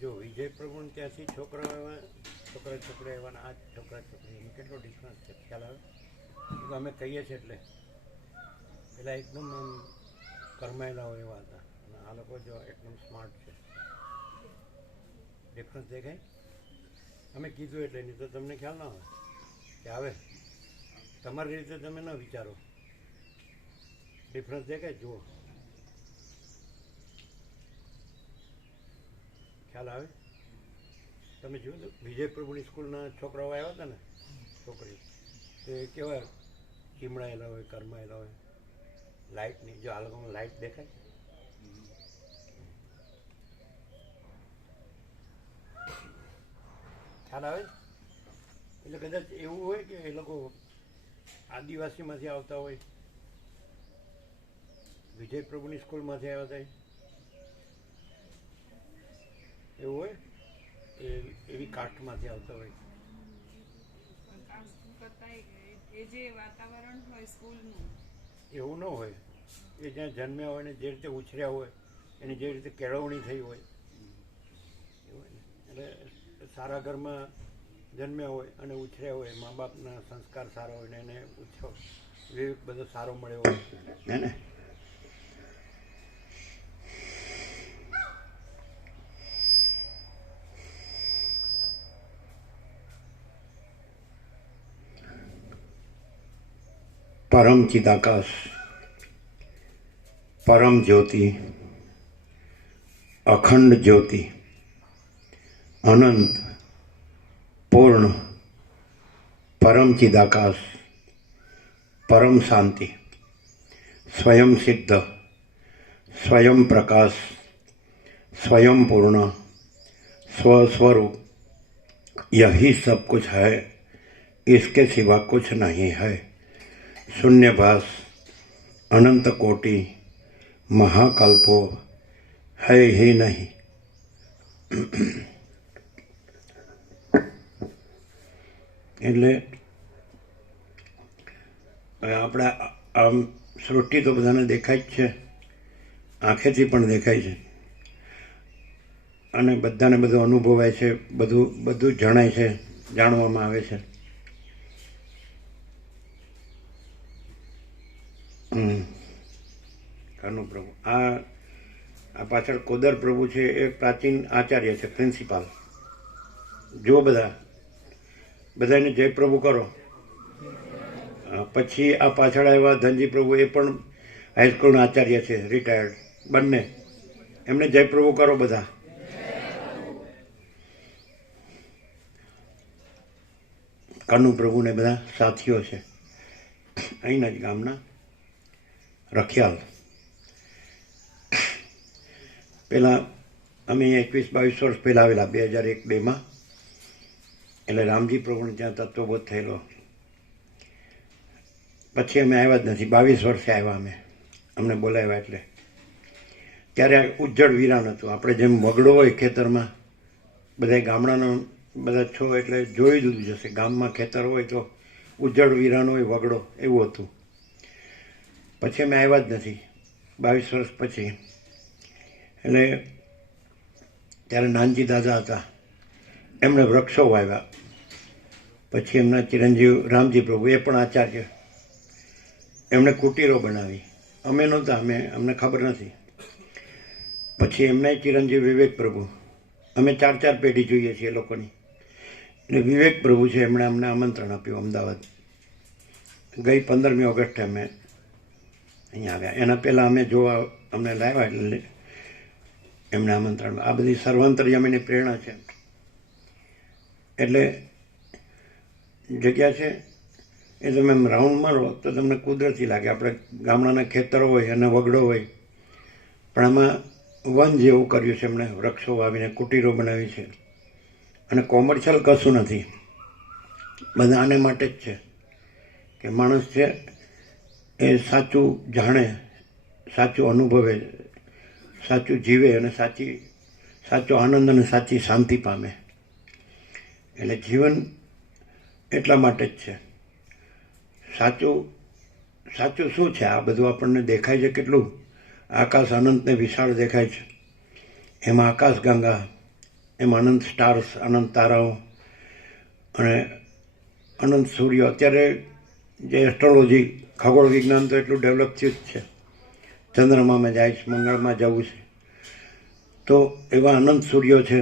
જો વિજય પ્રભુ ત્યાંથી છોકરા છોકરા એવાના આ છોકરા છોકરી એમાં કેટલો ડિફરન્સ છે ખ્યાલ આવે? અમે કહીએ છીએ એટલે પેલા એકદમ આમ કરમાયેલા હોય એવા હતા અને આ લોકો જો એકદમ સ્માર્ટ છે. ડિફરન્સ દેખાય? અમે કીધું એટલે નહીં તો તમને ખ્યાલ ના હોય કે આવે તમારી રીતે તમે ન વિચારો. ડિફરન્સ દેખાય? જુઓ, ખ્યાલ આવે? તમે જોયું વિજય પ્રભુની સ્કૂલના છોકરાઓ આવ્યા હતા ને, છોકરીઓ તો એ કેવા ચીમડાયેલા હોય, કરમાયેલા હોય. લાઇટની જો આ લોકોમાં લાઇટ દેખાય, ખ્યાલ આવે? એટલે કદાચ એવું હોય કે એ લોકો આદિવાસીમાંથી આવતા હોય, વિજય પ્રભુની સ્કૂલમાંથી આવ્યા હતા એવું હોય, એવી કાસ્ટમાંથી આવતા હોય. એવું ન હોય. એ જ્યાં જન્મ્યા હોય ને જે રીતે ઉછર્યા હોય, એની જે રીતે કેળવણી થઈ હોય એવું હોય ને. એટલે સારા ઘરમાં જન્મ્યા હોય અને ઉછર્યા હોય, મા બાપના સંસ્કાર સારા હોય ને એને વિવેક બધો સારો મળ્યો હોય હે ને. परम चिदाकाश, परम ज्योति, अखंड ज्योति, अनंत पूर्ण, परम चिदाकाश, परम शांति, स्वयं सिद्ध, स्वयं प्रकाश, स्वयं पूर्ण, स्वस्वरूप, यही सब कुछ है, इसके सिवा कुछ नहीं है. शून्यभास, अनंत कोटि, महाकल्पो है ही नहीं. એટલે આપણે આમ સૃષ્ટિ તો બધાને દેખાય જ છે, આંખેથી પણ દેખાય છે અને બધાને બધું અનુભવાય છે, બધું જણાય છે, જાણવામાં આવે છે. કાનુ પ્રભુ આ પાછળ કોદર પ્રભુ છે એ પ્રાચીન આચાર્ય છે, પ્રિન્સિપાલ. જો બધાને જય પ્રભુ કરો. પછી આ પાછળ આવ્યા ધનજી પ્રભુ, એ પણ હાઈસ્કૂલના આચાર્ય છે, રિટાયર્ડ બંને. એમને જય પ્રભુ કરો બધા. કાનુ પ્રભુને બધા સાથીઓ છે અહીંના જ ગામના રખિયાલ. પહેલાં અમે 21-22 વર્ષ પહેલાં આવેલા, 2001-2માં. એટલે રામજી પ્રભુને ત્યાં તત્વબોધ થયેલો. પછી અમે આવ્યા જ નથી. 22 વર્ષે આવ્યા અમે, અમને બોલાવ્યા એટલે. ત્યારે ઉજ્જડ વિરાન હતું. આપણે જેમ વગડો હોય ખેતરમાં, બધા ગામડાનો બધા છો એટલે જોઈ દીધું જશે. ગામમાં ખેતર હોય તો ઉજ્જડ વિરાન હોય, વગડો એવું હતું. પછી અમે આવ્યા જ નથી 22 વર્ષ પછી. એટલે ત્યારે નાનજી દાદા હતા, એમણે વૃક્ષો વાવ્યા. પછી એમના ચિરંજીવ રામજી પ્રભુ, એ પણ આચાર્ય, એમણે કુટીરો બનાવી. અમે નહોતા, અમને ખબર નથી. પછી એમના ચિરંજીવ વિવેક પ્રભુ, અમે 4 પેઢી જોઈએ છીએ એ લોકોની. એટલે વિવેક પ્રભુ છે, એમણે અમને આમંત્રણ આપ્યું અમદાવાદ. ગઈ 15મી ઓગસ્ટે અમે અહીંયા આવ્યા. એના પહેલાં અમે જોવા અમને લાવ્યા એટલે એમને આમંત્રણ. આ બધી સર્વાંતર્યામીની પ્રેરણા છે. એટલે જગ્યા છે એ તમે રાઉન્ડ મારો તો તમને કુદરતી લાગે. આપણે ગામડાના ખેતરો હોય અને વગડો હોય, પણ આમાં વન જેવું કર્યું છે એમણે. વૃક્ષો વાવીને કુટીરો બનાવી છે અને કોમર્શિયલ કશું નથી. બધા આને માટે જ છે કે માણસ છે એ સાચું જાણે, સાચું અનુભવે, સાચું જીવે અને સાચો આનંદ અને સાચી શાંતિ પામે. એટલે જીવન એટલા માટે જ છે. સાચું સાચું શું છે? આ બધું આપણને દેખાય છે કેટલું? આકાશ અનંતને વિશાળ દેખાય છે, એમાં આકાશગંગા, એમાં અનંત સ્ટાર્સ, અનંત તારાઓ અને અનંત સૂર્ય. અત્યારે જે એસ્ટ્રોલોજી, ખગોળ વિજ્ઞાન તો એટલું ડેવલપ થયું જ છે. ચંદ્રમામાં જાય છે, મંગળમાં જવું છે. તો એવા અનંત સૂર્યો છે,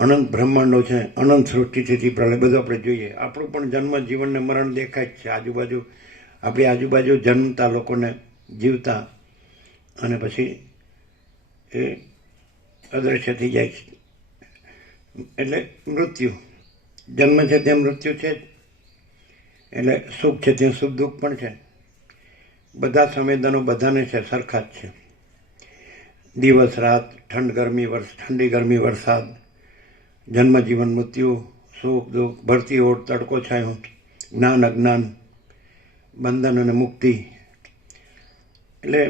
અનંત બ્રહ્માંડો છે, અનંત સૃષ્ટિથી પ્રલય બધું આપણે જોઈએ. આપણું પણ જન્મ, જીવન ને મરણ દેખાય જ છે આજુબાજુ. આપણી આજુબાજુ જન્મતા લોકોને, જીવતા, અને પછી એ અદૃશ્ય થઈ જાય છે. એટલે મૃત્યુ, જન્મ છે ત્યાં મૃત્યુ છે જ. એટલે સુખ છે ત્યાં સુખ દુઃખ પણ છે. બધા સંવેદનો બધાને છે, સરખા જ છે. દિવસ રાત, ઠંડી ગરમી વરસાદ, જન્મ જીવન મૃત્યુ, સુખ દુઃખ, ભરતી ઓટ, તડકો છાંયો, જ્ઞાન અજ્ઞાન, બંધન અને મુક્તિ. એટલે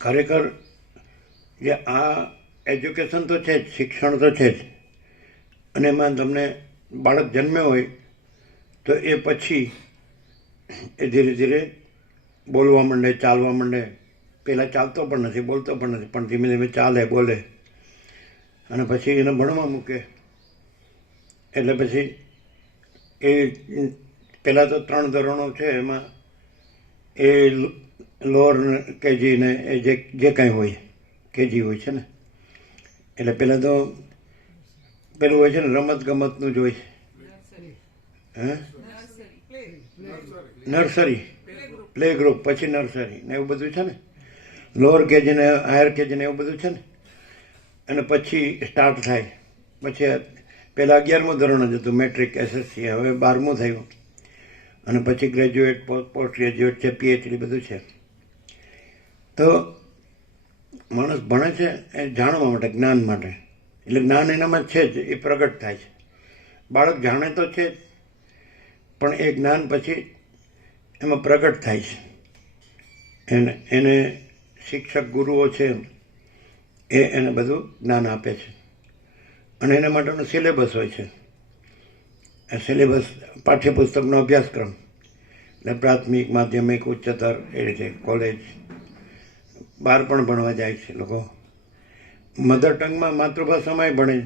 ખરેખર જે આ એજ્યુકેશન તો છે જ, શિક્ષણ તો છે જ. અને એમાં તમને બાળક જન્મ્યો હોય તો એ પછી એ ધીરે ધીરે બોલવા માંડે, ચાલવા માંડે. પહેલાં ચાલતો પણ નથી, બોલતો પણ નથી, પણ ધીમે ધીમે ચાલે, બોલે. અને પછી એને ભણવા મૂકે. એટલે પછી એ પહેલાં તો 3 ધોરણો છે, એમાં એ લોઅર કેજી ને એ જે કાંઈ હોય, કેજી હોય છે ને. એટલે પહેલાં તો પેલું હોય છે ને, રમત ગમતનું જ હોય છે. હે, નર્સરી, પ્લે ગ્રુપ, પછી નર્સરી ને એવું બધું છે ને. લોઅર કેજી ને હાયર કેજી ને એવું બધું છે ને. અને પછી સ્ટાર્ટ થાય. પછી પહેલાં 11મું ધોરણ જ હતું, મેટ્રિક, SSC. હવે 12મું થયું. અને પછી ગ્રેજ્યુએટ, પોસ્ટ ગ્રેજ્યુએટ છે, PhD બધું છે. તો માણસ ભણે છે એ જાણવા માટે, જ્ઞાન માટે. એટલે જ્ઞાન એનામાં છે જ, એ પ્રગટ થાય છે. બાળક જાણે તો છે જ, પણ એ જ્ઞાન પછી એમાં પ્રગટ થાય છે. એને શિક્ષક, ગુરુઓ છે એ એને બધું જ્ઞાન આપે છે. અને એના માટેનો સિલેબસ હોય છે. એ સિલેબસ પાઠ્યપુસ્તકનો અભ્યાસક્રમ. એટલે પ્રાથમિક, માધ્યમિક, ઉચ્ચતર, એ રીતે કોલેજ, બહાર પણ ભણવા જાય છે લોકો. મધર ટંગમાં, માતૃભાષામાંય ભણે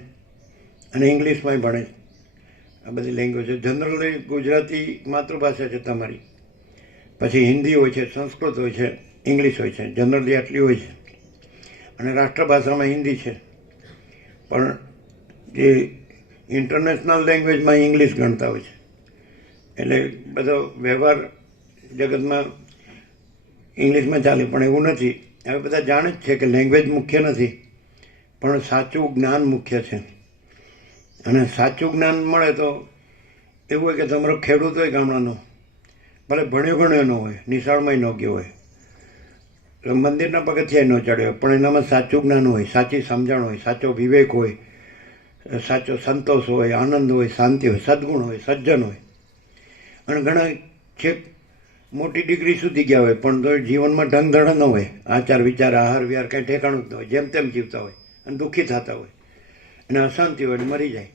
અને ઇંગ્લિશમાંય ભણે. આ બધી લેંગ્વેજ. જનરલી ગુજરાતી માતૃભાષા છે તમારી, પછી હિન્દી હોય છે, સંસ્કૃત હોય છે, ઇંગ્લિશ હોય છે. જનરલી આટલી હોય છે. અને રાષ્ટ્રભાષામાં હિન્દી છે. પણ જે ઇન્ટરનેશનલ લેંગ્વેજમાં ઇંગ્લિશ ગણતા હોય છે. એટલે બધો વ્યવહાર જગતમાં ઇંગ્લિશમાં ચાલે, પણ એવું નથી. હવે બધા જાણે જ છે કે લેંગ્વેજ મુખ્ય નથી, પણ સાચું જ્ઞાન મુખ્ય છે. અને સાચું જ્ઞાન મળે તો એવું હોય કે તમારો ખેડૂત હોય ગામડાનો, ભલે ભણ્યો ગણ્યો ન હોય, નિશાળમાં ન ગયો હોય, મંદિરના પગથિયે ન ચડ્યો, પણ એનામાં સાચું જ્ઞાન હોય, સાચી સમજણ હોય, સાચો વિવેક હોય, સાચો સંતોષ હોય, આનંદ હોય, શાંતિ હોય, સદગુણ હોય, સજ્જન હોય. અને ઘણા છેક મોટી ડિગ્રી સુધી ગયા હોય, પણ તો જીવનમાં ઢંગ ધડા ન હોય. આચાર વિચાર, આહાર વિહાર કાંઈ ઠેકાણું જ ન હોય. જેમ તેમ જીવતા હોય અને દુઃખી થતા હોય અને અશાંતિ હોય અને મરી જાય.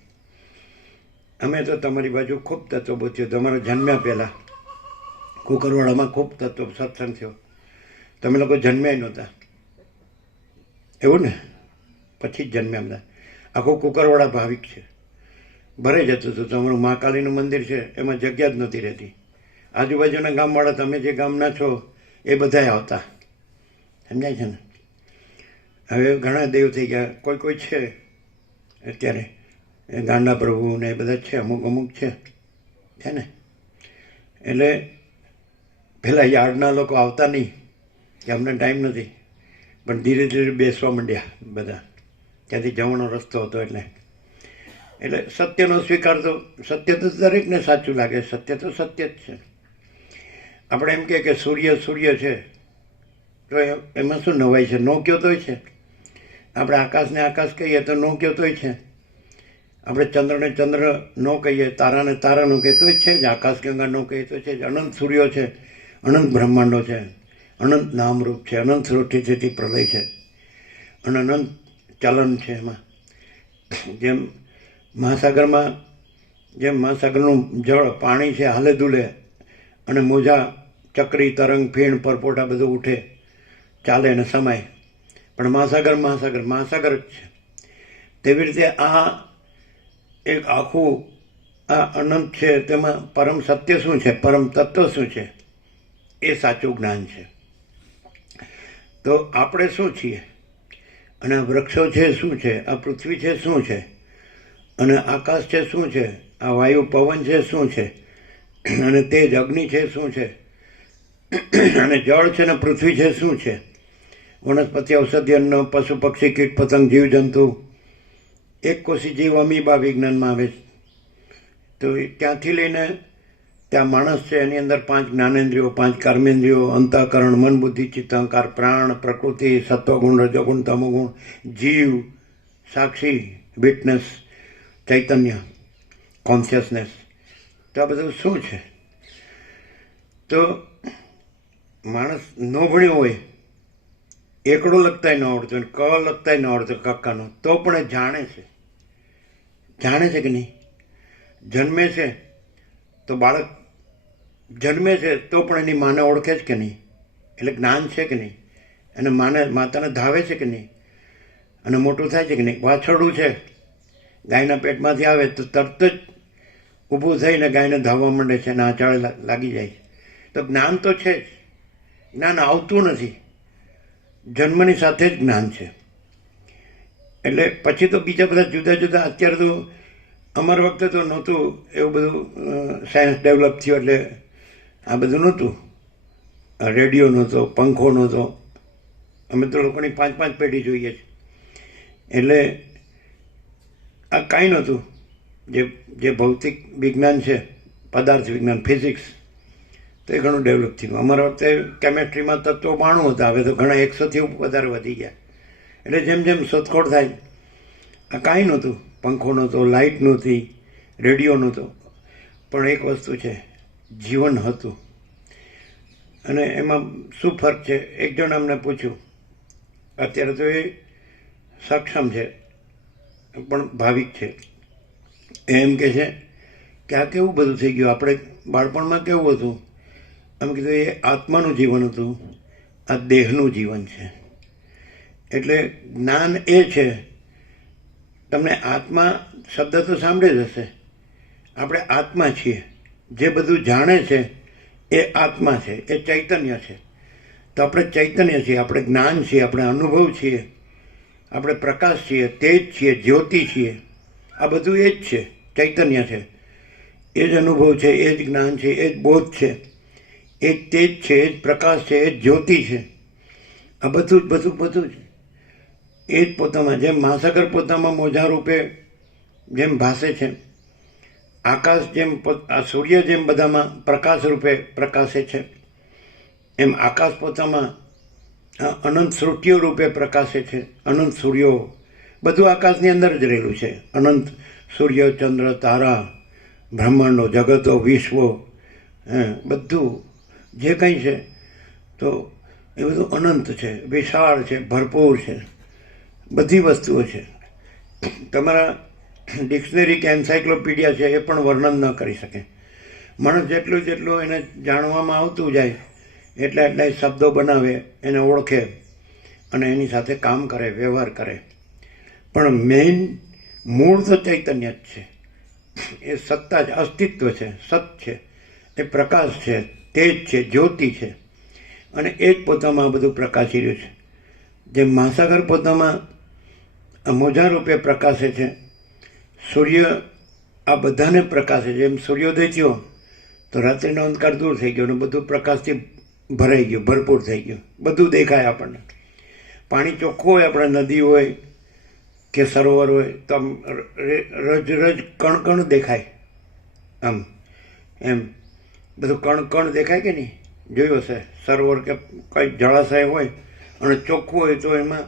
અમે તો તમારી બાજુ ખૂબ તત્વો થયો. તમારા જન્મ્યા પહેલાં કુકરવાડામાં ખૂબ તત્વો સત્સંગ થયો. તમે લોકો જન્મ્યા નહોતા, એવું ને? પછી જ જન્મ્યા બધા. આખું કુકરવાડા ભાવિક છે, ભરાઈ જતું હતું. તમારું મહાકાલીનું મંદિર છે, એમાં જગ્યા જ નહોતી રહેતી. આજુબાજુના ગામવાળા, તમે જે ગામના છો એ બધાય આવતા. સમજાય છે ને? હવે ઘણા દેવ થઈ ગયા. કોઈ છે અત્યારે, ગાંડા પ્રભુ ને એ બધા છે, અમુક છે ને. એટલે પેલા યાર્ડના લોકો આવતા નહીં કે અમને ટાઈમ નથી, પણ ધીરે ધીરે બેસવા માંડ્યા બધા. ત્યાંથી જવાનો રસ્તો હતો. એટલે સત્યનો સ્વીકાર તો, સત્ય તો દરેકને સાચું લાગે. સત્ય તો સત્ય જ છે. આપણે એમ કે સૂર્ય છે, તો એમાં શું નવાઈ છે? નો કયો તોય છે. આપણે આકાશને આકાશ કહીએ તો નો કયો તોય છે. આપણે ચંદ્રને ચંદ્ર નો કહીએ, તારાને તારા નો કહીએ તોય છે જ. આકાશગંગા નો કહીએ તો છે જ. અનંત સૂર્યો છે, અનંત બ્રહ્માંડો છે, અનંત નામરૂપ છે, અનંત સૃષ્ટિ પ્રલય છે, અને અનંત ચલન છે. એમાં જેમ મહાસાગરમાં જેમ મહાસાગરનું જળ પાણી છે હાલે દુલે અને મોજા ચક્રી તરંગ ફીણ પરપોટા બધું ઉઠે ચાલે ને સમાય, પણ મહાસાગર મહાસાગર મહાસાગર જ છે. તેવી રીતે આ એક આખું આ અનંત છે, તેમાં પરમ સત્ય શું છે, પરમ તત્વ શું છે, એ સાચું જ્ઞાન છે. તો આપણે શું છીએ, અને આ વૃક્ષો છે શું છે, આ પૃથ્વી છે શું છે, અને આકાશ છે શું છે, આ વાયુ પવન છે શું છે, અને તેજ અગ્નિ છે શું છે, અને જળ છે ને પૃથ્વી છે શું છે, વનસ્પતિ ઔષધિ અન્ન પશુ પક્ષી કીટ પતંગ જીવ જંતુ, એક કોશી જીવ અમીબા વિજ્ઞાનમાં આવે છે. તો ત્યાંથી લઈને ત્યાં માણસ છે, એની અંદર 5 જ્ઞાનેન્દ્રિયો, 5 કર્મેન્દ્રિયો, અંતઃકરણ, મન બુદ્ધિ ચિત્ત અહંકાર, પ્રાણ, પ્રકૃતિ, સત્વગુણ રજોગુણ તમોગુણ, જીવ, સાક્ષી, વિટનેસ, ચૈતન્ય, કોન્શિયસનેસ. તો આ બધું શું છે? તો માણસ ન ભણ્યો હોય, એકડો લખતાય ન આવડતો હોય, ક લખતાય ન આવડતો કક્કાનો, તો પણ એ જાણે છે કે નહીં? જન્મે છે તો બાળક જન્મે છે તો પણ એની માને ઓળખે છે કે નહીં? એટલે જ્ઞાન છે કે નહીં? અને માતાને ધાવે છે કે નહીં? અને મોટું થાય છે કે નહીં? વાછરડું છે, ગાયના પેટમાંથી આવે તો તરત જ ઊભું થઈને ગાયને ધાવવા માંડે છે અને આંચળે લાગી જાય છે. તો જ્ઞાન તો છે જ, જ્ઞાન આવતું નથી, જન્મની સાથે જ જ્ઞાન છે. એટલે પછી તો બીજા બધા જુદા જુદા, અત્યારે તો અમારા વખતે તો નહોતું એવું બધું, સાયન્સ ડેવલપ થયો એટલે આ બધું નહોતું, રેડિયો નહોતો, પંખો નહોતો, અમે તો લોકોની 5-5 પેઢી જોઈએ છે. એટલે આ કાંઈ નહોતું. જે ભૌતિક વિજ્ઞાન છે, પદાર્થ વિજ્ઞાન, ફિઝિક્સ, તો એ ઘણું ડેવલપ થયું. અમારા વખતે કેમેસ્ટ્રીમાં તત્વો 92 હતા, હવે તો ઘણા 100થી વધારે વધી ગયા. એટલે જેમ જેમ શોધખોળ થાય, આ કાંઈ નહોતું, પંખો નહોતો, લાઇટ નહોતી, રેડિયો નહોતો, પણ એક વસ્તુ છે, જીવન હતું. અને એમાં શું ફરક છે? એક જણ અમને પૂછ્યું, અત્યારે તો એ સક્ષમ છે પણ ભાવિક છે, એમ કે છે કે આ કેવું બધું થઈ ગયું, આપણે બાળપણમાં કેવું હતું? એમ કીધું એ આત્માનું જીવન હતું, આ દેહનું જીવન છે. એટલે જ્ઞાન એ છે, તમને આત્મા શબ્દ તો સાંભળે જ હશે, આપણે આત્મા છીએ, જે બધું જાણે છે એ આત્મા છે, એ ચૈતન્ય છે. તો આપણે ચૈતન્ય છીએ, આપણે જ્ઞાન છીએ, આપણે અનુભવ છીએ, આપણે પ્રકાશ છીએ, તેજ છીએ, જ્યોતિ છીએ, આ બધું એ જ છે, ચૈતન્ય છે, એ જ અનુભવ છે, એ જ જ્ઞાન છે, એ જ બોધ છે, એ જ તેજ છે, એ જ પ્રકાશ છે, એ જ જ્યોતિ છે. આ બધું જ એ જ પોતામાં, જેમ મહાસાગર પોતામાં મોજા રૂપે જેમ ભાસે છે, આકાશ જેમ આ સૂર્ય જેમ બધામાં પ્રકાશ રૂપે પ્રકાશે છે, એમ આકાશ પોતામાં અનંત સૃષ્ટિઓ રૂપે પ્રકાશે છે. અનંત સૂર્યો, બધું આકાશની અંદર જ રહેલું છે. અનંત સૂર્ય, ચંદ્ર, તારા, બ્રહ્માંડો, જગતો, વિશ્વો, બધું જે કંઈ છે તો એ બધું અનંત છે, વિશાળ છે, ભરપૂર છે, બધી વસ્તુઓ છે. તમારા ડિક્શનરી કે એન્સાઇક્લોપીડિયા છે એ પણ વર્ણન ન કરી શકે. માણસ જેટલું એને જાણવામાં આવતું જાય એટલા શબ્દો બનાવે, એને ઓળખે અને એની સાથે કામ કરે, વ્યવહાર કરે. પણ મેઇન મૂળ તો ચૈતન્ય જ છે, એ સત્તા છે, અસ્તિત્વ છે, સત છે, એ પ્રકાશ છે, તેજ છે, જ્યોતિ છે, અને એ જ પોતામાં આ બધું પ્રકાશી રહ્યું છે. જેમ મહાસાગર પોતામાં મોજા રૂપે પ્રકાશે છે, સૂર્ય આ બધાને પ્રકાશે છે. જેમ સૂર્યોદય થયો તો રાત્રિનો અંધકાર દૂર થઈ ગયો અને બધું પ્રકાશથી ભરાઈ ગયું, ભરપૂર થઈ ગયું, બધું દેખાય આપણને. પાણી ચોખ્ખું હોય, આપણે નદી હોય કે સરોવર હોય તો આમ રજ કણ દેખાય, આમ એમ બધું કણ દેખાય કે નહીં? જોયું હશે, સરોવર કે કંઈ જળાશય હોય અને ચોખ્ખું હોય તો એમાં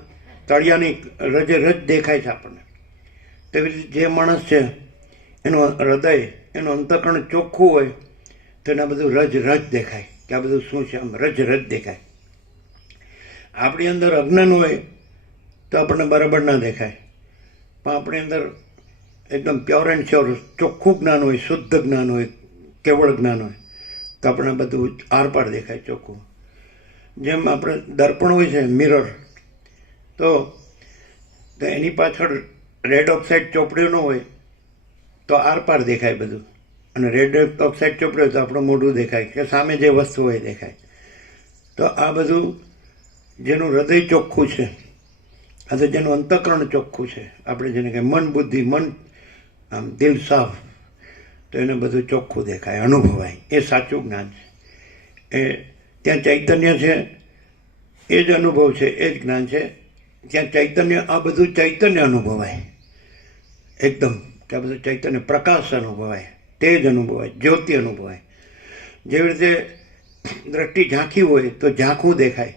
તળિયાની રજ દેખાય છે આપણને. તેવી રીતે જે માણસ છે એનું હૃદય, એનું અંતઃકરણ ચોખ્ખું હોય તો એને બધું રજ દેખાય કે આ બધું શું છે, આમ રજ દેખાય. આપણી અંદર અજ્ઞાન હોય તો આપણને બરાબર ના દેખાય, પણ આપણી અંદર એકદમ પ્યોર એન્ડ શ્યોર ચોખ્ખું જ્ઞાન હોય, શુદ્ધ જ્ઞાન હોય, કેવળ જ્ઞાન હોય, તો આપણે બધું આરપાર દેખાય ચોખ્ખું. જેમ આપણે દર્પણ હોય છે, મિરર, તો એની પાછળ રેડ ઓક્સાઇડ ચોપડ્યું ન હોય તો આરપાર દેખાય બધું, અને રેડ ઓક્સાઇડ ચોપડ્યું તો આપણું મોઢું દેખાય કે સામે જે વસ્તુ હોય દેખાય. તો આ બધું જેનું હૃદય ચોખ્ખું છે, આ તો જેનું અંતઃકરણ ચોખ્ખું છે, આપણે જેને કે મન બુદ્ધિ, મન આમ દિલ સાફ, તો એને બધું ચોખ્ખું દેખાય, અનુભવાય. એ સાચું જ્ઞાન છે. એ ત્યાં ચૈતન્ય છે, એ જ અનુભવ છે, એ જ જ્ઞાન છે. ત્યાં ચૈતન્ય, આ બધું ચૈતન્ય અનુભવાય એકદમ, ત્યાં બધું ચૈતન્ય, પ્રકાશ અનુભવાય, તેજ અનુભવાય, જ્યોતિ અનુભવાય. જેવી રીતે દ્રષ્ટિ ઝાંખી હોય તો ઝાંખું દેખાય,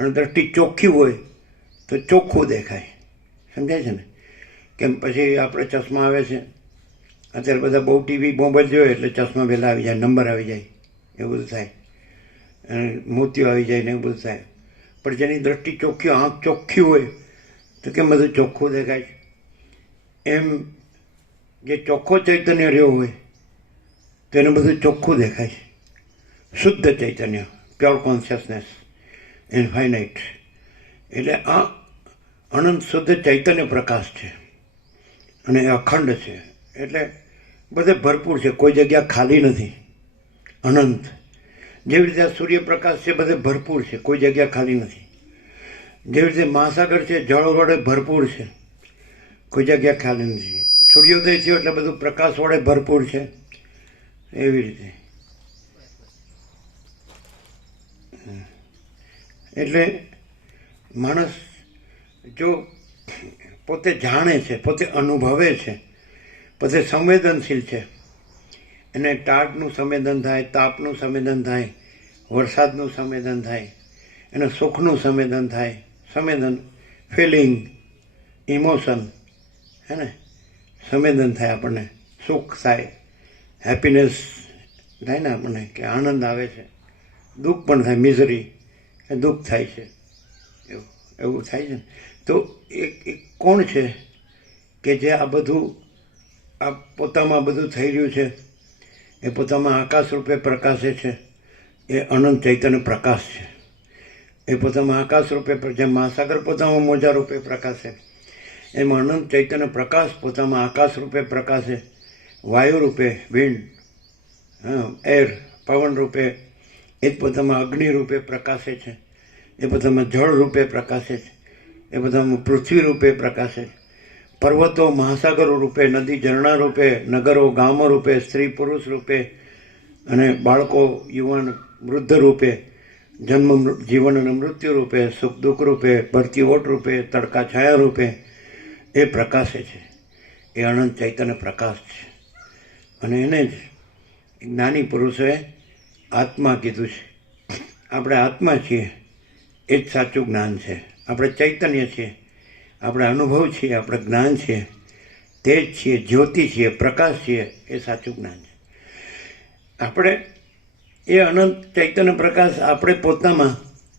અને દ્રષ્ટિ ચોખ્ખી હોય તો ચોખ્ખું દેખાય. સમજાય છે ને? કેમ પછી આપણે ચશ્મા આવે છે, અત્યારે બધા બહુ ટીવી મોબાઈલ જોઈએ એટલે ચશ્મા વહેલા આવી જાય, નંબર આવી જાય, એવું બધું થાય, અને મોતિયો આવી જાય ને એવું બધું થાય. પણ જેની દ્રષ્ટિ ચોખ્ખી, આંખ ચોખ્ખી હોય તો કેમ બધું ચોખ્ખું દેખાય? એમ જે ચોખ્ખો ચૈતન્ય રહ્યો હોય તો એને બધું ચોખ્ખું દેખાય છે. શુદ્ધ ચૈતન્ય, પ્યોર કોન્શિયસનેસ, ઇન્ફાઇનાઇટ. એટલે આ અનંત શુદ્ધ ચૈતન્ય પ્રકાશ છે, અને એ અખંડ છે. એટલે બધે ભરપૂર છે, કોઈ જગ્યા ખાલી નથી, અનંત. જેવી રીતે સૂર્યપ્રકાશ છે, બધે ભરપૂર છે, કોઈ જગ્યા ખાલી નથી. જેવી રીતે મહાસાગર છે, જળ વડે ભરપૂર છે, કોઈ જગ્યા ખાલી નથી. સૂર્યોદય થયો એટલે બધું પ્રકાશ વડે ભરપૂર છે. એવી રીતે એટલે માણસ જો પોતે જાણે છે, પોતે અનુભવે છે, પોતે સંવેદનશીલ છે, એને ટાઢનું સંવેદન થાય, તાપનું સંવેદન થાય, વરસાદનું સંવેદન થાય, એને સુખનું સંવેદન થાય, સંવેદન, ફિલિંગ, ઇમોશન, હે ને, સંવેદન થાય, આપણને સુખ થાય, હેપીનેસ થાય ને, આપણને કે આનંદ આવે છે. દુઃખ પણ થાય, મિઝરી, એ દુઃખ થાય છે, એવું થાય છે. તો એક કોણ છે કે જે આ બધું, આ પોતામાં બધું થઈ રહ્યું છે, એ પોતામાં આકાશ રૂપે પ્રકાશે છે. એ અનંત ચૈતન્ય પ્રકાશ છે. એ પોતામાં આકાશ રૂપે, જેમ મહાસાગર પોતામાં મોજા રૂપે પ્રકાશે, એમાં અનંત ચૈતન્ય પ્રકાશ પોતામાં આકાશ રૂપે પ્રકાશે, વાયુ રૂપે, વિન્ડ, એર, પવન રૂપે, એ જ પોતામાં અગ્નિ રૂપે પ્રકાશે છે. એ પોતામાં જળ રૂપે પ્રકાશે છે. એ બધામાં પૃથ્વી રૂપે પ્રકાશે છે. પર્વતો મહાસાગરો રૂપે, નદી ઝરણા રૂપે, નગરો ગામો રૂપે, સ્ત્રી પુરુષ રૂપે, અને બાળકો યુવાન વૃદ્ધ રૂપે, જન્મ જીવન અને મૃત્યુ રૂપે, સુખ દુઃખ રૂપે, ભરતી ઓટ રૂપે, તડકા છાયા રૂપે એ પ્રકાશે છે. એ અનંત ચૈતન્ય પ્રકાશ છે. અને એને જ જ્ઞાની પુરુષોએ આત્મા કીધું છે. આપણે આત્મા છીએ, એ જ સાચું જ્ઞાન છે. આપણે ચૈતન્ય છીએ, આપણે અનુભવ છીએ, આપણે જ્ઞાન છીએ, તેજ છીએ, જ્યોતિ છીએ, પ્રકાશ છીએ, એ સાચું જ્ઞાન છે. આપણે એ અનંત ચૈતન્ય પ્રકાશ આપણે પોતામાં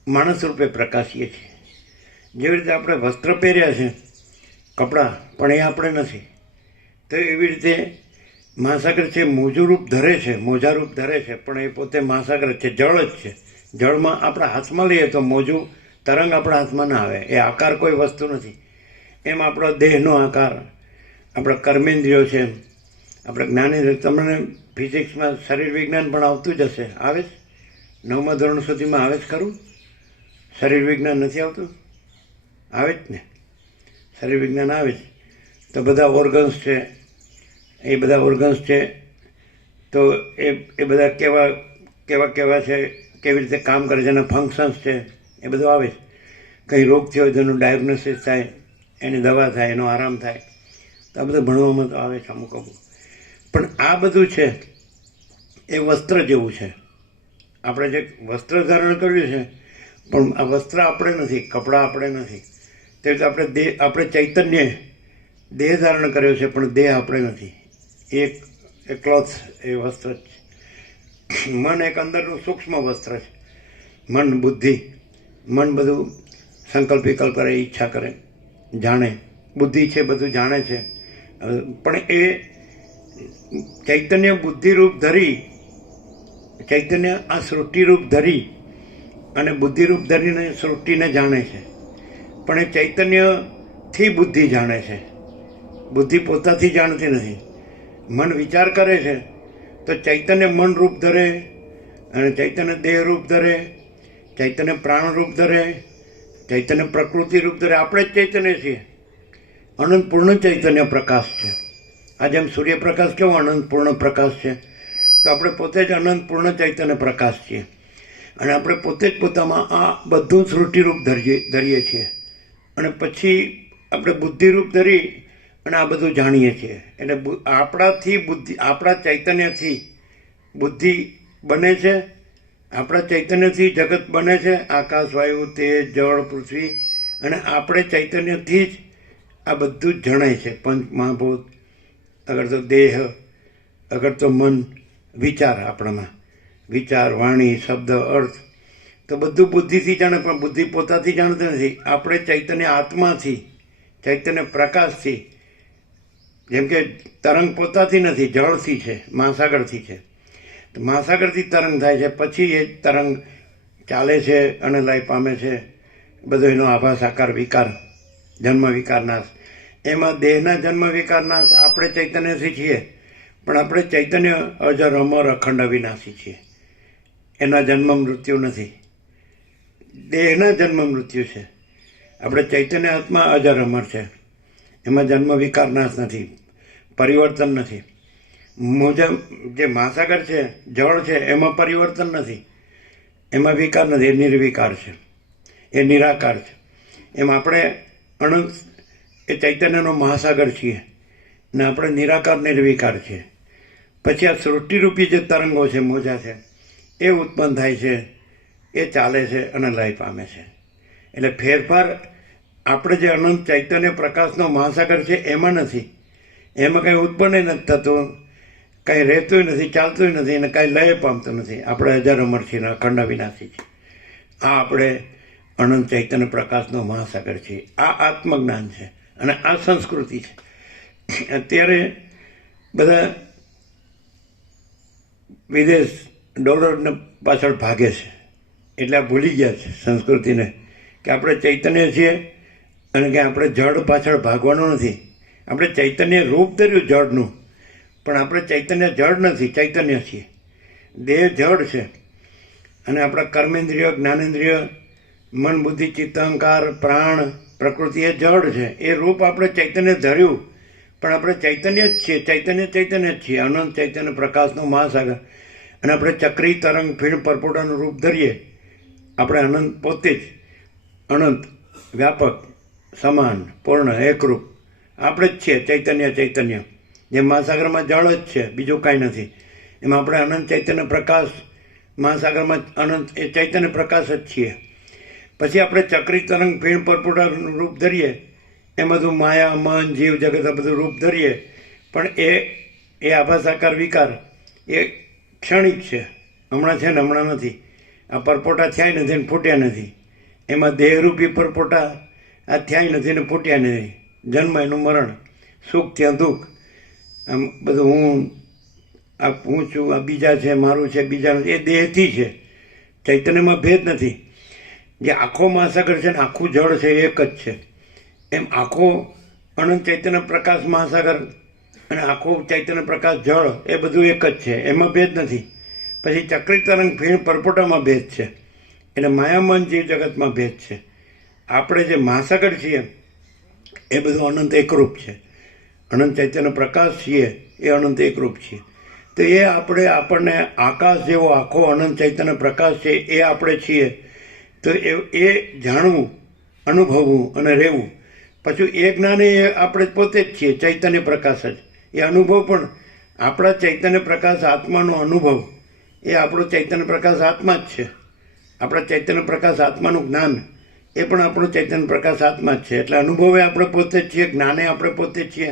માણસ રૂપે પ્રકાશીએ છીએ. જેવી રીતે આપણે વસ્ત્ર પહેર્યા છે, કપડાં, પણ એ આપણે નથી. તો એવી રીતે મહાસાગર છે, મોજું રૂપ ધરે છે, મોજા રૂપ ધરે છે, પણ એ પોતે મહાસાગર છે, જળ જ છે. જળમાં આપણા હાથમાં લઈએ તો મોજું તરંગ આપણા હાથમાં ના આવે, એ આકાર કોઈ વસ્તુ નથી. એમ આપણો દેહનો આકાર, આપણા કર્મેન્દ્રિયો છે, આપણે જ્ઞાનેન્દ્રિયો. તમને ફિઝિક્સમાં શરીર વિજ્ઞાન પણ આવતું જ હશે, આવે જ, 9મા ધોરણ સુધીમાં આવે જ ખરું? શરીર વિજ્ઞાન નથી આવતું? આવે જ ને, શરીર વિજ્ઞાન આવે જ. તો બધા ઓર્ગન્સ છે, એ બધા ઓર્ગન્સ છે, તો એ બધા કેવા છે, કેવી રીતે કામ કરે છે, એના ફંક્શન્સ છે, એ બધું આવે છે. કંઈ રોગ થયો હોય તો એનું ડાયગ્નોસિસ થાય, એની દવા થાય, એનો આરામ થાય. તો આ બધું ભણવામાં તો આવે છે અમુક. પણ આ બધું છે એ વસ્ત્ર જેવું છે. આપણે જે વસ્ત્ર ધારણ કર્યું છે, પણ આ વસ્ત્ર આપણે નથી, કપડાં આપણે નથી. તે રીતે આપણે ચૈતન્ય દેહ ધારણ કર્યો છે, પણ દેહ આપણે નથી. એ ક્લોથ, એ વસ્ત્ર જ છે. મન એક અંદરનું સૂક્ષ્મ વસ્ત્ર છે. મન, બુદ્ધિ, મન બધું સંકલ્પ વિકલ્પ કરે, ઈચ્છા કરે, જાણે. બુદ્ધિ છે બધું જાણે છે, પણ એ ચૈતન્ય બુદ્ધિરૂપ ધરી, ચૈતન્ય આ સૃષ્ટિરૂપ ધરી અને બુદ્ધિરૂપ ધરીને સૃષ્ટિને જાણે છે. પણ એ ચૈતન્યથી બુદ્ધિ જાણે છે, બુદ્ધિ પોતાથી જાણતી નથી. મન વિચાર કરે છે તો ચૈતન્ય મન રૂપ ધરે અને ચૈતન્ય દેહ રૂપ ધરે, ચૈતન્ય પ્રાણ રૂપ ધરે, ચૈતન્ય પ્રકૃતિ રૂપ ધરે. આપણે જ ચૈતન્ય છીએ, અનંત પૂર્ણ ચૈતન્ય પ્રકાશ છે. આ જેમ સૂર્યપ્રકાશ કેવો અનંત પૂર્ણ પ્રકાશ છે, તો આપણે પોતે જ અનંત પૂર્ણ ચૈતન્ય પ્રકાશ છીએ. અને આપણે પોતે જ પોતામાં આ બધું સૃષ્ટિરૂપ ધરીએ છીએ. અને પછી આપણે બુદ્ધિરૂપ ધરી અને આ બધું જાણીએ છીએ. એટલે આપણાથી બુદ્ધિ, આપણા ચૈતન્યથી બુદ્ધિ બને છે, આપણા ચૈતન્યથી જગત બને છે, આકાશ, વાયુ, તેજ, જળ, પૃથ્વી. અને આપણે ચૈતન્યથી જ આ બધું જ જણાય છે. પંચ મહાભૂત, અગર તો દેહ, અગર તો મન, વિચાર, આપણામાં વિચાર, વાણી, શબ્દ, અર્થ, તો બધું બુદ્ધિથી જાણે. પણ બુદ્ધિ પોતાથી જાણતી નથી. આપણે ચૈતન્ય આત્માથી, ચૈતન્ય પ્રકાશથી, જેમ કે તરંગ પોતાથી નથી, જળથી છે, મહાસાગરથી છે. તો મહાસાગરથી તરંગ થાય છે, પછી એ તરંગ ચાલે છે અને લય પામે છે. બધો એનો આભાસ, આકાર, વિકાર, જન્મ, વિકાર, નાશ. એમાં દેહના જન્મ, વિકાર, નાશ આપણે ચૈતન્યથી છીએ. પણ આપણે ચૈતન્ય અજર, અમર, અખંડ, અવિનાશી છીએ. એના જન્મ મૃત્યુ નથી, દેહના જન્મ મૃત્યુ છે. આપણે ચૈતન્ય આત્મા અજર અમર છે, એમાં જન્મ, વિકાર, નાશ નથી, પરિવર્તન નથી. મોજા જે મહાસાગર છે, જળ છે, એમાં પરિવર્તન નથી, એમાં વિકાર નથી, એ નિર્વિકાર છે, એ નિરાકાર છે. એમ આપણે અનંત એ ચૈતન્યનો મહાસાગર છીએ ને આપણે નિરાકાર નિર્વિકાર છીએ. પછી આ સૃષ્ટિરૂપી જે તરંગો છે, મોજા છે, એ ઉત્પન્ન થાય છે, એ ચાલે છે અને લય પામે છે. એટલે ફેરફાર આપણે જે અનંત ચૈતન્ય પ્રકાશનો મહાસાગર છે એમાં નથી. એમાં કંઈ ઉત્પન્ન નથી થતું, કંઈ રહેતું નથી, ચાલતું નથી અને કાંઈ લય પામતું નથી. આપણે અજર અમર છીએ ને અખંડ અવિનાશી છીએ. આ આપણે અનંત ચૈતન્ય પ્રકાશનો મહાસાગર છીએ. આ આત્મજ્ઞાન છે અને આ સંસ્કૃતિ છે. અત્યારે બધા વિદેશ ડોલરને પાછળ ભાગે છે, એટલે આ ભૂલી ગયા છે સંસ્કૃતિને, કે આપણે ચૈતન્ય છીએ અને કે આપણે જળ પાછળ ભાગવાનું નથી. આપણે ચૈતન્ય રૂપ ધર્યું જળનું, પણ આપણે ચૈતન્ય જળ નથી, ચૈતન્ય છીએ. દેહ જળ છે અને આપણા કર્મેન્દ્રિય, જ્ઞાનેન્દ્રિય, મન, બુદ્ધિ, ચિત્ત, અહંકાર, પ્રાણ, પ્રકૃતિ એ જળ છે. એ રૂપ આપણે ચૈતન્ય ધર્યું, પણ આપણે ચૈતન્ય જ છીએ, ચૈતન્ય ચૈતન્ય જ છીએ, અનંત ચૈતન્ય પ્રકાશનો મહાસાગર. અને આપણે ચક્રી, તરંગ, ફીણ, પરપોટાનું રૂપ ધરીએ. આપણે અનંત પોતે જ અનંત, વ્યાપક, સમાન, પૂર્ણ, એકરૂપ આપણે જ છીએ. ચૈતન્ય ચૈતન્ય જે મહાસાગરમાં જળ જ છે, બીજું કાંઈ નથી. એમાં આપણે અનંત ચૈતન્ય પ્રકાશ, મહાસાગરમાં અનંત એ ચૈતન્ય પ્રકાશ જ છીએ. પછી આપણે ચક્રી, તરંગ, ફીણ, પરપોટાનું રૂપ ધરીએ. એ બધું માયા, મન, જીવ, જગત આ બધું રૂપ ધરીએ. પણ એ આભાસ, આકાર, વિકાર એ ક્ષણિક છે, હમણાં છે ને હમણાં નથી. આ પરપોટા થયા નથી ને ફૂટ્યા નથી. એમાં દેહરૂપી પરપોટા આ થયા નથી ને ફૂટ્યા નથી. જન્મ, એનું મરણ, સુખ ત્યાં દુઃખ, આમ બધું હું છું, આ બીજા છે, મારું છે, બીજાનું, એ દેહથી છે. ચૈતન્યમાં ભેદ નથી. જે આખો મહાસાગર છે ને આખું જળ છે એ એક જ છે. એમ આખો અનંત ચૈતન્ય પ્રકાશ મહાસાગર અને આખો ચૈતન્ય પ્રકાશ જળ એ બધું એક જ છે, એમાં ભેદ નથી. પછી ચક્રી, તરંગ, ફીણ, પરપોટામાં ભેદ છે. એટલે માયામન જીવ જગતમાં ભેદ છે. આપણે જે મહાસાગર છીએ એ બધું અનંત એકરૂપ છે. અનંત ચૈતન્ય પ્રકાશ છીએ એ અનંત એકરૂપ છીએ. તો એ આપણને આકાશ જેવો આખો અનંત ચૈતન્ય પ્રકાશ છે એ આપણે છીએ. તો એ જાણવું, અનુભવવું અને રહેવું. પછી એ જ્ઞાન એ આપણે પોતે જ છીએ, ચૈતન્ય પ્રકાશ જ. એ અનુભવ પણ આપણા ચૈતન્ય પ્રકાશ આત્માનો અનુભવ એ આપણો ચૈતન્ય પ્રકાશ આત્મા જ છે. આપણા ચૈતન્ય પ્રકાશ આત્માનું જ્ઞાન એ પણ આપણો ચૈતન્ય પ્રકાશ આત્મા જ છે. એટલે અનુભવે આપણે પોતે જ છીએ, જ્ઞાને આપણે પોતે જ છીએ.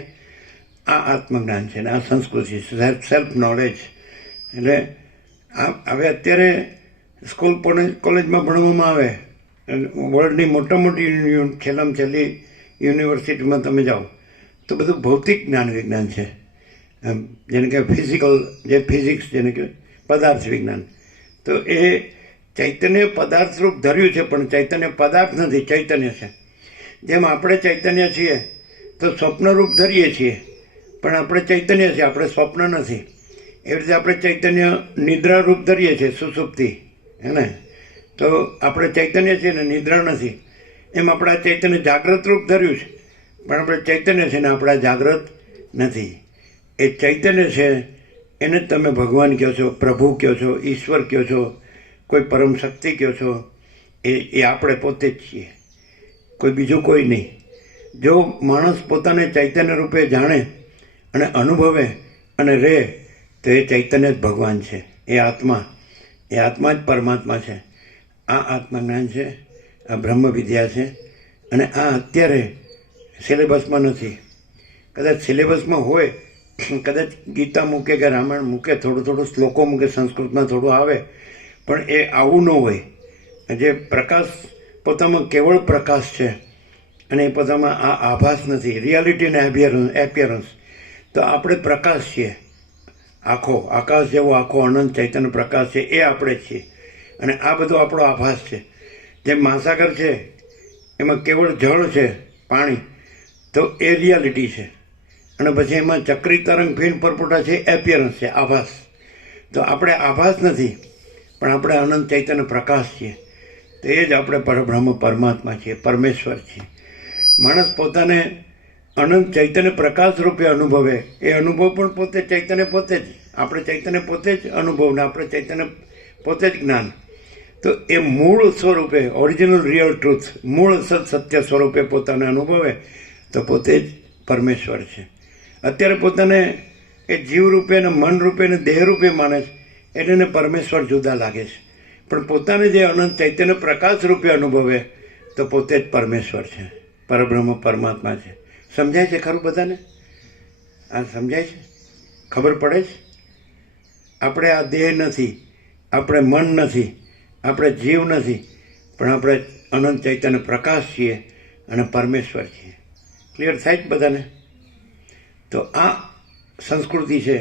આ આત્મજ્ઞાન છે ને આ સંસ્કૃતિ, સેલ્ફ નોલેજ. એટલે હવે અત્યારે સ્કૂલ, કોલેજમાં ભણવામાં આવે. વર્લ્ડની મોટા મોટી છેલ્લામાં છેલ્લી યુનિવર્સિટીમાં તમે જાઓ તો બધું ભૌતિક જ્ઞાન વિજ્ઞાન છે. જેને કે ફિઝિકલ, જે ફિઝિક્સ જેને કે પદાર્થ વિજ્ઞાન. તો એ ચૈતન્ય પદાર્થ રૂપ ધર્યું છે, પણ ચૈતન્ય પદાર્થ નથી, ચૈતન્ય છે. જેમ આપણે ચૈતન્ય છીએ તો સ્વપ્ન રૂપ ધરીએ છીએ, પણ આપણે ચૈતન્ય છીએ, આપણે સ્વપ્ન નથી. એવી રીતે આપણે ચૈતન્ય નિદ્રા રૂપ ધરીએ છીએ, સુસુપ્તિ, હે ને? તો આપણે ચૈતન્ય છીએ ને નિદ્રા નથી. એમ આપણા ચૈતન્ય જાગ્રત રૂપ ધર્યું છે, પણ આપણે ચૈતન્ય છે ને આપણા જાગ્રત નથી. એ ચૈતન્ય છે એને જ તમે ભગવાન કહો છો, પ્રભુ કહો છો, ઈશ્વર કહો છો, કોઈ પરમ શક્તિ કહો છો. એ આપણે પોતે જ છીએ, કોઈ બીજું કોઈ નહીં. જો માણસ પોતાને ચૈતન્ય રૂપે જાણે અને અનુભવે અને રહે તો એ ચૈતન્ય જ ભગવાન છે. એ આત્મા જ પરમાત્મા છે. આ આત્મજ્ઞાન છે, આ બ્રહ્મ વિદ્યા છે. અને આ અત્યારે સિલેબસમાં નથી. કદાચ સિલેબસમાં હોય, કદાચ ગીતા મૂકે કે રામાયણ મૂકે, થોડું શ્લોકો મૂકે, સંસ્કૃતમાં થોડું આવે, પણ એ આવું ન હોય. જે પ્રકાશ પોતામાં કેવળ પ્રકાશ છે અને એ પોતામાં આ આભાસ નથી, રિયાલિટી અને એપિયરન્સ. તો આપણે પ્રકાશ છીએ, આખો આકાશ જેવો આખો અનંત ચૈતન્ય પ્રકાશ છે, એ આપણે જ છીએ. અને આ બધો આપણો આભાસ છે. જેમ મહાસાગર છે એમાં કેવળ જળ છે, પાણી, તો એ રિયાલિટી છે. અને પછી એમાં ચક્રી તરંગ ફીણ પરપોટા છે, એપિયરન્સ છે, આભાસ. તો આપણે આભાસ નથી, પણ આપણે અનંત ચૈતન્ય પ્રકાશ છીએ. તો એ જ આપણે પરબ્રહ્મ પરમાત્મા છીએ, પરમેશ્વર છીએ. માણસ પોતાને અનંત ચૈતન્ય પ્રકાશ રૂપે અનુભવે, એ અનુભવ પણ પોતે ચૈતન્ય પોતે જ. આપણે ચૈતન્ય પોતે જ અનુભવ ને આપણે ચૈતન્ય પોતે જ જ્ઞાન. તો એ મૂળ સ્વરૂપે, ઓરિજિનલ રિયલ ટ્રુથ, મૂળ સત્ય સ્વરૂપે પોતાને અનુભવે તો પોતે જ પરમેશ્વર છે. અત્યારે પોતાને એ જીવ રૂપે ને મન રૂપે ને દેહ રૂપે માને છે, એટલે એને પરમેશ્વર જુદા લાગે છે. પણ પોતાને જે અનંત ચૈતન્ય પ્રકાશ રૂપે અનુભવે તો પોતે જ પરમેશ્વર છે, પરબ્રહ્મ પરમાત્મા છે. સમજાય છે ખરું બધાને? આ સમજાય છે? ખબર પડે છે? આપણે આ દેહ નથી, આપણે મન નથી, આપણે જીવ નથી, પણ આપણે અનંત ચૈતન્ય પ્રકાશ છીએ અને પરમેશ્વર છીએ. ક્લિયર થાય જ બધાને? તો આ સંસ્કૃતિ છે.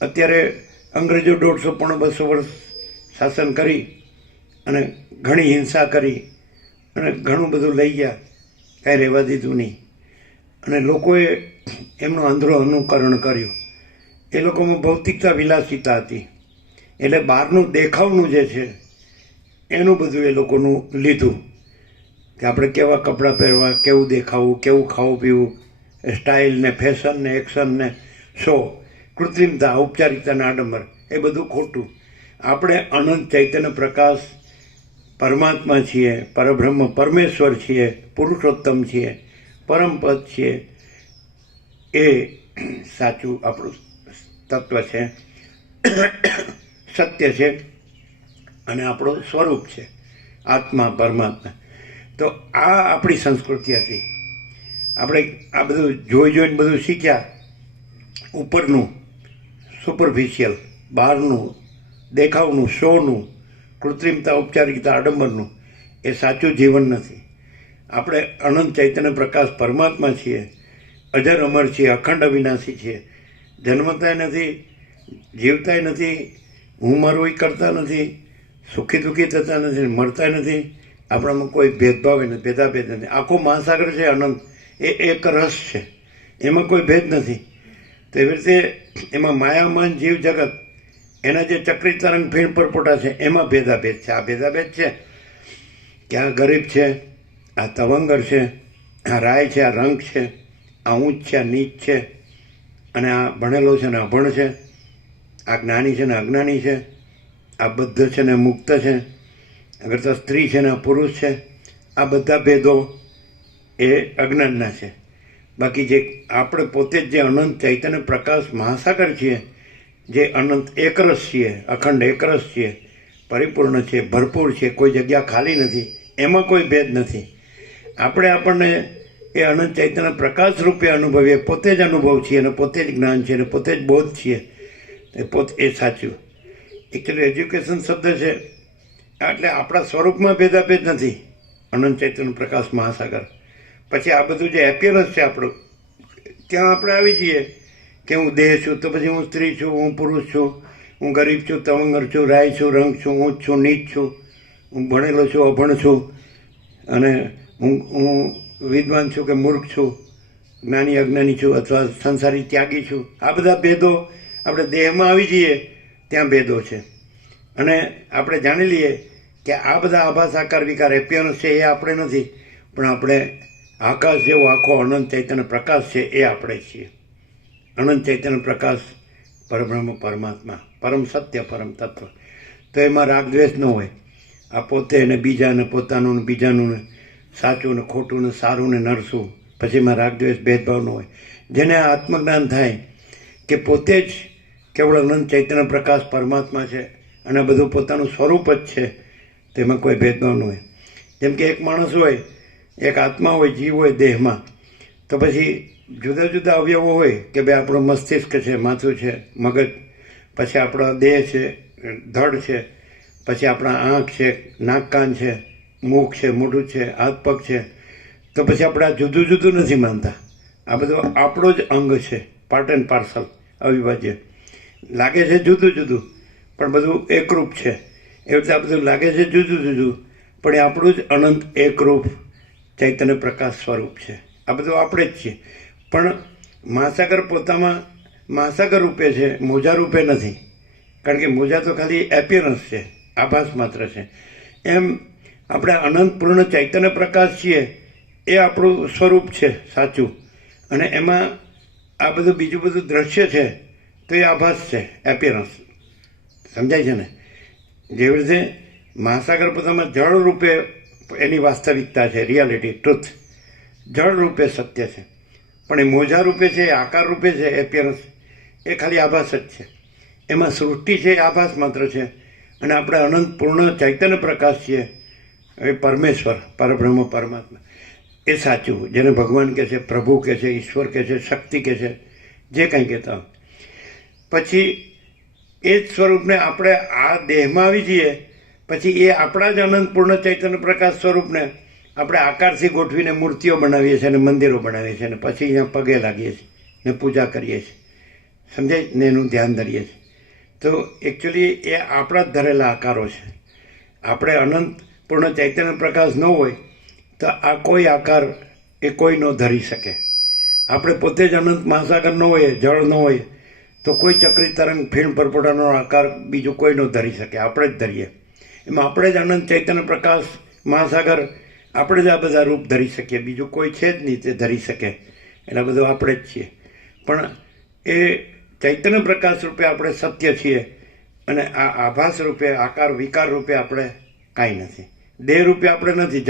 અત્યારે અંગ્રેજો 150-200 વર્ષ શાસન કરી અને ઘણી હિંસા કરી અને ઘણું બધું લઈ ગયા, કાંઈ રહેવા દીધું નહીં. અને લોકોએ એમનું આંધળું અનુકરણ કર્યું. એ લોકોમાં ભૌતિકતા, વિલાસિતા હતી. એટલે બહારનું દેખાવનું જે છે એનું બધું એ લોકોનું લીધું, કે આપણે કેવા કપડાં પહેરવા, કેવું દેખાવું, કેવું ખાવું પીવું, સ્ટાઇલ ને ફેશન ને એક્શન ને શો, કૃત્રિમતા, ઔપચારિકતા ને આડંબર, એ બધું ખોટું. આપણે અનંત ચૈતન્ય પ્રકાશ પરમાત્મા છીએ, પરબ્રહ્મ પરમેશ્વર છીએ, પુરુષોત્તમ છીએ, પરમપદ છીએ. એ સાચું આપણું તત્વ છે, સત્ય છે અને આપણું સ્વરૂપ છે, આત્મા પરમાત્મા. તો આ આપણી સંસ્કૃતિ હતી. આપણે આ બધું જોઈને બધું શીખ્યા, ઉપરનું, સુપરફિશિયલ, બહારનું, દેખાવનું, શોનું, કૃત્રિમતા, ઔપચારિકતા, આડંબરનું. એ સાચું જીવન નથી. આપણે અનંત ચૈતન્ય પ્રકાશ પરમાત્મા છીએ, અજર અમર છીએ, અખંડ અવિનાશી છીએ. જન્મતાય નથી, જીવતાય નથી, હું મારું એ કરતા નથી, સુખી દુઃખી થતા નથી, મરતા નથી. આપણામાં કોઈ ભેદભાવ નથી, ભેદાભેદ નથી. આખો મહાસાગર છે અનંત, એ એક રસ છે, એમાં કોઈ ભેદ નથી. તો એવી રીતે એમાં માયામાન જીવ જગત, એના જે ચક્રી તરંગ ફીણ પરપોટા છે એમાં ભેદાભેદ છે. આ ભેદાભેદ છે કે આ ગરીબ છે, આ તવંગર છે, આ રાય છે, આ રંગ છે, આ ઊંચ છે, આ નીચ છે, અને આ ભણેલો છે ને અભણ છે, આ જ્ઞાની છે ને અજ્ઞાની છે, આ બદ્ધ છે ને મુક્ત છે, અગર તો સ્ત્રી છે ને આ પુરુષ છે. આ બધા ભેદો એ અજ્ઞાનના છે. બાકી જે આપણે પોતે જ જે અનંત ચૈતન્ય પ્રકાશ મહાસાગર છીએ, જે અનંત એકરસ છીએ, અખંડ એકરસ છીએ, પરિપૂર્ણ છે, ભરપૂર છે, કોઈ જગ્યા ખાલી નથી, એમાં કોઈ ભેદ નથી. આપણને એ અનંત ચૈતન્ય પ્રકાશ રૂપે અનુભવીએ, પોતે જ અનુભવ છીએ અને પોતે જ જ્ઞાન છે અને પોતે જ બોધ છીએ. એ સાચું. એકચ્યુઅલી એજ્યુકેશન શબ્દ છે એટલે આપણા સ્વરૂપમાં ભેદાભેદ નથી, અનંત ચૈતન્ય પ્રકાશ મહાસાગર. પછી આ બધું જે એપિયરન્સ છે આપણું, ત્યાં આપણે આવી જઈએ કે હું દેહ છું, તો પછી હું સ્ત્રી છું, હું પુરુષ છું, હું ગરીબ છું, તવંગર છું, રાય છું, રંગ છું, ઊંચ છું, નીચ છું, હું ભણેલો છું, અભણ છું, અને હું વિદ્વાન છું કે મૂર્ખ છું, જ્ઞાની અજ્ઞાની છું, અથવા સંસારી ત્યાગી છું. આ બધા ભેદો આપણે દેહમાં આવી જઈએ ત્યાં ભેદો છે. અને આપણે જાણી લઈએ કે આ બધા આભાસ આકાર વિકાર એપિયરન્સ છે એ આપણે નથી, પણ આપણે આકાશ જેવો આખો અનંત ચૈતન્ય પ્રકાશ છે એ આપણે છીએ. અનંત ચૈતન્ય પ્રકાશ, પરબ્રહ્મ, પરમાત્મા, પરમ સત્ય, પરમ તત્વ. તો એમાં રાગદ્વેષ ન હોય. આ પોતે ને બીજા ને પોતાનું ને બીજાનું ને સાચું ને ખોટું ને સારું ને નરસું, પછી એમાં રાગદ્વેષ ભેદભાવ ન હોય. જેને આ આત્મજ્ઞાન થાય કે પોતે જ કેવળ અનંત ચૈતન્ય પ્રકાશ પરમાત્મા છે અને બધું પોતાનું સ્વરૂપ જ છે, તેમાં કોઈ ભેદભાવ ન હોય. જેમ કે એક માણસ હોય, એક આત્મા હોય, જીવ હોય દેહમાં, તો પછી જુદા જુદા અવયવો હોય કે ભાઈ આપણો મસ્તિષ્ક છે, માથું છે, મગજ, પછી આપણો દેહ છે, ધડ છે, પછી આપણા આંખ છે, નાક કાન છે, મુખ છે, મોઢું છે, હાથ પગ છે. તો પછી આપણે આ જુદું જુદું નથી માનતા. આ બધું આપણો જ અંગ છે, પાર્ટ એન્ડ પાર્સલ, અવિભાજ્ય. લાગે છે જુદું જુદું પણ બધું એકરૂપ છે. એ રીતે આ બધું લાગે છે જુદું જુદું પણ એ આપણું જ અનંત એકરૂપ ચૈતન્ય પ્રકાશ સ્વરૂપ છે. આ બધું આપણે જ છીએ. પણ મહાસાગર પોતામાં મહાસાગર રૂપે છે, મોજા રૂપે નથી. કારણ કે મોજા તો ખાલી એપિયરન્સ છે, આભાસ માત્ર છે. એમ આપણે અનંત પૂર્ણ ચૈતન્ય પ્રકાશ છીએ, એ આપણું સ્વરૂપ છે સાચું. અને એમાં આ બધું બીજું બધું દ્રશ્ય છે તો એ આભાસ છે, એપિયરન્સ. સમજાય છે ને? જેવી રીતે મહાસાગર પોતામાં જળ રૂપે એની વાસ્તવિકતા છે, રિયાલિટી, ટ્રુથ, જળ રૂપે સત્ય છે. પણ એ મોજા રૂપે છે, આકાર રૂપે છે, એપિયરન્સ, એ ખાલી આભાસ જ છે. એમાં સૃષ્ટિ છે એ આભાસ માત્ર છે. અને આપણે અનંત પૂર્ણ ચૈતન્ય પ્રકાશ છીએ, એ પરમેશ્વર, પરબ્રહ્મ, પરમાત્મા, એ સાચું. જેને ભગવાન કહે છે, પ્રભુ કહે છે, ઈશ્વર કહે છે, શક્તિ કહે છે, જે કંઈ કહેતા. પછી એ જ સ્વરૂપને આપણે આ દેહમાં આવી જઈએ પછી એ આપણા જ અનંત પૂર્ણ ચૈતન્ય પ્રકાશ સ્વરૂપને આપણે આકારથી ગોઠવીને મૂર્તિઓ બનાવીએ છીએ અને મંદિરો બનાવીએ છીએ અને પછી અહીંયા પગે લાગીએ છીએ ને પૂજા કરીએ છીએ. સમજાય ને? એનું ધ્યાન ધરીએ છીએ. તો એકચ્યુઅલી એ આપણા જ ધરેલા આકારો છે. આપણે અનંત પૂર્ણ ચૈતન્ય પ્રકાશ ન હોય તો આ કોઈ આકાર એ કોઈ ન ધરી શકે. આપણે પોતે જ અનંત મહાસાગર ન હોઈએ, જળ ન હોય, તો કોઈ ચક્રી તરંગ, ફિલ્મ પરપોટાનો આકાર બીજું કોઈ ન ધરી શકે. આપણે જ ધરીએ. એમાં આપણે જ અનંત ચૈતન્ય પ્રકાશ મહાસાગર, આપણે જ આ બધા રૂપ ધરી શકીએ. બીજું કોઈ છે જ નહીં તે ધરી શકે. એટલે બધું આપણે જ છીએ. પણ એ ચૈતન્ય પ્રકાશ રૂપે આપણે સત્ય છીએ અને આ આભાસ રૂપે, આકાર વિકાર રૂપે આપણે કાંઈ નથી. દેહ રૂપે આપણે નથી.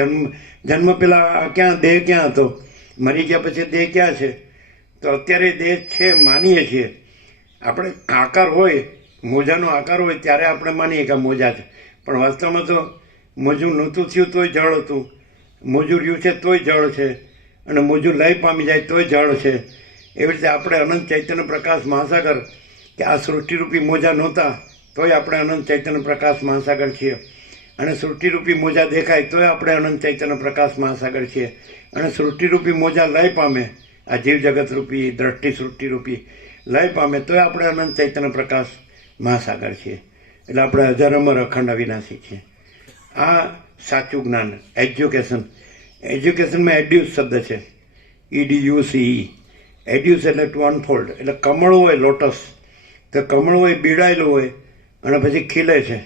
જન્મ પહેલાં ક્યાં દેહ ક્યાં હતો? મરી ગયા પછી દેહ ક્યાં છે? તો અત્યારે દેહ છે માનીએ છીએ આપણે. આકાર હોય, મોજાનો આકાર હોય ત્યારે આપણે માનીએ કે મોજા છે. પણ વાસ્તવમાં તો મોજું નહોતું થયું તોય જળ હતું, મોજું રહ્યું છે તોય જળ છે, અને મોજું લય પામી જાય તોય જળ છે. એવી રીતે આપણે અનંત ચૈતન્ય પ્રકાશ મહાસાગર, કે આ સૃષ્ટિરૂપી મોજા નહોતા તોય આપણે અનંત ચૈતન્ય પ્રકાશ મહાસાગર છીએ. અને સૃષ્ટિરૂપી મોજા દેખાય તોય આપણે અનંત ચૈતન્ય પ્રકાશ મહાસાગર છીએ. અને સૃષ્ટિરૂપી મોજા લય પામે, આ જીવ જગતરૂપી દ્રષ્ટિ સૃષ્ટિરૂપી લય પામે તોય આપણે અનંત ચૈતન્ય પ્રકાશ મહાસાગર છીએ. એટલે આપણે અજર અમર અખંડ અવિનાશી છીએ. આ સાચું જ્ઞાન. એજ્યુકેશનમાં એડ્યુસ શબ્દ છે, EDUCE. એડ્યુસ એટલે ટુ અનફોલ્ડ, એટલે કમળ હોય, લોટસ, તો કમળ હોય, બીડાયેલું હોય અને પછી ખીલે છે.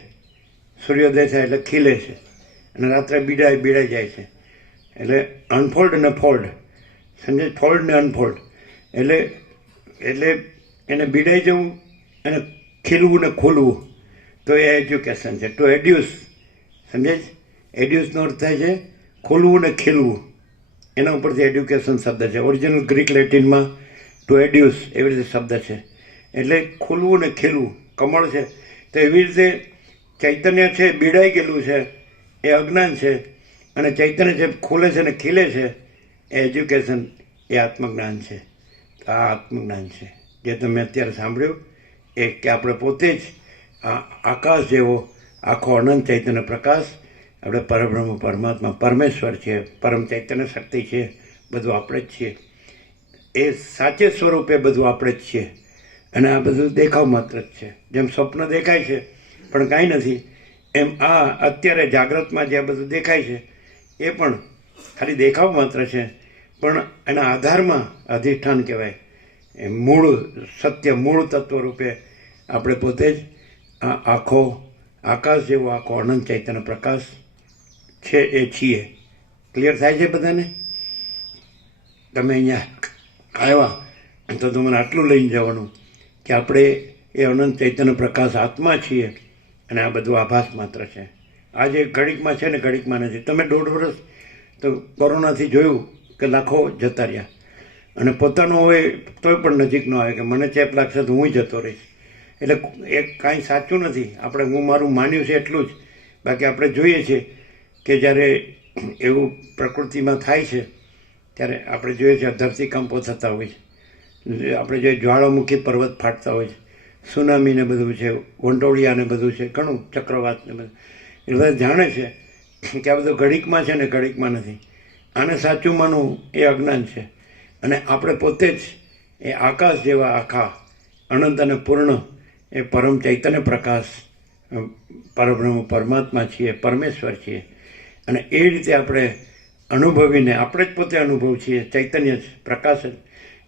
સૂર્યોદય થાય એટલે ખીલે છે અને રાત્રે બીડાઈ જાય છે. એટલે અનફોલ્ડ અને ફોલ્ડ, સમજે? ફોલ્ડ ને અનફોલ્ડ એટલે એને બીડાઈ જવું અને ખીલવું ને ખોલવું, તો એ એજ્યુકેશન છે. ટુ એડ્યુસ, સમજે? એડ્યુસનો અર્થ થાય છે ખોલવું ને ખીલવું. એના ઉપરથી એડ્યુકેશન શબ્દ છે. ઓરિજિનલ ગ્રીક લેટિનમાં ટુ એડ્યુસ એવી રીતે શબ્દ છે. એટલે ખોલવું ને ખીલવું. કમળ છે તો એવી રીતે ચૈતન્ય છે બીડાઈ ગયેલું છે એ અજ્ઞાન છે, અને ચૈતન્ય છે ખોલે છે ને ખીલે છે એ એજ્યુકેશન, એ આત્મજ્ઞાન છે. આ આત્મજ્ઞાન છે જે તમે અત્યારે સાંભળ્યું, એ કે આપણે પોતે જ આ આકાશ જેવો આખો અનંત ચૈતન્ય પ્રકાશ, આપણે પરબ્રહ્મ, પરમાત્મા, પરમેશ્વર છીએ, પરમ ચૈતન્ય શક્તિ છે, બધું આપણે જ છીએ. એ સાચે સ્વરૂપે બધું આપણે જ છીએ. અને આ બધું દેખાવ માત્ર જ છે. જેમ સ્વપ્ન દેખાય છે પણ કાંઈ નથી, એમ આ અત્યારે જાગ્રતમાં જે આ બધું દેખાય છે એ પણ ખાલી દેખાવ માત્ર છે, પણ એના આધારમાં અધિષ્ઠાન કહેવાય. એ મૂળ સત્ય, મૂળ તત્વ રૂપે આપણે પોતે જ આ આખો આકાશ જેવો આખો અનંત ચૈતન્ય પ્રકાશ છે એ છીએ. ક્લિયર થાય છે બધાને? તમે અહીંયા આવ્યા તો તમારે આટલું લઈને જવાનું કે આપણે એ અનંત ચૈતન્ય પ્રકાશ આત્મા છીએ અને આ બધું આભાસ માત્ર છે. આ જે ઘડીકમાં છે ને ઘડીકમાં નથી. તમે 1.5 વર્ષ તો કોરોનાથી જોયું કે લાખો જતા રહ્યા, અને પોતાનો હોય તોય પણ નજીક ન આવે કે મને ચેપ લાગશે તો હું જતો રહીશ. એટલે એ કાંઈ સાચું નથી. આપણે હું મારું માન્યું છે એટલું જ. બાકી આપણે જોઈએ છીએ કે જ્યારે એવું પ્રકૃતિમાં થાય છે ત્યારે આપણે જોઈએ છીએ ધરતીકંપો થતા હોય છે, આપણે જે જ્વાળામુખી પર્વત ફાટતા હોય છે, સુનામી ને બધું છે, વંટોળિયા ને બધું છે, ઘણું ચક્રવાત ને બધું. એ બધા જાણે છે કે આ બધું ઘડીકમાં છે ને ઘડીકમાં નથી. આને સાચું માનવું એ અજ્ઞાન છે. અને આપણે પોતે જ એ આકાશ જેવા આખા અનંત અને પૂર્ણ એ પરમ ચૈતન્ય પ્રકાશ પરબ્રહ્મ પરમાત્મા છીએ, પરમેશ્વર છીએ. અને એ રીતે આપણે અનુભવીને, આપણે જ પોતે અનુભવ છીએ, ચૈતન્ય જ, પ્રકાશ જ,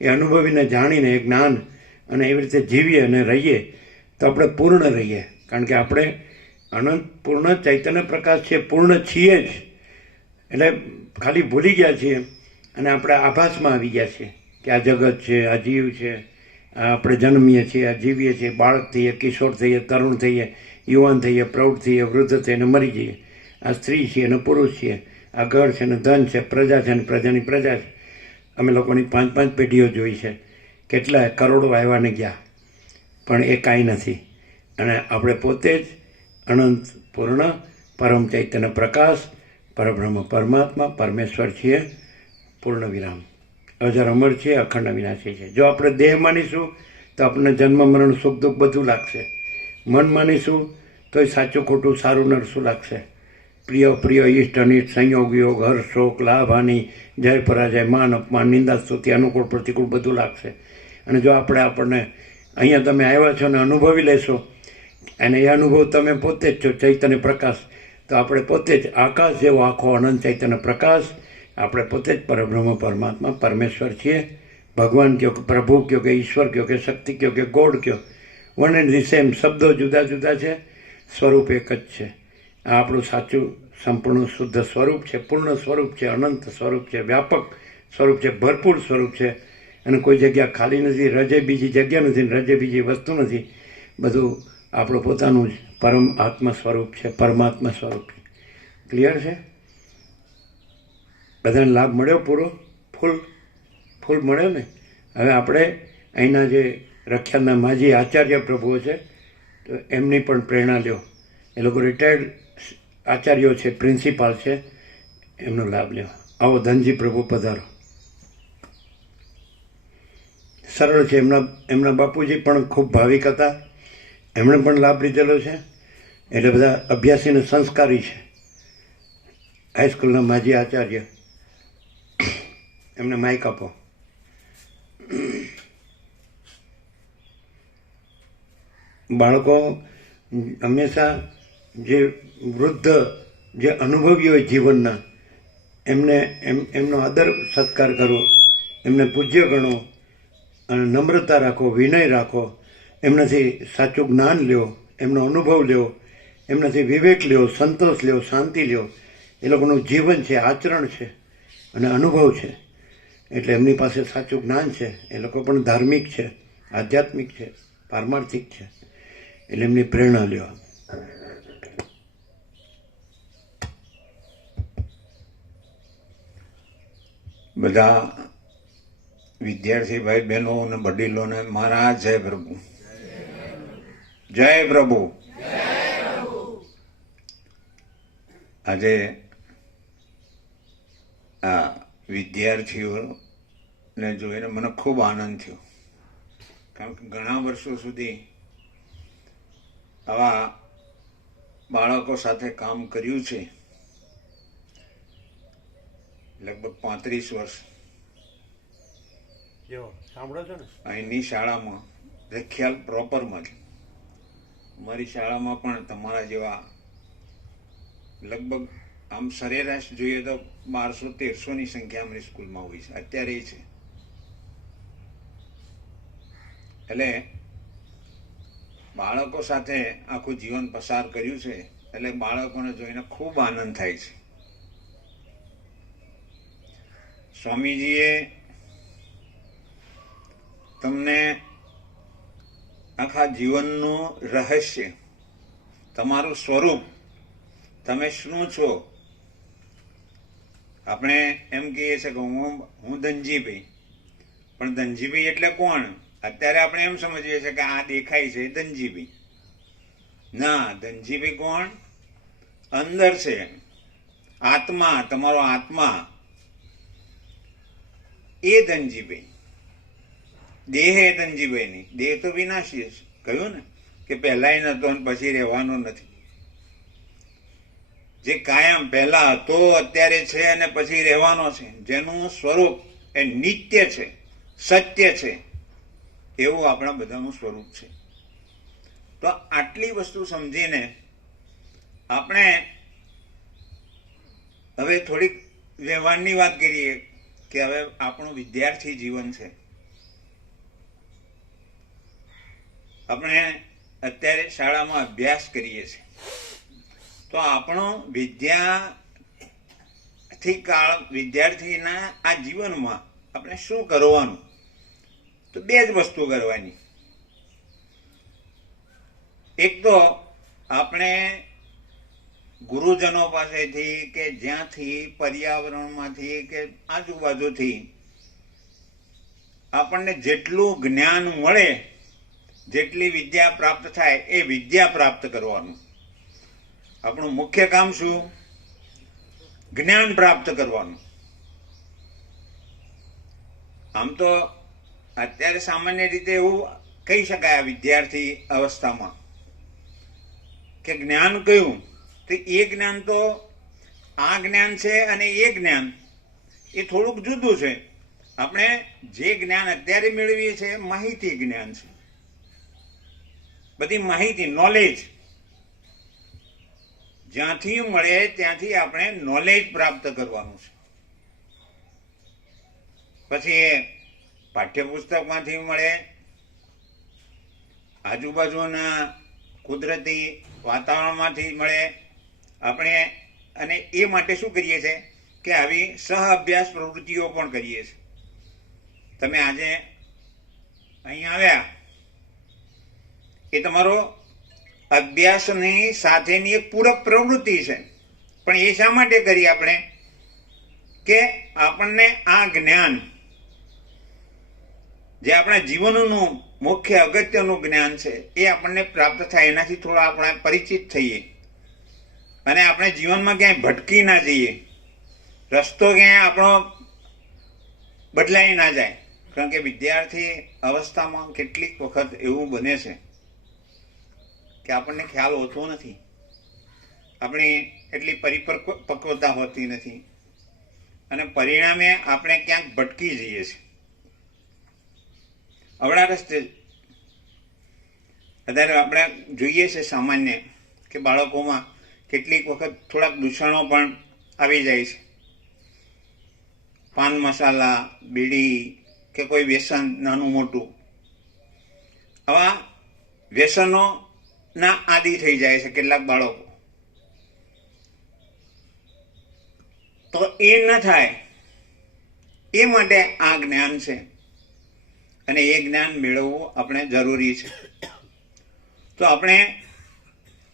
એ અનુભવીને જાણીને એ જ્ઞાન અને એવી રીતે જીવીએ અને રહીએ તો આપણે પૂર્ણ રહીએ. કારણ કે આપણે અનંત પૂર્ણ ચૈતન્ય પ્રકાશ છીએ, પૂર્ણ છીએ જ. એટલે ખાલી ભૂલી ગયા છીએ અને આપણે આભાસમાં આવી ગયા છીએ કે આ જગત છે, આ જીવ છે, આ આપણે જન્મીએ છીએ, આ જીવીએ છીએ, બાળક થઈએ, કિશોર થઈએ, તરુણ થઈએ, યુવાન થઈએ, પ્રૌઢ થઈએ, વૃદ્ધ થઈને મરી જઈએ. આ સ્ત્રી છીએ અને પુરુષ છીએ, આ ઘર છે ને ધન છે, પ્રજા છે ને પ્રજાની પ્રજા છે. અમે લોકોની 5-5 પેઢીઓ જોઈ છે, કેટલાય કરોડો આવ્યા ને ગયા, પણ એ કાંઈ નથી. અને આપણે પોતે જ અનંત પૂર્ણ પરમ ચૈતન્ય પ્રકાશ પરબ્રહ્મ પરમાત્મા પરમેશ્વર છીએ, પૂર્ણ વિરામ, અજર અમર છીએ, અખંડ અવિનાશી છે. જો આપણે દેહ માનીશું તો આપણને જન્મ મરણ સુખ દુઃખ બધું લાગશે. મન માનીશું તોય સાચું ખોટું સારું નરસું લાગશે. પ્રિય પ્રિય, ઈષ્ટ અનિષ્ટ, સંયોગ યોગ, હર્ષ શોક, લાભ હાનિ, જય પરાજય, માન અપમાન, નિંદા સ્તુતિ, અનુકૂળ પ્રતિકૂળ બધું લાગશે. અને જો આપણને અહીંયા તમે આવ્યા છો ને અનુભવી લેશો, અને એ અનુભવ તમે પોતે જ છો, ચૈતન્ય પ્રકાશ, તો આપણે પોતે જ આકાશ જેવો આખો અનંત ચૈતન્ય પ્રકાશ, આપણે પોતે જ પરબ્રહ્મ પરમાત્મા પરમેશ્વર છીએ. ભગવાન કહો કે પ્રભુ કહો કે ઈશ્વર કહો કે શક્તિ કહો કે ગોડ કહો, વન એન્ડ ધી સેમ. શબ્દો જુદા જુદા છે, સ્વરૂપ એક જ છે. આ આપણું સાચું સંપૂર્ણ શુદ્ધ સ્વરૂપ છે, પૂર્ણ સ્વરૂપ છે, અનંત સ્વરૂપ છે, વ્યાપક સ્વરૂપ છે, ભરપૂર સ્વરૂપ છે. અને કોઈ જગ્યા ખાલી નથી, રજે બીજી જગ્યા નથી, રજે બીજી વસ્તુ નથી. બધું આપણું પોતાનું જ પરમ આત્મા સ્વરૂપ છે, પરમાત્મા સ્વરૂપ છે. ક્લિયર છે? બધાને લાભ મળ્યો પૂરો? ફૂલ મળ્યો ને? હવે આપણે અહીંના જે રખ્યાના માજી આચાર્ય પ્રભુઓ છે તો એમની પણ પ્રેરણા લ્યો. એ લોકો રિટાયર્ડ આચાર્યો છે, પ્રિન્સિપાલ છે, એમનો લાભ લ્યો. આવો ધનજી પ્રભુ પધારો. સરળ છે. એમના બાપુજી પણ ખૂબ ભાવિક હતા, એમણે પણ લાભ લીધેલો છે. એટલે બધા અભ્યાસીને સંસ્કારી છે. હાઈસ્કૂલના માજી આચાર્ય, એમને માઇક આપો. બાળકો હંમેશા જે વૃદ્ધ, જે અનુભવી હોય જીવનના, એમનો આદર સત્કાર કરો, એમને પૂજ્ય ગણો અને નમ્રતા રાખો, વિનય રાખો. એમનાથી સાચું જ્ઞાન લ્યો, એમનો અનુભવ લ્યો, એમનાથી વિવેક લ્યો, સંતોષ લ્યો, શાંતિ લ્યો. એ લોકોનું જીવન છે, આચરણ છે અને અનુભવ છે. એટલે એમની પાસે સાચું જ્ઞાન છે. એ લોકો પણ ધાર્મિક છે, આધ્યાત્મિક છે, પારમાર્થિક છે. એટલે એમની પ્રેરણા લ્યો. બધા વિદ્યાર્થી ભાઈ બહેનો અને વડીલોને મારા જય પ્રભુ, જય પ્રભુ. આજે આ વિદ્યાર્થીઓને જોઈને મને ખૂબ આનંદ થયો. કારણ કે ઘણા વર્ષો સુધી આવા બાળકો સાથે કામ કર્યું છે, લગભગ 35 વર્ષ. જો સાંભળો છો ને? અહીંની શાળામાં ખ્યાલ પ્રોપરમાં જ મારી શાળામાં પણ તમારા જેવા લગભગ આમ સરેરાશ જોઈએ તો 1200-1300 સંખ્યા અમારી સ્કૂલમાં હોય છે અત્યારે છે. એટલે બાળકો સાથે આખું જીવન પસાર કર્યું છે એટલે બાળકોને જોઈને ખૂબ આનંદ થાય છે. સ્વામીજીએ તમને આખા જીવનનું રહસ્ય, તમારું સ્વરૂપ, તમે શું છો, આપણે એમ કહીએ છીએ કે હું ધનજીભાઈ, પણ ધનજીભાઈ એટલે કોણ? અત્યારે આપણે એમ સમજીએ છીએ કે આ દેખાય છે ધનજીભાઈ. ના, ધનજીભાઈ કોણ? અંદર છે આત્મા, તમારો આત્મા એ ધનજીભાઈ. દેહ એ ધનજીભાઈ નહીં. દેહ તો વિનાશી છે, કહ્યું ને કે પહેલાય નતો અને પછી રહેવાનો નથી. જે કાયમ પહેલા હતો, અત્યારે છે અને પછી રહેવાનો છે, જેનું સ્વરૂપ એ નિત્ય છે, સત્ય છે, એવું આપણા બધાનું સ્વરૂપ છે. તો આટલી વસ્તુ સમજીને આપણે હવે થોડીક વ્યવહારની વાત કરીએ કે હવે આપણું વિદ્યાર્થી જીવન છે. આપણે અત્યારે શાળામાં અભ્યાસ કરીએ છીએ, તો આપણો વિદ્યાર્થીના આ જીવનમાં આપણે શું કરવાનું? તો બે જ વસ્તુ કરવાની. એક તો આપણે ગુરુજનો પાસેથી કે જ્યાંથી પર્યાવરણમાંથી કે આજુબાજુથી આપણને જેટલું જ્ઞાન મળે, જેટલી વિદ્યા પ્રાપ્ત થાય એ વિદ્યા પ્રાપ્ત કરવાનું. આપણું મુખ્ય કામ શું? જ્ઞાન પ્રાપ્ત કરવાનું. આમ તો અત્યારે સામાન્ય રીતે એવું કહી શકાય વિદ્યાર્થી અવસ્થામાં કે જ્ઞાન કયું? તો એ જ્ઞાન તો આ જ્ઞાન છે અને એ જ્ઞાન એ થોડુંક જુદું છે. આપણે જે જ્ઞાન અત્યારે મેળવીએ છીએ માહિતી જ્ઞાન છે. બધી માહિતી, નોલેજ જ્યાંથી મળે ત્યાંથી આપણે નોલેજ પ્રાપ્ત કરવાનું છે. પછી એ પાઠ્યપુસ્તકમાંથી મળે, આજુબાજુના કુદરતી વાતાવરણમાંથી મળે. આપણે અને એ માટે શું કરીએ છીએ કે આવી સહ અભ્યાસ પ્રવૃત્તિઓ પણ કરીએ છીએ. તમે આજે અહીં આવ્યા એ તમારો અભ્યાસની સાથેની એક પૂરક પ્રવૃત્તિ છે. પણ એ શા માટે કરી આપણે? કે આપણને આ જ્ઞાન, જે આપણા જીવનનું મુખ્ય અગત્યનું જ્ઞાન છે, એ આપણને પ્રાપ્ત થાય, એનાથી થોડા આપણે પરિચિત થઈએ અને આપણે જીવનમાં ક્યાંય ભટકી ના જઈએ, રસ્તો ક્યાંય આપણો બદલાઈ ના જાય. કારણ કે વિદ્યાર્થી અવસ્થામાં કેટલીક વખત એવું બને છે કે આપણને ખ્યાલ હોતો નથી, આપણી એટલી પરિપક્વતા હોતી નથી અને પરિણામે આપણે ક્યાંક ભટકી જઈએ છીએ. અવળા રસ્તે અત્યારે આપણે જોઈએ છે સામાન્ય કે બાળકોમાં કેટલીક વખત થોડાક દૂષણો પણ આવી જાય છે. પાન મસાલા, બીડી કે કોઈ વ્યસન નાનું મોટું, આવા વ્યસનો ના આદિ થઈ જાય છે કેટલાક બાળકો. તો એ ન થાય એ માટે આ જ્ઞાન છે અને એ જ્ઞાન મેળવવું આપણે જરૂરી છે. તો આપણે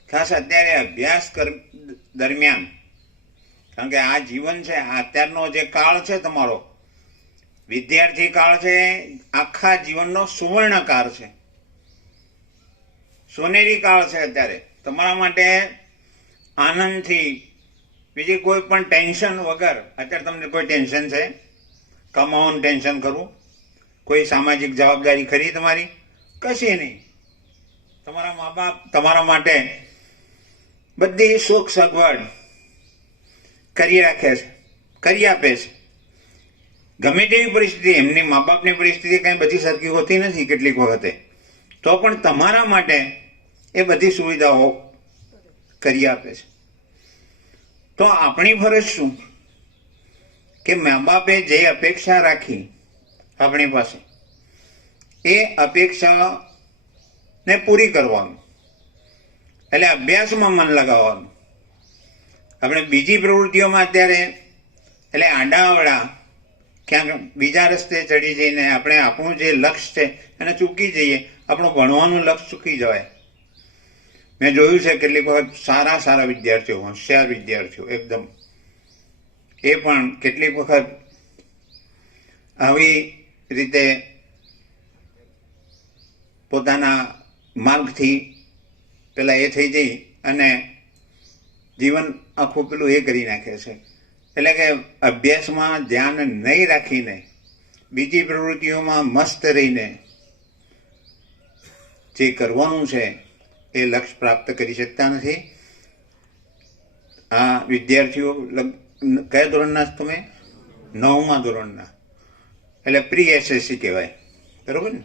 ખાસ અત્યારે અભ્યાસ દરમિયાન, કારણ કે આ જીવન છે, અત્યારનો જે કાળ છે, તમારો વિદ્યાર્થી કાળ છે, આખા જીવનનો સુવર્ણકાળ છે, સોનેરી કાળ છે. અત્યારે તમારા માટે આનંદથી, બીજી કોઈ પણ ટેન્શન વગર, અત્યારે તમને કોઈ ટેન્શન છે? કમાવાનું ટેન્શન ખરું? કોઈ સામાજિક જવાબદારી ખરી તમારી? કશી નહીં. તમારા મા બાપ તમારા માટે બધી સુખ સગવડ કરી રાખે છે, કરી આપે છે. ગમે તેવી પરિસ્થિતિ, એમની મા બાપની પરિસ્થિતિ કંઈ બધી સરખી હોતી નથી કેટલીક વખતે, તો પણ તમારા માટે એ બધી સુવિધાઓ કરી આપે છે. તો આપણી ફરજ શું કે મા બાપે જે અપેક્ષા રાખી આપણી પાસે, એ અપેક્ષાને પૂરી કરવાનું, એટલે અભ્યાસમાં મન લગાવવાનું. આપણે બીજી પ્રવૃત્તિઓમાં અત્યારે એટલે આડાઅવળા ક્યાંક બીજા રસ્તે ચડી જઈને આપણે આપણું જે લક્ષ્ય છે એને ચૂકી જઈએ, આપણું ભણવાનું લક્ષ્ય ચૂકી જવાય. મેં જોયું છે કેટલીક વખત સારા સારા વિદ્યાર્થીઓ, હોશિયાર વિદ્યાર્થીઓ એકદમ, એ પણ કેટલીક વખત આવી રીતે પોતાના માર્ગથી પેલા એ થઈ જઈ અને જીવન આખું પેલું એ કરી નાખે છે. એટલે કે અભ્યાસમાં ધ્યાન નહીં રાખીને બીજી પ્રવૃત્તિઓમાં મસ્ત રહીને જે કરવાનું છે એ લક્ષ્ય પ્રાપ્ત કરી શકતા નથી. આ વિદ્યાર્થીઓ કયા ધોરણના તમે? 9મા ધોરણના, એટલે પ્રી એસએસસી કહેવાય, બરોબર ને?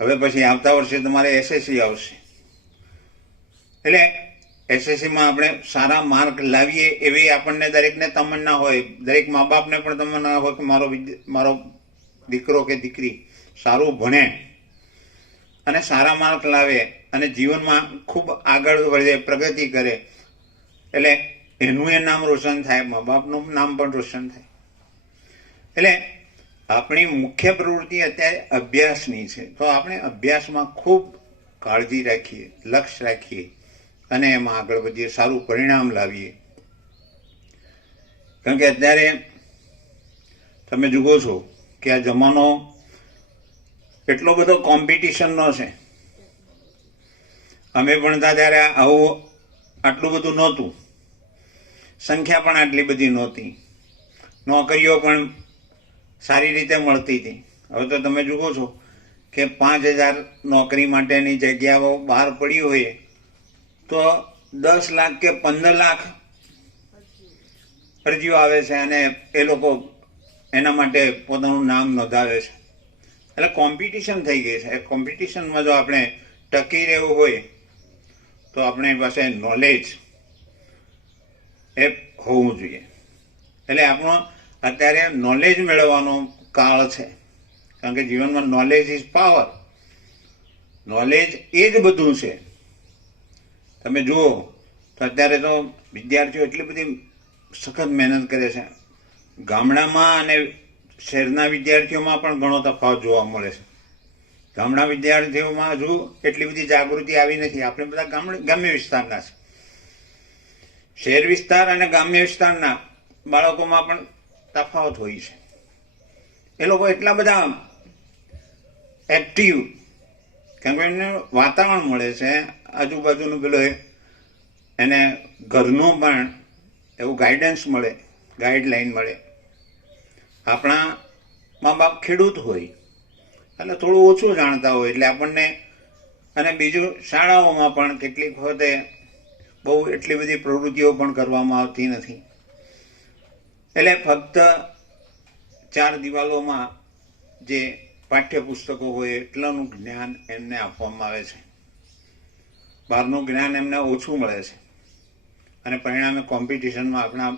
હવે પછી આવતા વર્ષે તમારે એસએસસી આવશે. એટલે એસએસસીમાં આપણે સારા માર્ક લાવીએ એવી આપણને દરેકને તમન્ના હોય, દરેક મા બાપને પણ તમન્ના હોય કે મારો દીકરો કે દીકરી સારું ભણે અને સારા માર્ક લાવે અને જીવનમાં ખૂબ આગળ વધે, પ્રગતિ કરે, એટલે એનું એ નામ રોશન થાય, મા બાપનું નામ પણ રોશન થાય. એટલે આપણી મુખ્ય પ્રવૃત્તિ અત્યારે અભ્યાસની છે, તો આપણે અભ્યાસમાં ખૂબ કાળજી રાખીએ, લક્ષ્ય રાખીએ અને એમાં આગળ વધીએ, સારું પરિણામ લાવીએ. કારણ કે અત્યારે તમે જુઓ છો કે આ જમાનો એટલો બધો કોમ્પિટિશનનો છે. અમે ભણતા ત્યારે આટલું બધું નહોતું, સંખ્યા પણ આટલી બધી નહોતી, નોકરીઓ પણ સારી રીતે મળતી હતી. હવે તો તમે જુઓ છો કે 5,000 નોકરી માટેની જગ્યાઓ બહાર પડી હોય તો 10 લાખ કે 15 લાખ અરજીઓ આવે છે અને એ લોકો એના માટે પોતાનું નામ નોંધાવે છે. એટલે કોમ્પિટિશન થઈ ગઈ છે. એ કોમ્પિટિશનમાં જો આપણે ટકી રહેવું હોય તો આપણી પાસે નોલેજ એ હોવું જોઈએ. એટલે આપણો અત્યારે નોલેજ મેળવવાનો કાળ છે, કારણ કે જીવનમાં નોલેજ ઇઝ પાવર. નોલેજ એ જ બધું છે. તમે જુઓ તો અત્યારે તો વિદ્યાર્થીઓ એટલી બધી સખત મહેનત કરે છે. ગામડામાં અને શહેરના વિદ્યાર્થીઓમાં પણ ઘણો તફાવત જોવા મળે છે. ગામડા વિદ્યાર્થીઓમાં હજુ એટલી બધી જાગૃતિ આવી નથી. આપણે બધા ગ્રામ્ય વિસ્તારના છે. શહેર વિસ્તાર અને ગ્રામ્ય વિસ્તારના બાળકોમાં પણ તફાવત હોય છે. એ લોકો એટલા બધા એક્ટિવ, કારણ કે એમને વાતાવરણ મળે છે, આજુબાજુનું પેલું એને ઘરનું પણ એવું ગાઈડન્સ મળે, ગાઈડલાઈન મળે. આપણા મા બાપ ખેડૂત હોય એટલે થોડું ઓછું જાણતા હોય, એટલે આપણને, અને બીજું શાળાઓમાં પણ કેટલીક વખતે બહુ એટલી બધી પ્રવૃત્તિઓ પણ કરવામાં આવતી નથી. એટલે ફક્ત 4 દિવાલોમાં જે પાઠ્યપુસ્તકો હોય એટલાનું જ્ઞાન એમને આપવામાં આવે છે. બહારનું જ્ઞાન એમને ઓછું મળે છે અને પરિણામે કોમ્પિટિશનમાં આપણા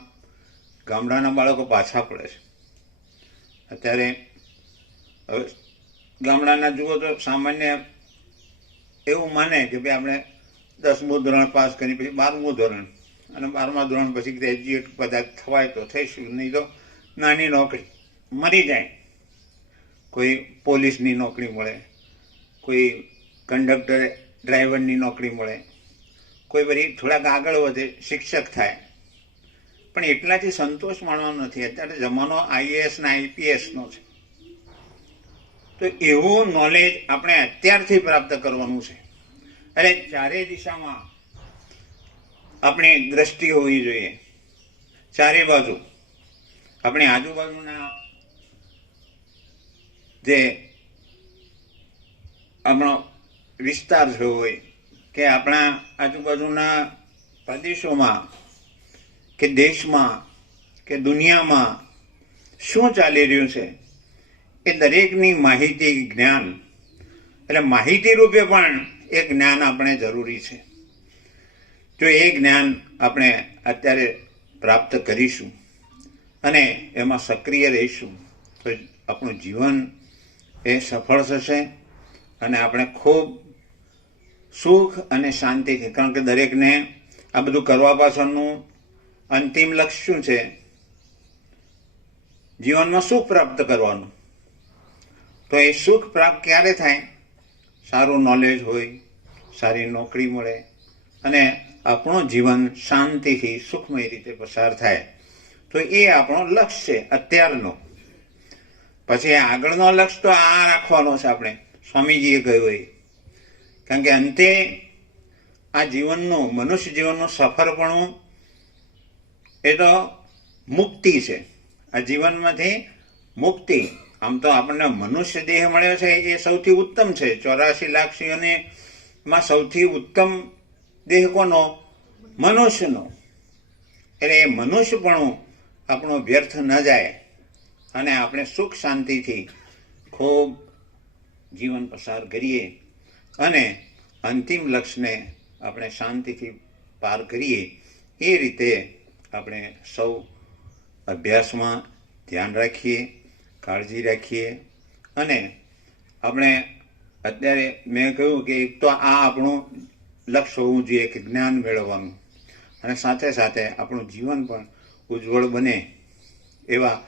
ગામડાના બાળકો પાછા પડે છે. અત્યારે હવે ગામડાના જુઓ તો સામાન્ય એવું માને કે ભાઈ આપણે 10મું ધોરણ પાસ કરી પછી 12મું ધોરણ, અને 12મા ધોરણ પછી ગ્રેજ્યુએટ કદાચ થવાય તો થઈશું, નહીં તો નાની નોકરી મરી જાય. કોઈ પોલીસની નોકરી મળે, કોઈ કંડક્ટર ડ્રાઈવરની નોકરી મળે, કોઈ વળી થોડાક આગળ વધે શિક્ષક થાય. પણ એટલાથી સંતોષ માણવાનો નથી. અત્યારે જમાનો IAS ને IPSનો છે. તો એવું નોલેજ આપણે અત્યારથી પ્રાપ્ત કરવાનું છે. એટલે ચારેય દિશામાં આપણી દ્રષ્ટિ હોવી જોઈએ. ચારે બાજુ આપણી આજુબાજુના જે આપણો વિસ્તાર છે હોય કે આપણા આજુબાજુના પ્રદેશોમાં કે દેશમાં કે દુનિયામાં શું ચાલી રહ્યું છે એ દરેકની માહિતી જ્ઞાન, એટલે માહિતી રૂપે પણ એ જ્ઞાન આપણે જરૂરી છે. જો એ જ્ઞાન આપણે અત્યારે પ્રાપ્ત કરીશું અને એમાં સક્રિય રહીશું તો આપણું જીવન એ સફળ થશે અને આપણે ખૂબ સુખ અને શાંતિથી, કારણ કે દરેકને આ બધું કરવા પાછળનું અંતિમ લક્ષ્ય શું છે? જીવનમાં સુખ પ્રાપ્ત કરવાનું. તો એ સુખ પ્રાપ્ત ક્યારે થાય? સારું નોલેજ હોય, સારી નોકરી મળે અને આપણું જીવન શાંતિથી સુખમય રીતે પસાર થાય. તો એ આપણો લક્ષ્ય છે અત્યારનો. પછી આગળનો લક્ષ્ય તો આ રાખવાનો છે આપણે, સ્વામીજીએ કહ્યું હોય. કારણ કે અંતે આ જીવનનું, મનુષ્ય જીવનનું સફળપણું એ તો મુક્તિ છે. આ જીવનમાંથી મુક્તિ. આમ તો આપણને મનુષ્ય દેહ મળ્યો છે એ સૌથી ઉત્તમ છે. 84 લાખ સિંહોમાં સૌથી ઉત્તમ દેહ કોનો? મનુષ્યનો. એટલે એ મનુષ્યપણું આપણો વ્યર્થ ન જાય અને આપણે સુખ શાંતિથી ખૂબ જીવન પસાર કરીએ અને અંતિમ લક્ષ્યને આપણે શાંતિથી પાર કરીએ. એ રીતે આપણે સૌ અભ્યાસમાં ધ્યાન રાખીએ, કાળજી રાખીએ અને આપણે અત્યારે મેં કહ્યું કે એક તો આ આપણું લક્ષ્ય હોવું જોઈએ કે જ્ઞાન મેળવવાનું, અને સાથે સાથે આપણું જીવન પણ ઉજ્જવળ બને એવા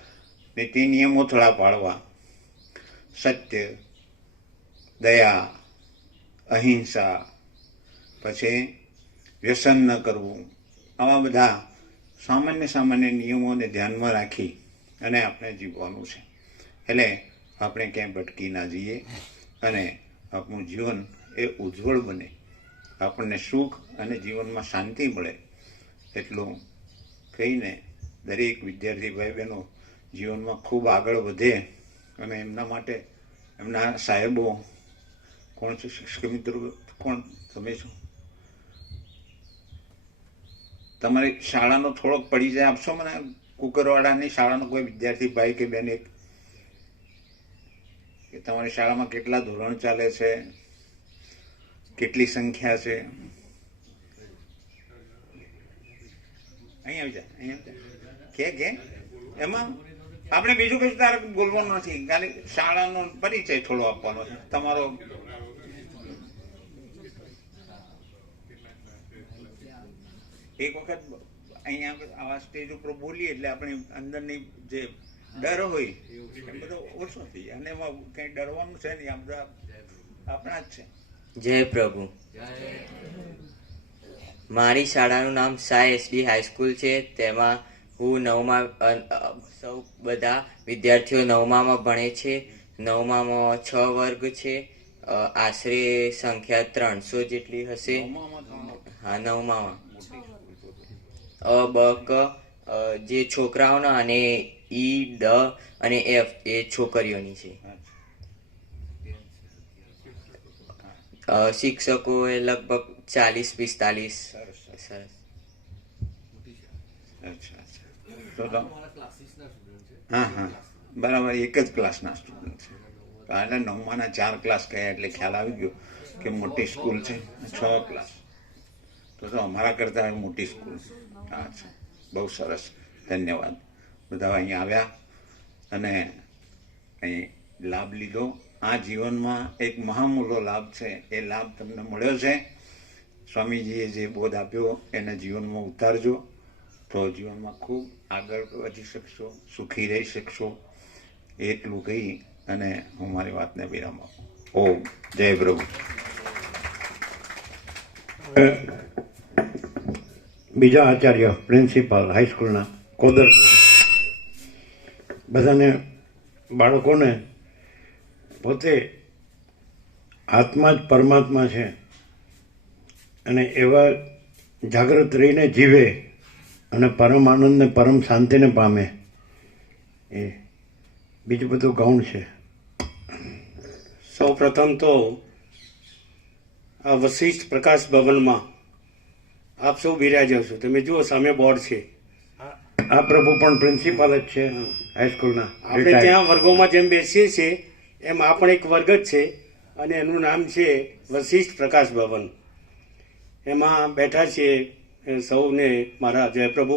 નીતિ નિયમો થોડા પાળવા. સત્ય, દયા, અહિંસા, પછી વ્યસન ન કરવું, આવા બધા સામાન્ય નિયમોને ધ્યાનમાં રાખી અને આપણે જીવવાનું છે. એટલે આપણે ક્યાંય ભટકી ના જઈએ અને આપણું જીવન એ ઉજ્જવળ બને, આપણને સુખ અને જીવનમાં શાંતિ મળે એટલું કહીને દરેક વિદ્યાર્થી ભાઈ બહેનો જીવનમાં ખૂબ આગળ વધે અને એમના માટે એમના સાહેબો કોણ છે? શિક્ષક મિત્રો કોણ? તમે છો? તમારી શાળાનો થોડોક પરિચય આપશો મને? કુકરવાડાની શાળાનો કોઈ વિદ્યાર્થી ભાઈ કે બેન એક, કે તમારી શાળામાં કેટલા ધોરણ ચાલે છે, કેટલી સંખ્યા છે? અહીં આવી જાય, અહીં આવી જાય. કે એમાં આપણે બીજું કશું તારે બોલવાનું નથી, ખાલી શાળાનો પરિચય થોડો આપવાનો છે તમારો. એક વખત અહીંયા આવા સ્ટેજ ઉપર બોલીએ એટલે આપણી અંદરની જે ડર હોય એ બધો ઓછો થઈ જાય અને એમાં કંઈ ડરવાનું છે નહીં, આ બધા આપણા જ છે. જય પ્રભુ. મારી શાળાનું નામ સાઈ એસડી હાઈસ્કૂલ છે. તેમાં હું સૌ બધા વિદ્યાર્થીઓ 9મામાં ભણે છે. 9મામાં 6 વર્ગ છે. આશરે સંખ્યા 300 જેટલી હશે. હા, 9મામાં. બ ક જે છોકરાઓના અને ઈ ડ અને એફ એ છોકરીઓની છે. શિક્ષકો એ લગભગ 40-45. સરસ. હા, બરાબર. એક જ ક્લાસના સ્ટુડન્ટ છે. એટલે 9માના 4 ક્લાસ કયા એટલે ખ્યાલ આવી ગયો કે મોટી સ્કૂલ છે. 6 ક્લાસ તો અમારા કરતા મોટી સ્કૂલ. અચ્છા, બહુ સરસ. ધન્યવાદ. બધા અહીંયા આવ્યા અને અહીં લાભ લીધો. આ જીવનમાં એક મહામૂલો લાભ છે. એ લાભ તમને મળ્યો છે. સ્વામીજીએ જે બોધ આપ્યો એને જીવનમાં ઉતારજો તો જીવનમાં ખૂબ આગળ વધી શકશો, સુખી રહી શકશો. એટલું કહી અને હું મારી વાતને વિરામ આપું. ઓમ જય પ્રભુ. બીજા આચાર્ય પ્રિન્સિપાલ હાઈસ્કૂલના કોદર બધાને, બાળકોને પોતે આત્મા જ પરમાત્મા છે અને એવા જાગૃત રહીને જીવે અને પરમ આનંદને પરમ શાંતિને પામે. એ બીજું બધું ગૌણ છે. સૌ પ્રથમ તો આ વશિષ્ઠ પ્રકાશ ભવનમાં આપ સૌ બિરાજો છો. તમે જુઓ સામે બોર્ડ છે. આ પ્રભુ પણ પ્રિન્સિપાલ જ છે હાઈસ્કૂલના. આપણે ત્યાં વર્ગોમાં જેમ બેસીએ છીએ એમ આ પણ એક વર્ગ જ છે અને એનું નામ છે વશિષ્ઠ પ્રકાશ ભવન. એમાં બેઠા છીએ સૌને મારા જયપ્રભુ.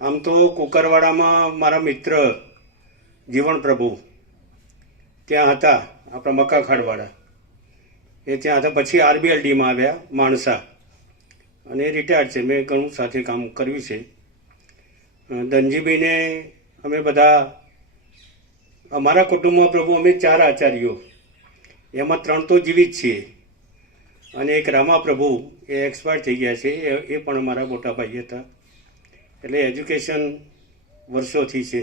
આમ તો કુકરવાડામાં મારા મિત્ર જીવન પ્રભુ ત્યાં હતા, આપણા મકાખાડવાળા એ ત્યાં હતા. પછી RBLDમાં આવ્યા માણસા અને રિટાયર્ડ છે. મેં ઘણું સાથે કામ કર્યું છે. ધનજીભાઈને અમે બધા અમારા કુટુંબમાં પ્રભુ અમે 4 આચાર્યો, એમાં 3 તો જીવિત છીએ અને એક રામા પ્રભુ એ એક્સપાયર થઈ ગયા છે. એ પણ અમારા મોટા ભાઈ હતા. એટલે એજ્યુકેશન વર્ષોથી છે.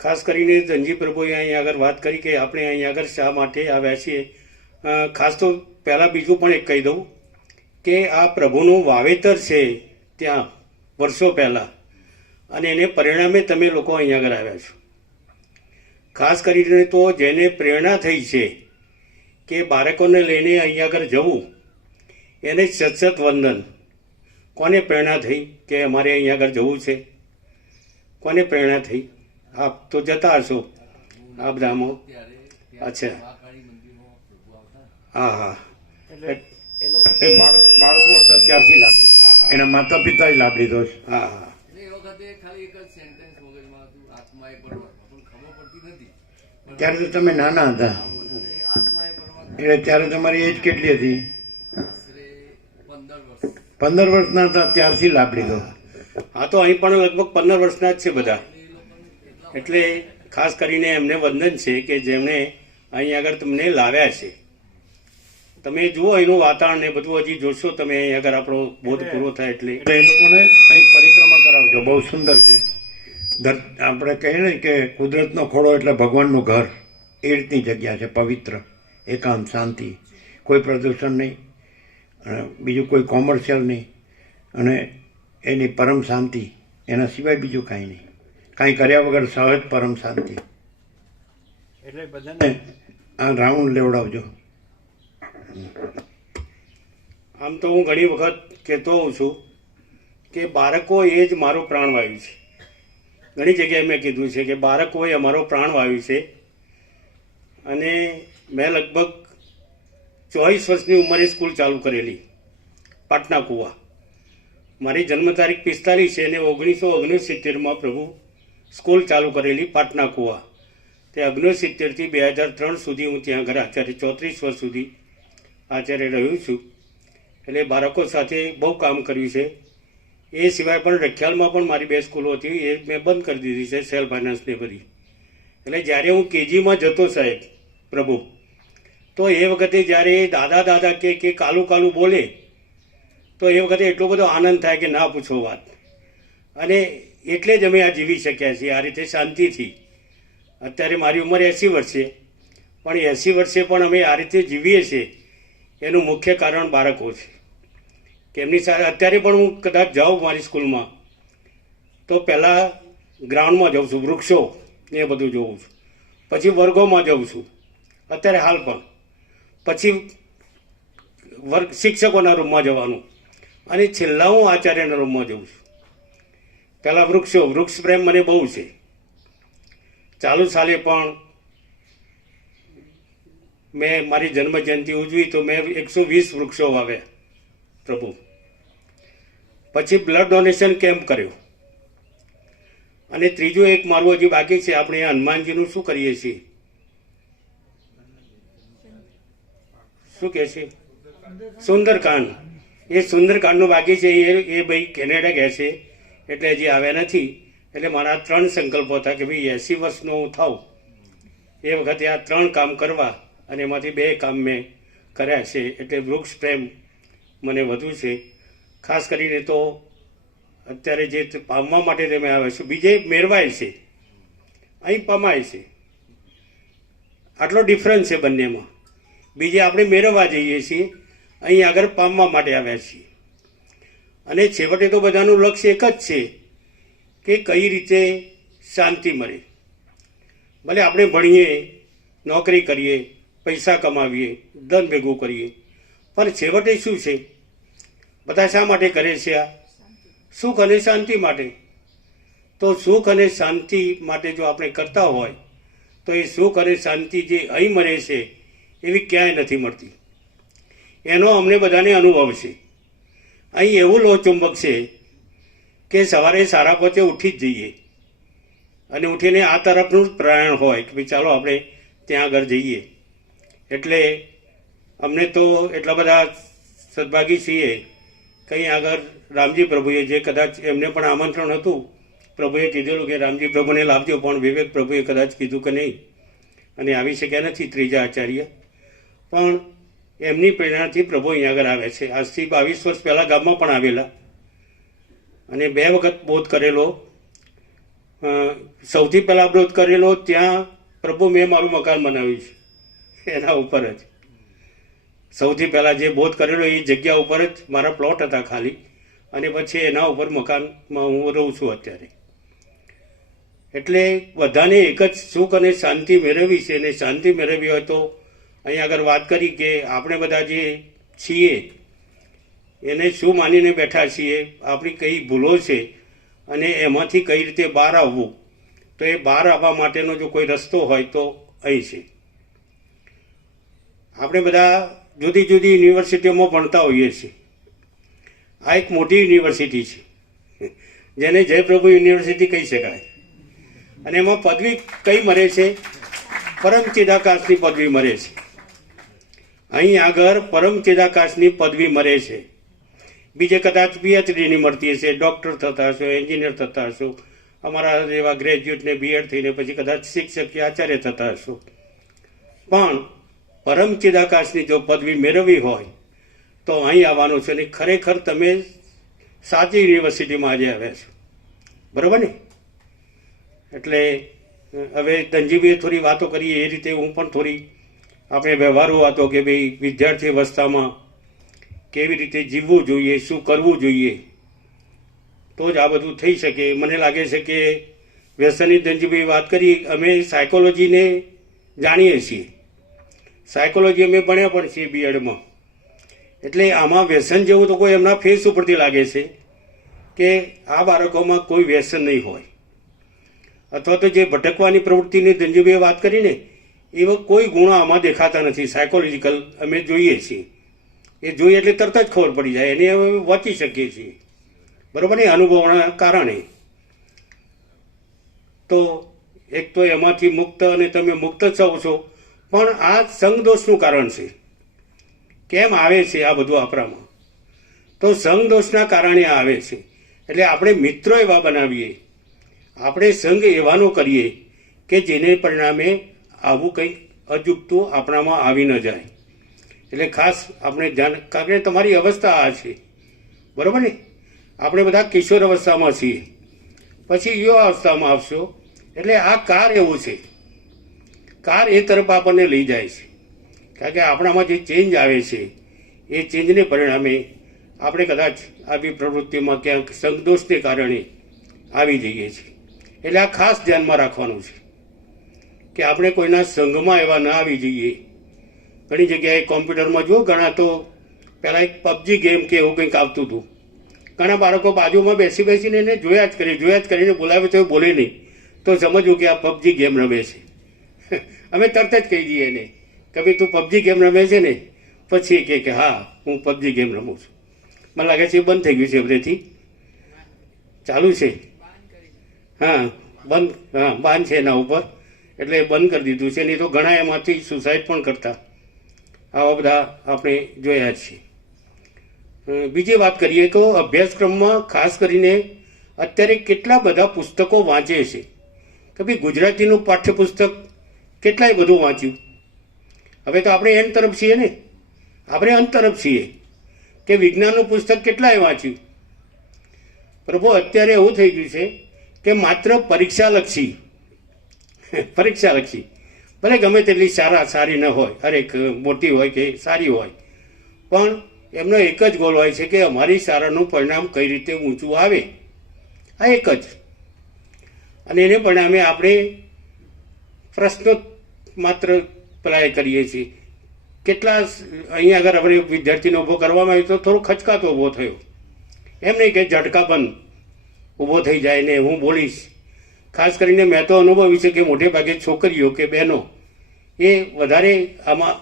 ખાસ કરીને ધનજી પ્રભુએ અહીં આગળ વાત કરી કે આપણે અહીં આગળ શા માટે આવ્યા છીએ. ખાસ તો પહેલાં બીજું પણ એક કહી દઉં કે આ પ્રભુનું વાવેતર છે ત્યાં વર્ષો પહેલાં, અને એને પરિણામે તમે લોકો અહીં આગળ આવ્યા છો. ખાસ કરીને તો જેને પ્રેરણા થઈ છે કે બાળકોને લઈને અહીં આગળ જવું, એને સતસત વંદન. કોને પ્રેરણા થઈ કે અમારે અહીં આગળ જવું છે? કોને પ્રેરણા થઈ? આપ તો જતા હશો આ બધામાં. અચ્છા, હા હા. એ બાળકો હતા ત્યારથી લાભ લીધો. એના માતા પિતાએ લાભ લીધો છે. હા હા. ત્યારે તો તમે નાના હતા, એટલે ત્યારે તમારી એજ કેટલી હતી? 15 વર્ષના હતા ત્યારથી લાભ લીધો. હા, તો અહીં પણ લગભગ 15 વર્ષના જ છે બધા. એટલે ખાસ કરીને એમને વંદન છે કે જેમણે અહીં આગળ તમને લાવ્યા છે. તમે જુઓ એનું વાતાવરણ ને બધું હજી જોશો તમે અહીં આગળ આપણો બોધ પૂરો થાય એટલે. એટલે એ લોકોને અહીં પરિક્રમા કરાવજો, બહુ સુંદર છે. આપણે કહીએ ને કે કુદરતનો ખોળો એટલે ભગવાનનું ઘર, એ રીતની જગ્યા છે. પવિત્ર, એકાંત, શાંતિ, કોઈ પ્રદૂષણ નહીં, અને બીજું કોઈ કોમર્શિયલ નહીં, અને એની પરમ શાંતિ. એના સિવાય બીજું કાંઈ નહીં. કાંઈ કર્યા વગર સહજ પરમ શાંતિ. એટલે બધાને આ રાઉન્ડ લેવડાવજો. આમ તો હું ઘણી વખત કહેતો હોઉં છું કે બાળકો એ જ મારો પ્રાણવાયુ છે. ઘણી જગ્યાએ મેં કીધું છે કે બાળકો એ અમારો પ્રાણવાયુ છે. અને મેં લગભગ 24 વર્ષની ઉંમરે સ્કૂલ ચાલુ કરેલી પાટના કુવા. મારી જન્મ તારીખ 45 છે અને 1969માં પ્રભુ સ્કૂલ ચાલુ કરેલી પાટના કુવા. તે 69 થી 2003 સુધી હું ત્યાં આગળ આચાર્ય 34 વર્ષ સુધી આચાર્ય રહ્યું છું. એટલે બાળકો સાથે બહુ કામ કર્યું છે. એ સિવાય પણ રખિયાલમાં પણ મારી 2 સ્કૂલો હતી, એ મેં બંધ કરી દીધી છે, સેલ્ફ ફાઇનાન્સને બધી. એટલે જ્યારે હું KGમાં જતો સાહેબ પ્રભુ, તો એ વખતે જ્યારે દાદા દાદા કે કાલું કાલું બોલે તો એ વખતે એટલો બધો આનંદ થાય કે ના પૂછો વાત. અને એટલે જ અમે આ જીવી શક્યા છીએ આ રીતે શાંતિથી. અત્યારે મારી ઉંમર 80 વર્ષ છે, પણ 80 વર્ષે પણ અમે આ રીતે જીવીએ છીએ એનું મુખ્ય કારણ બાળકો છે. કે એમની સાથે અત્યારે પણ હું કદાચ જાઉં મારી સ્કૂલમાં તો પહેલાં ગ્રાઉન્ડમાં જાઉં છું, વૃક્ષો ને એ બધું જોઉં છું. પછી વર્ગોમાં જાઉં છું અત્યારે હાલ પણ. પછી શિક્ષકોના રૂમમાં જવાનું, અને છેલ્લા હું આચાર્યના રૂમમાં જઉં છું. પહેલાં વૃક્ષ પ્રેમ મને બહુ છે. ચાલુ સાલે પણ મેં મારી જન્મ જયંતિ ઉજવી તો મેં 120 વૃક્ષો વાવ્યા પ્રભુ. પછી બ્લડ ડોનેશન કેમ્પ કર્યો. અને ત્રીજું એક મારું હજી બાકી છે. આપણે હનુમાનજીનું શું કરીએ છીએ, શું કહે છે, સુંદરકાંડ. એ સુંદરકાંડનું બાકી છે. એ ભાઈ કેનેડા ગયા છે એટલે હજી આવ્યા નથી. એટલે મારા 3 સંકલ્પો હતા કે ભાઈ 80 વર્ષનો હું થાઉં એ વખતે આ 3 કામ કરવા, અને એમાંથી 2 કામ મેં કર્યા છે. એટલે વૃક્ષ પ્રેમ મને વધુ છે. ખાસ કરીને તો અત્યારે જે પામવા માટે તમે આવે છો, બીજે મેળવાય છે, અહીં પમાય છે. આટલો ડિફરન્સ છે બંનેમાં. બીજે આપણે મેળવવા જઈએ છીએ, અહીં આગળ પામવા માટે આવ્યા છીએ. અને છેવટે તો બધાનું લક્ષ્ય એક જ છે કે કઈ રીતે શાંતિ મળે. ભલે આપણે ભણીએ, નોકરી કરીએ, પૈસા કમાવીએ, ધન ભેગું કરીએ, પણ છેવટે શું છે, બધા શા માટે કરે છે આ? સુખ અને શાંતિ માટે. તો સુખ અને શાંતિ માટે જો આપણે કરતા હોય તો એ સુખ અને શાંતિ જે અહીં મળે છે એવી ક્યાંય નથી મળતી. એનો અમને બધાને અનુભવ છે. અહીં એવું લોહચુંબક છે કે સવારે 5:30 ઉઠી જ જઈએ અને ઉઠીને આ તરફનું જ પ્રયાણ હોય કે ભાઈ ચાલો આપણે ત્યાં આગળ જઈએ. એટલે અમને તો એટલા બધા સદભાગી છીએ. કંઈ આગળ રામજી પ્રભુએ જે કદાચ એમને પણ આમંત્રણ હતું, પ્રભુએ કીધેલું કે રામજી પ્રભુને લાવજો, પણ વિવેક પ્રભુએ કદાચ કીધું કે નહીં અને આવી શક્યા નથી ત્રીજા આચાર્ય. પણ એમની પ્રેરણાથી પ્રભુ અહીંયા આગળ આવે છે. આજથી 22 વર્ષ પહેલાં ગામમાં પણ આવેલા અને 2 વખત બોધ કરેલો. સૌથી પહેલાં બોધ કરેલો ત્યાં પ્રભુ મેં મારું મકાન બનાવ્યું છે એના ઉપર જ. સૌથી પહેલાં જે બોધ કરેલો એ જગ્યા ઉપર જ મારા પ્લોટ હતા ખાલી, અને પછી એના ઉપર મકાનમાં હું રહું છું અત્યારે. એટલે બધાને એક જ સુખ અને શાંતિ મેળવવી છે. અને શાંતિ મેળવવી હોય તો અહીં આગળ વાત કરી કે આપણે બધા જે છીએ એને શું માનીને બેઠા છીએ, આપણી કઈ ભૂલો છે અને એમાંથી કઈ રીતે બહાર આવવું. તો એ બહાર આવવા માટેનો જો કોઈ રસ્તો હોય તો અહીં છે. આપણે બધા જુદી જુદી યુનિવર્સિટીઓમાં ભણતા હોઈએ છીએ. આ એક મોટી યુનિવર્સિટી છે જેને જયપ્રભુ યુનિવર્સિટી કહી શકાય. અને એમાં પદવી કઈ મળે છે? પરમ ચિદાકાશની પદવી મળે છે. અહીં આગળ પરમ ચિદાકાશની પદવી મળે છે. બીજે કદાચ PhDની મળતી હશે, ડૉક્ટર થતા હશો, એન્જિનિયર થતા હશો, અમારા જેવા ગ્રેજ્યુએટને BEd થઈને પછી કદાચ શિક્ષક કે આચાર્ય થતા હશો. પણ પરમ ચિદાકાશની જો પદવી મેળવવી હોય તો અહીં આવવાનું છે. અને ખરેખર તમે સાચી યુનિવર્સિટીમાં આજે આવ્યા છો, બરાબર ને? એટલે હવે ધનજીભાઈએ થોડી વાતો કરી એ રીતે હું પણ થોડી આપણે વ્યવહારુ વાતો કે ભાઈ વિદ્યાર્થી અવસ્થામાં કેવી રીતે જીવવું જોઈએ, શું કરવું જોઈએ, તો જ આ બધું થઈ શકે. મને લાગે છે કે વ્યસનની ધનજીભાઈ વાત કરી, અમે સાયકોલોજીને જાણીએ છીએ. સાયકોલોજી અમે ભણ્યા પણ છીએ BEdમાં. એટલે આમાં વ્યસન જેવું તો કોઈ એમના ફેસ ઉપરથી લાગે છે કે આ બાળકોમાં કોઈ વ્યસન નહીં હોય. અથવા તો જે ભટકવાની પ્રવૃત્તિની ધનજીભાઈએ વાત કરીને એવા કોઈ ગુણો આમાં દેખાતા નથી. સાયકોલોજીકલ અમે જોઈએ છીએ. એ જોઈએ એટલે તરત જ ખબર પડી જાય, એને અમે વાંચી શકીએ છીએ, બરાબર ને? અનુભવના કારણે. તો એક તો એમાંથી મુક્ત અને તમે મુક્ત જ છો. પણ આ સંગદોષનું કારણ છે. કેમ આવે છે આ બધું આપણામાં? તો સંગદોષના કારણે આવે છે. એટલે આપણે મિત્રો એવા બનાવીએ, આપણે સંગ એવાનો કરીએ કે જેને પરિણામે આવું કંઈક અજુગતું આપણામાં આવી ન જાય. એટલે ખાસ આપણે ધ્યાન, કારણ કે તમારી અવસ્થા આ છે, બરાબર ને? આપણે બધા કિશોર અવસ્થામાં છીએ, પછી યુવા અવસ્થામાં આવશો. એટલે આ કાર એવું છે, કાર એ તરફ આપણને લઈ જાય છે. કારણ કે આપણામાં જે ચેન્જ આવે છે એ ચેન્જને પરિણામે આપણે કદાચ આવી પ્રવૃત્તિમાં ક્યાંક સંગદોષને કારણે આવી જઈએ છીએ. એટલે આ ખાસ ધ્યાનમાં રાખવાનું છે કે આપણે કોઈના સંઘમાં એવા ન આવી જઈએ. ઘણી જગ્યાએ કોમ્પ્યુટરમાં જો ઘણા તો પહેલાં એક PUBG ગેમ કે એવું કંઈક આવતું હતું. ઘણા બાળકો બાજુમાં બેસીને એને જોયા જ કરીને બોલાવે તો બોલે નહીં, તો સમજવું કે આ PUBG ગેમ રમે છે. અમે તરત જ કહી દઈએ એને કે ભાઈ તું PUBG ગેમ રમે છે ને? પછી એ કહે કે હા હું PUBG ગેમ રમું છું. મને લાગે છે એ બંધ થઈ ગયું છે હવેથી, ચાલુ છે. હા બંધ, હા બાન છે એના ઉપર, એટલે બંધ કરી દીધું છે. નહીં તો ઘણા એમાંથી સુસાઇડ પણ કરતા. આવા બધા આપણે જોયા છીએ. બીજી વાત કરીએ તો અભ્યાસક્રમમાં ખાસ કરીને અત્યારે કેટલા બધા પુસ્તકો વાંચે છે કે ભાઈ ગુજરાતીનું પાઠ્યપુસ્તક કેટલાય બધું વાંચ્યું. હવે તો આપણે એન તરફ છીએ ને, આપણે અંત તરફ છીએ કે વિજ્ઞાનનું પુસ્તક કેટલાય વાંચ્યું. પ્રભુ અત્યારે એવું થઈ ગયું છે કે માત્ર પરીક્ષાલક્ષી ભલે ગમે તેટલી સારી ન હોય, હરેક મોટી હોય કે સારી હોય, પણ એમનો એક જ ગોલ હોય છે કે અમારી શાળાનું પરિણામ કઈ રીતે ઊંચું આવે. આ એક જ. અને એને પરિણામે આપણે પ્રશ્નો માત્ર પ્રાય કરીએ છીએ કેટલા અહીંયા આગળ હવે વિદ્યાર્થીને ઊભો કરવામાં આવ્યો તો થોડો ખચકાતો ઊભો થયો. એમ નહીં કે ઝટકા બંધ ઊભો થઈ જાય ને હું બોલીશ. ખાસ કરીને મેં તો અનુભવ્યું છે કે મોટે ભાગે છોકરીઓ કે બહેનો એ વધારે આમાં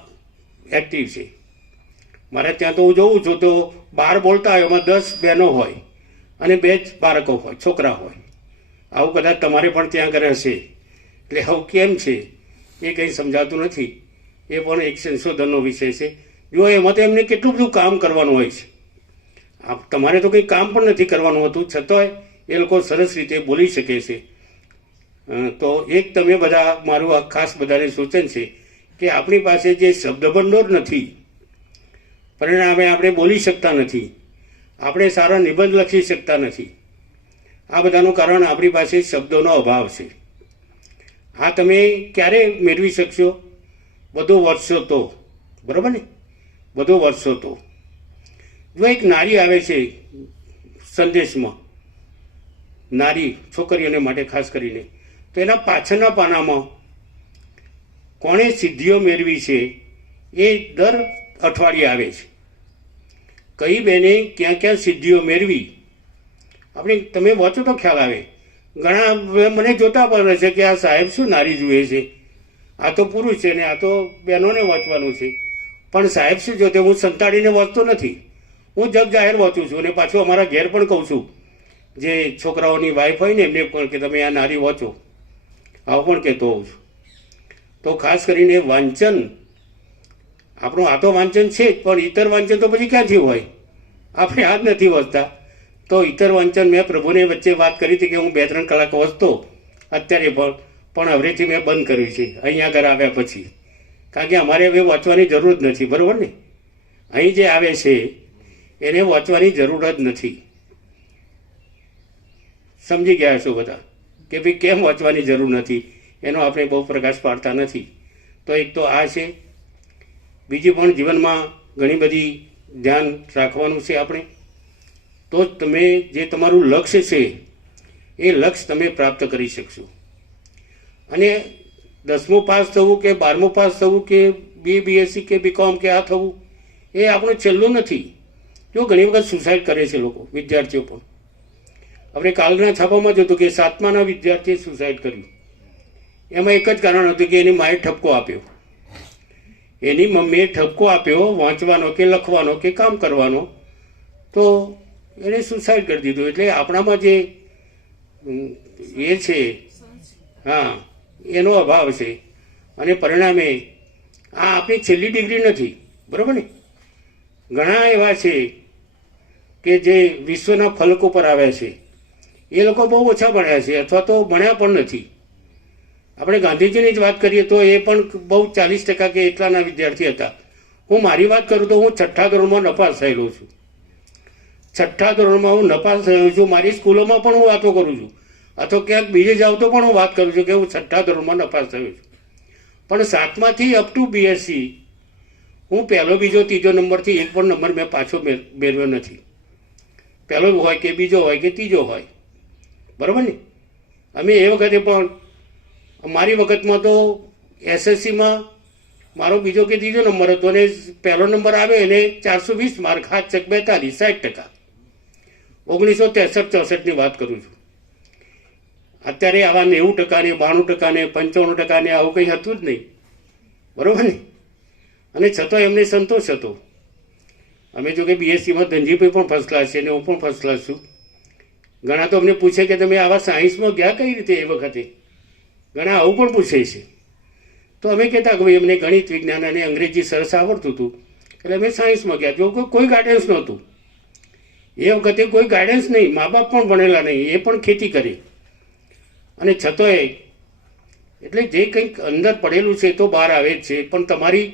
એક્ટિવ છે. મારે ત્યાં તો હું જોઉં છું તો 12 બોલતા હોય એમાં 10 બહેનો હોય અને 2 જ બાળકો હોય, છોકરા હોય. આવું કદાચ તમારે પણ ત્યાં આગળ હશે. એટલે આવું કેમ છે એ કંઈ સમજાતું નથી. એ પણ એક સંશોધનનો વિષય છે. જો એમાં તો એમને કેટલું બધું કામ કરવાનું હોય છે. તમારે તો કંઈ કામ પણ નથી કરવાનું હોતું, છતાંય એ લોકો સરસ રીતે બોલી શકે છે. તો એક તમે બધા, મારું આ ખાસ બધાને સૂચન છે કે આપણી પાસે જે શબ્દભંડોળ નથી, પરિણામે આપણે બોલી શકતા નથી, આપણે સારા નિબંધ લખી શકતા નથી. આ બધાનું કારણ આપણી પાસે શબ્દોનો અભાવ છે. આ તમે ક્યારે મેળવી શકશો? બધું વર્ષો તો, બરાબર ને? બધું વર્ષો તો. જો એક નારી આવે છે સંદેશમાં, નારી છોકરીઓને માટે ખાસ કરીને, તો એના પાછળના પાનામાં કોણે સિદ્ધિઓ મેળવી છે એ દર અઠવાડિયે આવે છે. કઈ બેને ક્યાં ક્યાં સિદ્ધિઓ મેળવી, આપણે તમે વાંચો તો ખ્યાલ આવે. ઘણા મને જોતા પણ છે કે આ સાહેબ શું નારી જુએ છે, આ તો પુરુષ છે ને આ તો બહેનોને વાંચવાનું છે. પણ સાહેબ શું જોતે, હું સંતાડીને વાંચતો નથી, હું જગ જાહેર વાંચું છું. અને પાછું અમારા ઘેર પણ કહું છું, જે છોકરાઓની વાઈફ હોય ને એમને પણ કે તમે આ નારી વાંચો, આવું પણ કહેતો હોઉં છું. તો ખાસ કરીને વાંચન, આપણું આ તો વાંચન છે જ, પણ ઇતર વાંચન તો પછી ક્યાંથી હોય? આપણે આ જ નથી વાંચતા. તો ઇતર વાંચન મેં પ્રભુને વચ્ચે વાત કરી હતી કે હું 2-3 કલાક વાંચતો અત્યારે, પણ હવેથી મેં બંધ કર્યું છે અહીંયા આગળ આવ્યા પછી. કારણ કે અમારે હવે વાંચવાની જરૂર જ નથી, બરાબર ને? અહીં જે આવે છે એને વાંચવાની જરૂર જ નથી. સમજી ગયા છો બધા કે ભાઈ કેમ વાંચવાની જરૂર નથી? એનો આપણે બહુ પ્રકાશ પાડતા નથી. તો એક તો આ છે. બીજી પણ જીવનમાં ઘણી બધી ધ્યાન રાખવાનું છે આપણે. તો જ તમે જે તમારું લક્ષ્ય છે એ લક્ષ્ય તમે પ્રાપ્ત કરી શકશો. અને 10મું પાસ થવું કે 12મું પાસ થવું કે BSc કે BCom કે આ થવું એ આપણું છેલ્લું નથી. જો ઘણી વખત સુસાઇડ કરે છે લોકો, વિદ્યાર્થીઓ પણ. આપણે કાલના છાપામાં જોયું કે 7માના વિદ્યાર્થીએ સુસાઇડ કર્યું. એમાં એક જ કારણ હતું કે એની માએ ઠપકો આપ્યો. એની મમ્મીએ ઠપકો આપ્યો વાંચવાનો કે લખવાનો કે કામ કરવાનો, તો એને સુસાઇડ કરી દીધું. એટલે આપણામાં જે એ છે, હા, એનો અભાવ છે. અને પરિણામે આ આપણી છેલ્લી ડિગ્રી નથી, બરાબર ને? ઘણા એવા છે કે જે વિશ્વના ફલક ઉપર આવ્યા છે, એ લોકો બહુ ઓછા ભણ્યા છે અથવા તો ભણ્યા પણ નથી. આપણે ગાંધીજીની જ વાત કરીએ તો એ પણ બહુ 40% કે એટલાના વિદ્યાર્થી હતા. હું મારી વાત કરું તો હું 6ઠ્ઠા ધોરણમાં નપાસ થયેલો છું. 6ઠ્ઠા ધોરણમાં હું નપાસ થયો છું. મારી સ્કૂલોમાં પણ હું વાતો કરું છું, અથવા ક્યાંક બીજે જાઉં તો પણ હું વાત કરું છું કે હું 6ઠ્ઠા ધોરણમાં નપાસ થયો છું. પણ 7માથી અપ ટુ BSc હું પહેલો, બીજો, ત્રીજો નંબરથી એક પણ નંબર મેં પાછો મેળવ્યો નથી. પહેલો હોય કે બીજો હોય કે ત્રીજો હોય, બરાબર ને? અમે એ વખતે પણ, મારી વખતમાં તો SSCમાં મારો બીજો કે ત્રીજો નંબર હતો અને પહેલો નંબર આવ્યો એને 420 માર્ક, 7 × 42, 60%. 1963-64ની વાત કરું છું. અત્યારે આવા 90% ને 92% ને 95% ને આવું કંઈ હતું જ નહીં, બરાબર ને? અને છતાં એમને સંતોષ હતો. અમે જો કે BScમાં ધનજીભાઈ પણ ફર્સ્ટ ક્લાસ છે અને હું પણ ફર્સ્ટ ક્લાસ છું. ઘણા તો અમને પૂછે કે તમે આવા સાયન્સમાં ગયા કઈ રીતે? એ વખતે ઘણા આવું પણ પૂછે છે. તો અમે કહેતા કે ભાઈ અમને ગણિત, વિજ્ઞાન અને અંગ્રેજી સરસ આવડતું હતું એટલે અમે સાયન્સમાં ગયા. જો કોઈ ગાઈડન્સ નહોતું એ વખતે, કોઈ ગાઈડન્સ નહીં. મા બાપ પણ ભણેલા નહીં, એ પણ ખેતી કરી. અને છતાંય એટલે જે કંઈક અંદર પડેલું છે તો બહાર આવે જ છે. પણ તમારી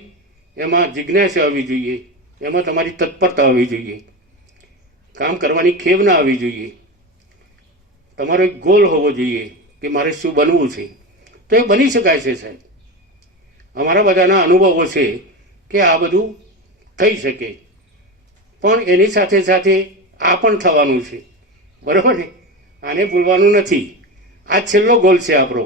એમાં જિજ્ઞાસા આવવી જોઈએ, એમાં તમારી તત્પરતા આવવી જોઈએ, કામ કરવાની ખેવ ના આવવી જોઈએ. તમારો એક ગોલ હોવો જોઈએ કે મારે શું બનવું છે. તો એ બની શકાય છે સાહેબ. અમારા બધાના અનુભવો છે કે આ બધું થઈ શકે. પણ એની સાથે સાથે આ પણ થવાનું છે, બરાબર ને? આને ભૂલવાનું નથી. આ છેલ્લો ગોલ છે આપણો.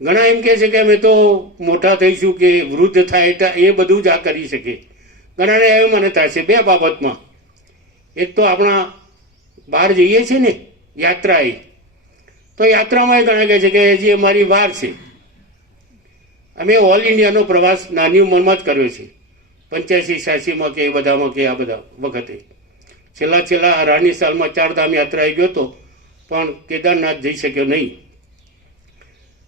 ઘણા એમ કહે છે કે અમે તો મોટા થઈશું કે વૃદ્ધ થાય એ બધું જ આ કરી શકે. ઘણાને એવું મને થાય છે બે બાબતમાં. એક તો આપણા બહાર જઈએ છીએ ને યાત્રાએ, તો યાત્રામાં એ ઘણા કહે છે કે હજી અમારી વાર છે. અમે ઓલ ઇન્ડિયાનો પ્રવાસ નાની ઉંમરમાં જ કર્યો છે, 85-86માં કે એ બધામાં કે આ બધા વખતે. છેલ્લા 18 સાલમાં 4 ધામ યાત્રાએ ગયો હતો, પણ કેદારનાથ જઈ શક્યો નહીં.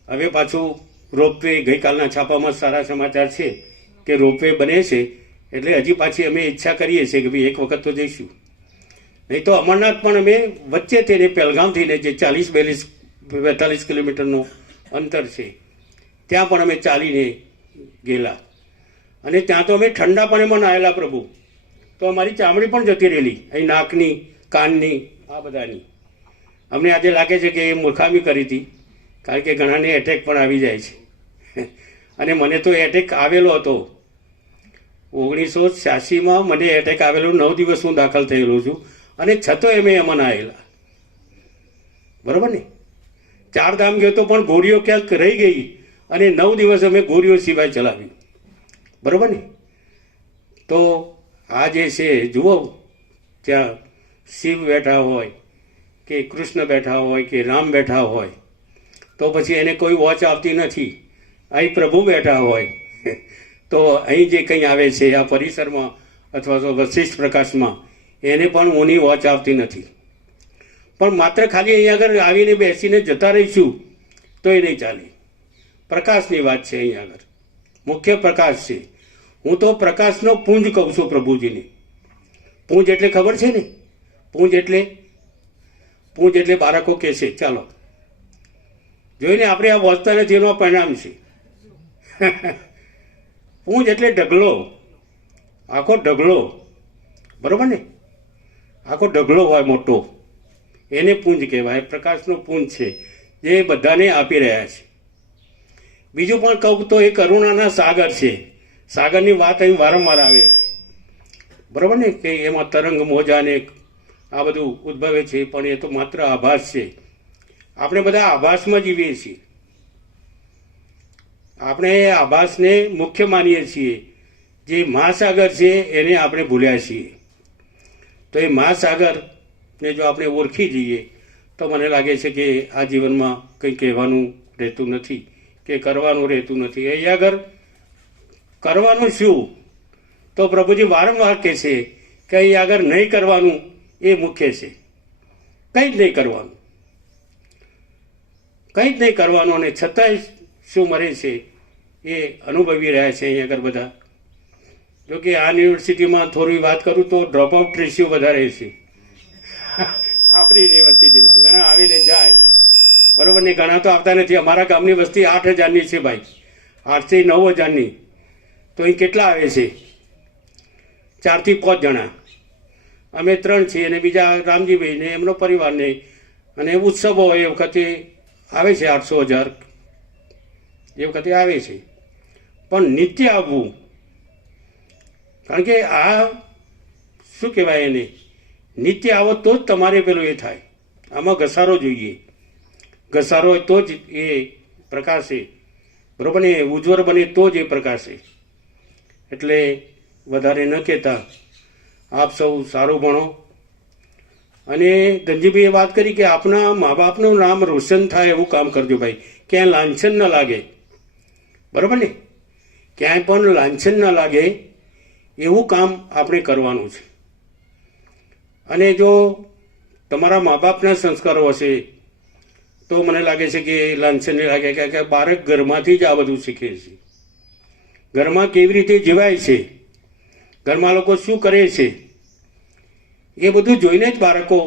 હવે પાછું રોપવે, ગઈકાલના છાપામાં સારા સમાચાર છે કે રોપવે બને છે, એટલે હજી પાછી અમે ઈચ્છા કરીએ છીએ કે ભાઈ એક વખત તો જઈશું. નહીં તો અમરનાથ પણ અમે વચ્ચે થઈને પહેલગામથી જે 40-42 કિલોમીટરનું અંતર છે ત્યાં પણ અમે ચાલીને ગયેલા, અને ત્યાં તો અમે ઠંડા પાણીમાં નાહેલા પ્રભુ. તો અમારી ચામડી પણ જતી રહેલી, અહીં નાકની, કાનની, આ બધાની. અમને આજે લાગે છે કે એ મૂર્ખામી કરી હતી, કારણ કે ઘણાને એટેક પણ આવી જાય છે. અને મને તો એટેક આવેલો હતો 1986માં. મને એટેક આવેલો, 9 દિવસ હું દાખલ થયેલો છું, અને છતાંય અમે એમાં નાહેલા. બરાબર ને? 4 ધામ ગયો તો પણ ગોળીઓ ક્યાંક રહી ગઈ, અને 9 દિવસ અમે ગોળીઓ સિવાય ચલાવી. બરાબર ને? તો આ જે છે જુઓ, ત્યાં શિવ બેઠા હોય કે કૃષ્ણ બેઠા હોય કે રામ બેઠા હોય, તો પછી એને કોઈ વોચ આવતી નથી. અહીં પ્રભુ બેઠા હોય તો અહીં જે કંઈ આવે છે આ પરિસરમાં અથવા તો વશિષ્ઠ પ્રકાશમાં, એને પણ ઊની વોચ આવતી નથી. પણ માત્ર ખાલી અહીંયા આગળ આવીને બેસીને જતા રહીશું તો એ નહીં ચાલે. પ્રકાશની વાત છે અહીંયા આગળ, મુખ્ય પ્રકાશ છે. હું તો પ્રકાશનો પુંજ કહું છું પ્રભુજીને. પુંજ એટલે ખબર છે ને? પુંજ એટલે બાળકો કહે છે, ચાલો જોઈને આપણે આ વાંચતા નથી, એનું પરિણામ છે. પુંજ એટલે ઢગલો, આખો ઢગલો. બરોબર ને? આખો ઢગલો હોય મોટો, એને પુંજ કહેવાય. પ્રકાશનો પુંજ છે જે બધાને આપી રહ્યા છે. બીજું પણ કહું તો એ કરુણાના સાગર છે. સાગરની વાત અહીં વારંવાર આવે છે. બરાબર ને? કે એમાં તરંગ મોજા ને આ બધું ઉદ્ભવે છે, પણ એ તો માત્ર આભાસ છે. આપણે બધા આભાસમાં જીવીએ છીએ. આપણે આભાસને મુખ્ય માનીએ છીએ. જે મહાસાગર છે એને આપણે ભૂલ્યા છીએ. તો એ મહાસાગરને જો આપણે ઓળખી જઈએ તો મને લાગે છે કે આ જીવનમાં કંઈ કહેવાનું રહેતું નથી કે કરવાનું રહેતું નથી. અહીં આગળ કરવાનું શું? તો પ્રભુજી વારંવાર કહે છે કે અહીં આગળ નહીં કરવાનું એ મુખ્ય છે. કંઈ જ નહીં કરવાનું, કંઈ જ નહીં કરવાનું, અને છતાંય શું મરે છે એ અનુભવી રહ્યા છે અહીં આગળ બધા. જો કે આ યુનિવર્સિટીમાં થોડી વાત કરું તો ડ્રોપ આઉટ રેશિયો વધારે છે. આપણી યુનિવર્સિટીમાં ઘણા આવીને જાય, બરોબર ને? ઘણા તો આવતા નથી. અમારા ગામની વસ્તી 8,000ની છે ભાઈ, 8 થી 9,000ની. તો અહીં કેટલા આવે છે? 4 થી 5 જણા. અમે 3 છીએ, અને બીજા રામજીભાઈ ને એમનો પરિવારને. અને ઉત્સવો એ વખતે આવે છે 800,000 એ વખતે આવે છે. પણ નિત્ય આવવું, કારણ કે આ શું કહેવાય એને, નિત્ય આવો તો જ તમારે પેલું એ થાય. આમાં ઘસારો જોઈએ. ઘસારો હોય તો જ એ પ્રકાશે. બરાબર ને? ઉજ્જવળ બને તો જ એ પ્રકાશે. એટલે વધારે ન કહેતા, આપ સૌ સારું ભણો. અને ધનજીભાઈએ વાત કરી કે આપના મા બાપનું નામ રોશન થાય એવું કામ કરજો ભાઈ. ક્યાંય લાંછન ન લાગે. બરાબર ને? ક્યાંય પણ લાંછન ન લાગે એવું કામ આપણે કરવાનું છે. અને જો તમારા મા બાપના સંસ્કારો હશે તો મને લાગે છે કે લાંછન નહીં લાગે, કે બાળક ઘરમાંથી જ આ બધું શીખે છે. ઘરમાં કેવી રીતે જીવાય છે, ઘરમાં લોકો શું કરે છે, એ બધું જોઈને જ બાળકો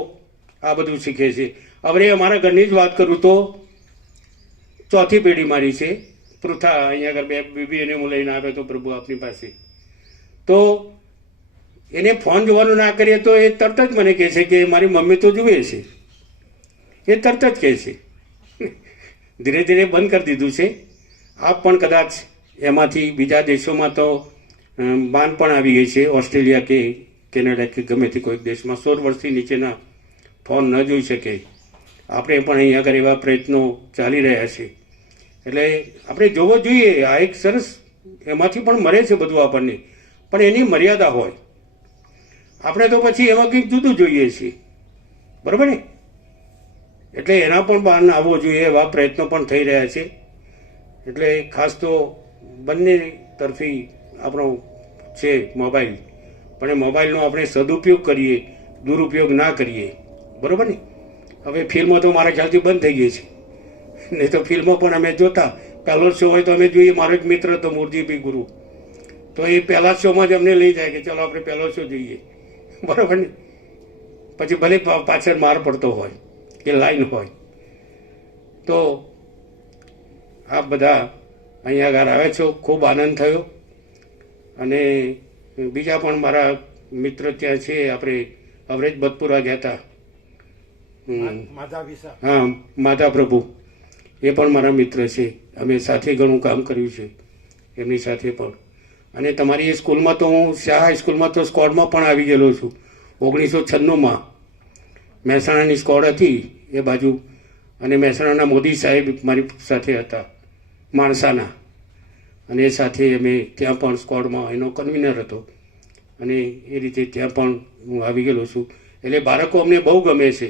આ બધું શીખે છે. હવે અમારા ઘરની જ વાત કરું તો 4થી પેઢી મારી છે. પૃથા અહીંયા આગળ 2 બીબી એને હું લઈને આવ્યો તો પ્રભુ આપની પાસે. તો એને ફોન જોવાનું ના કરીએ તો એ તરત જ મને કહે છે કે મારી મમ્મી તો જુએ છે. એ તરત જ કહે છે. ધીરે ધીરે બંધ કરી દીધું છે. આપ પણ કદાચ એમાંથી બીજા દેશોમાં તો બાન પણ આવી ગઈ છે. ઓસ્ટ્રેલિયા કે કેનેડા કે ગમે તે કોઈક દેશમાં 16 વર્ષથી નીચેના ફોન ન જોઈ શકે. આપણે પણ અહીં આગળ એવા પ્રયત્નો ચાલી રહ્યા છે એટલે આપણે જોવો જોઈએ. આ એક સરસ એમાંથી પણ મળે છે બધું આપણને, પણ એની મર્યાદા હોય. આપણે તો પછી એમાં કંઈક જુદું જોઈએ છીએ, બરાબર ને? એટલે એના પણ બહાર આવવો જોઈએ એવા પ્રયત્નો પણ થઈ રહ્યા છે. એટલે ખાસ તો બંને તરફી આપણો છે મોબાઈલ, પણ એ મોબાઈલનો આપણે સદુપયોગ કરીએ, દુરુપયોગ ના કરીએ, બરાબર ને? હવે ફિલ્મો તો મારા ખ્યાલથી બંધ થઈ ગઈ છે, નહીં તો ફિલ્મો પણ અમે જોતા. પહેલો શો હોય તો અમે જોઈએ. મારો જ મિત્ર હતો મૂળજીભાઈ ગુરુ, તો એ પહેલા શોમાં જ અમને લઈ જાય કે ચલો આપણે પહેલો શો જોઈએ, બરાબર ને? પછી ભલે પાછળ માર પડતો હોય કે લાઈન હોય. તો આપ બધા અહીંયા આગળ આવ્યા છો, ખૂબ આનંદ થયો. અને બીજા પણ મારા મિત્ર ત્યાં છે, આપણે અવરેજ બતપુરા ગયા હતા. હા, માધા પ્રભુ, એ પણ મારા મિત્ર છે. અમે સાથે ઘણું કામ કર્યું છે એમની સાથે પણ. અને તમારી એ સ્કૂલમાં તો હું શાહ હાઈસ્કૂલમાં તો સ્કોડમાં પણ આવી ગયેલો છું. 1996માં મહેસાણાની સ્કોડ હતી એ બાજુ, અને મહેસાણાના મોદી સાહેબ મારી સાથે હતા, માણસાના. અને એ સાથે અમે ત્યાં પણ સ્કોડમાં એનો કન્વીનર હતો, અને એ રીતે ત્યાં પણ હું આવી ગયેલો છું. એટલે બાળકો અમને બહુ ગમે છે.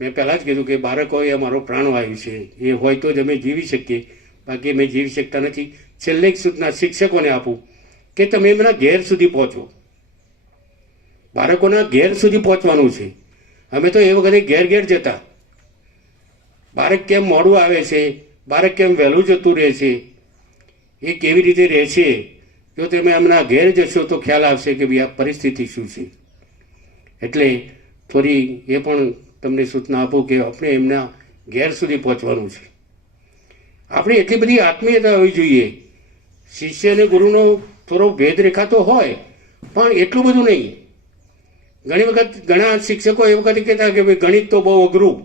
મેં પહેલાં જ કીધું કે બાળકો એ અમારો પ્રાણવાયુ છે. એ હોય તો જ અમે જીવી શકીએ, બાકી અમે જીવી શકતા નથી. છેલ્લે એક સૂચના શિક્ષકોને આપું કે તમે એમના ઘેર સુધી પહોંચો. બાળકોના ઘેર સુધી પહોંચવાનું છે. અમે તો એ વખતે ઘેર ઘેર જતા. બાળક કેમ મોડું આવે છે, બાળક કેમ વહેલું જતું રહે છે, એ કેવી રીતે રહે છે, જો તમે એમના ઘેર જશો તો ખ્યાલ આવશે કે ભાઈ આ પરિસ્થિતિ શું છે. એટલે થોડી એ પણ તમને સૂચના આપું કે આપણે એમના ઘેર સુધી પહોંચવાનું છે. આપણે એટલી બધી આત્મીયતા હોવી જોઈએ. શિષ્ય અને ગુરુનો થોડો ભેદ રેખાતો હોય, પણ એટલું બધું નહીં. ઘણી વખત ઘણા શિક્ષકો એ વખતે કહેતા કે ભાઈ ગણિત તો બહુ અઘરું,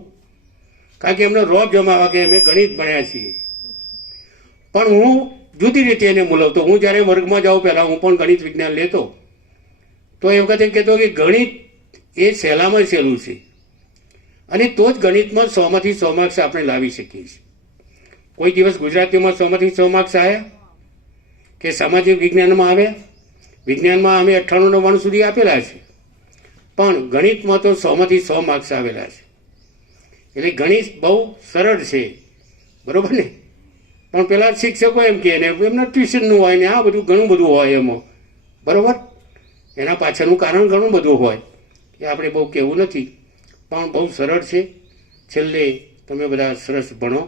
કારણ કે એમને રોબ જમાવા કે અમે ગણિત ભણ્યા છીએ. પણ હું જુદી રીતે એને બોલાવતો. હું જ્યારે વર્ગમાં જાઉં પહેલાં હું પણ ગણિત વિજ્ઞાન લેતો, તો એ વખતે કહેતો કે ગણિત એ સહેલામાં સહેલું છે, અને તો જ ગણિતમાં 100માંથી 100 માર્ક્સ આપણે લાવી શકીએ છીએ. કોઈ દિવસ ગુજરાતીમાં 100માંથી 100 માર્ક્સ આવ્યા કે સામાજિક વિજ્ઞાનમાં આવ્યા? વિજ્ઞાનમાં અમે 98-99 સુધી આપેલા છે, પણ ગણિતમાં તો 100માંથી 100 માર્ક્સ આવેલા છે. એટલે ગણિત બહુ સરળ છે, બરોબર ને? પણ પેલા શિક્ષકો એમ કહે ને એમના ટ્યુશનનું હોય ને આ બધું ઘણું બધું હોય એમાં, બરોબર? એના પાછળનું કારણ ઘણું બધું હોય, એ આપણે બહુ કહેવું નથી, પણ બહુ સરળ છે. છેલ્લે તમે બધા સરસ ભણો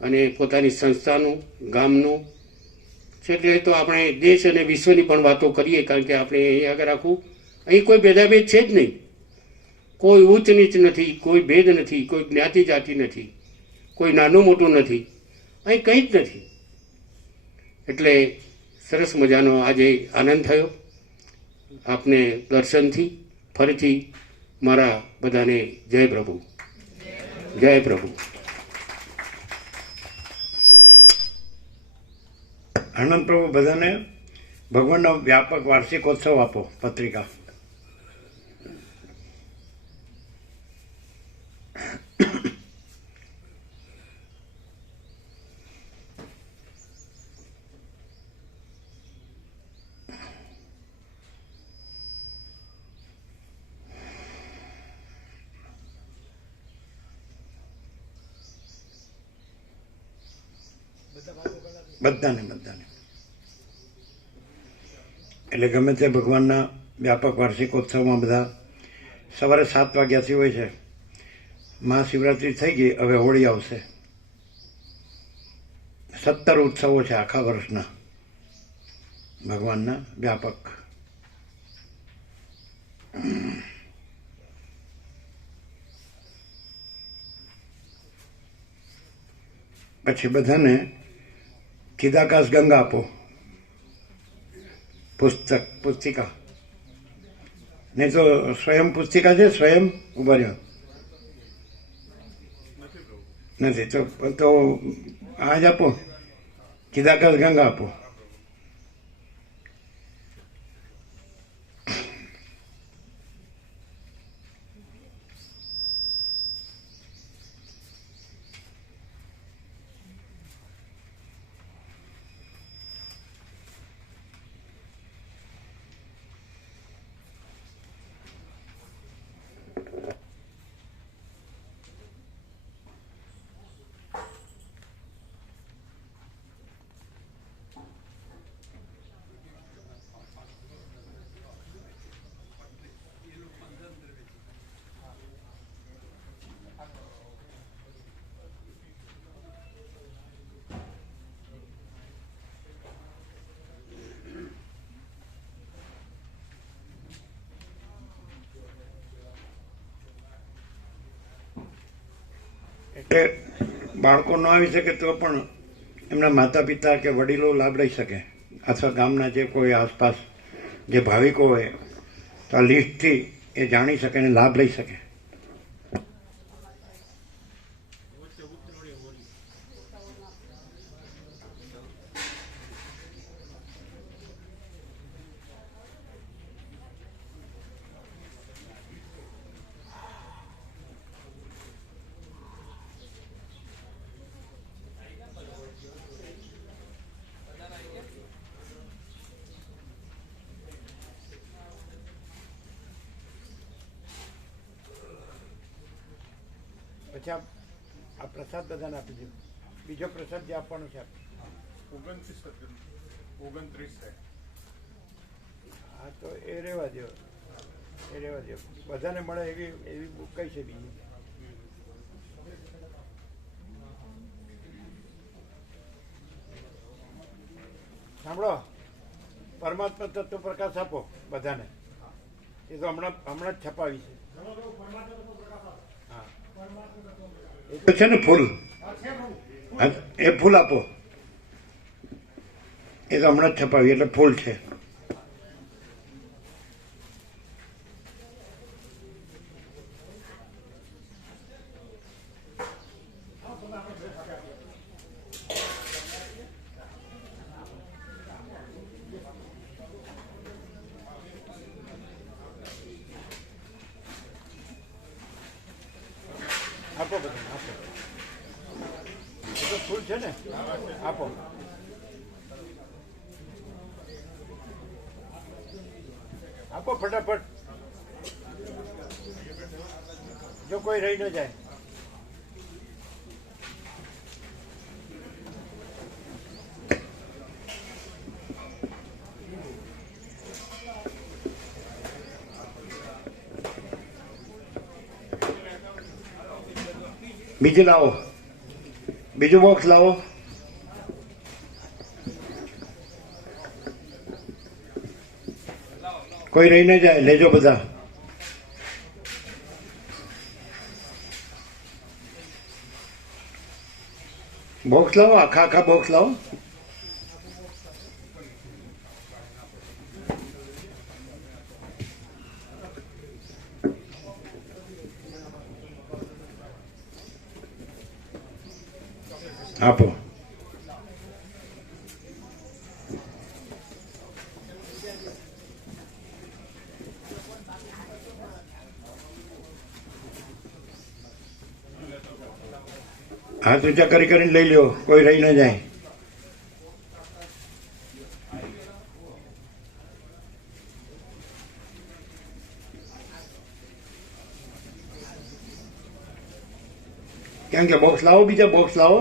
અને પોતાની સંસ્થાનું, ગામનું, છેલ્લે તો આપણે દેશ અને વિશ્વની પણ વાતો કરીએ, કારણ કે આપણે અહીં આગળ રાખવું. અહીં કોઈ ભેદાભેદ છે જ નહીં. કોઈ ઉચ્ચ નીચ નથી, કોઈ ભેદ નથી, કોઈ જ્ઞાતિ જાતિ નથી, કોઈ નાનું મોટું નથી, અહીં કંઈ જ નથી. એટલે સરસ મજાનો આજે આનંદ થયો આપને દર્શનથી. ફરીથી મારા બધાને જય પ્રભુ, જય પ્રભુ. આનંદ પ્રભુ, બધાને ભગવાનનો વ્યાપક વાર્ષિકોત્સવ આપો પત્રિકા. બધાને એટલે ગમે તે ભગવાનના વ્યાપક વાર્ષિકોત્સવમાં બધા સવારે 7 વાગ્યાથી હોય છે. મહાશિવરાત્રિ થઈ ગઈ, હવે હોળી આવશે. 17 ઉત્સવો છે આખા વર્ષના ભગવાનના વ્યાપક. પછી બધાને ચિદાકાશ ગંગા આપો, પુસ્તિકા. નહીં તો સ્વયં પુસ્તિકા છે, સ્વયં ઉભા રહ્યો નથી તો આજ આપો, ચિદાકાશ ગંગા આપો. એટલે બાળકો ન આવી શકે તો પણ એમના માતા પિતા કે વડીલો લાભ લઈ શકે, અથવા ગામના જે કોઈ આસપાસ જે ભાવિકો હોય તો આ લિસ્ટથી એ જાણી શકે અને લાભ લઈ શકે. પછી આ પ્રસાદ બધાને આપી દો. બીજો પ્રસાદ જે આપવાનો છે 29 છે. હા તો એ રહેવા દો, બધાને મળે એવી બુક કઈ છે બીજી? સાંભળો, પરમાત્મા તત્વ પ્રકાશ આપો બધાને. એ તો હમણાં જ છપાવી છે. હા એ તો છે ને ફૂલ, એ ફૂલ આપો. એ તો હમણાં જ છપાવી એટલે ફૂલ છે. આપો બધાને આપો. એ તો ફૂલ છે ને, આપો. આપો ફટાફટ, જો કોઈ રહી ન જાય. બીજું લાવો, બીજું બોક્સ લાવો. કોઈ રહી ન જાય, લેજો બધા. બોક્સ લાવો, આખા બોક્સ લાવો. આપો. હાથ ઊંચા કરીને લઈ લ્યો, કોઈ રહી ન જાય. કેમ કે બોક્સ લાવો, બીજા બોક્સ લાવો.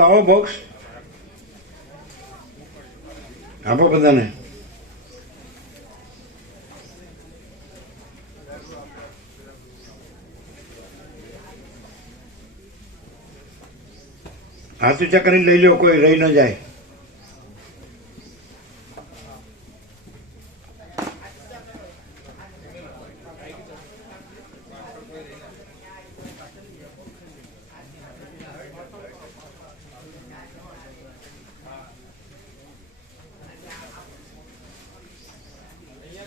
લાવો બોક્સ, આપો બધાને. હાથ ઊંચા કરીને લઈ લો, કોઈ રહી ન જાય.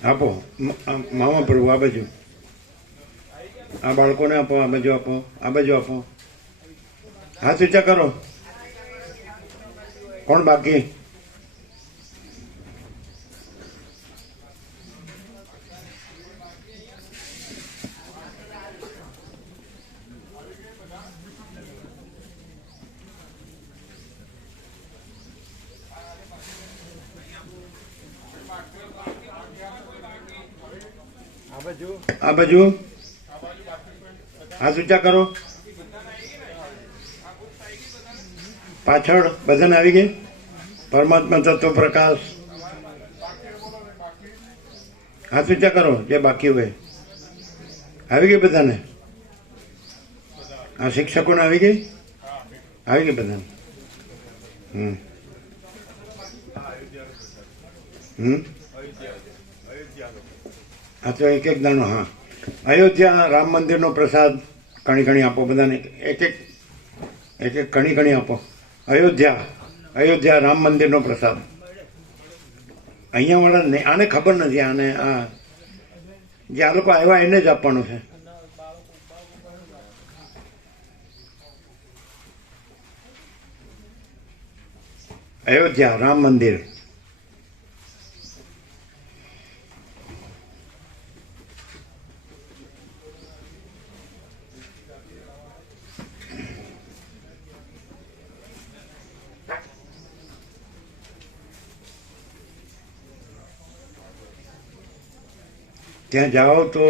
આપો મામા પ્રભુ, આ બાજુ. આ બાળકોને આપો, આ બાજુ આપો, આ બાજુ આપો. હાથ ઊંચા કરો. કોણ બાકી? આ બાજુ હાથ ઊંચા કરો. પાછળ બધાને આવી ગઈ. પરમાત્મા તત્વ પ્રકાશ. હાથ ઊંચા કરો જે બાકી હોય. આવી ગઈ બધાને? આ શિક્ષકોને આવી ગઈ? આવી ગઈ બધાને? આ તો એક એક દાણો. હા, અયોધ્યા રામ મંદિરનો પ્રસાદ કણી કણી આપો બધાને. એક એક કણી કણી આપો. અયોધ્યા રામ મંદિરનો પ્રસાદ. અહીંયા વાળા આને ખબર નથી. આને આ જે આ લોકો આવ્યા એને જ આપવાનું છે. અયોધ્યા રામ મંદિર. ત્યાં જાઓ તો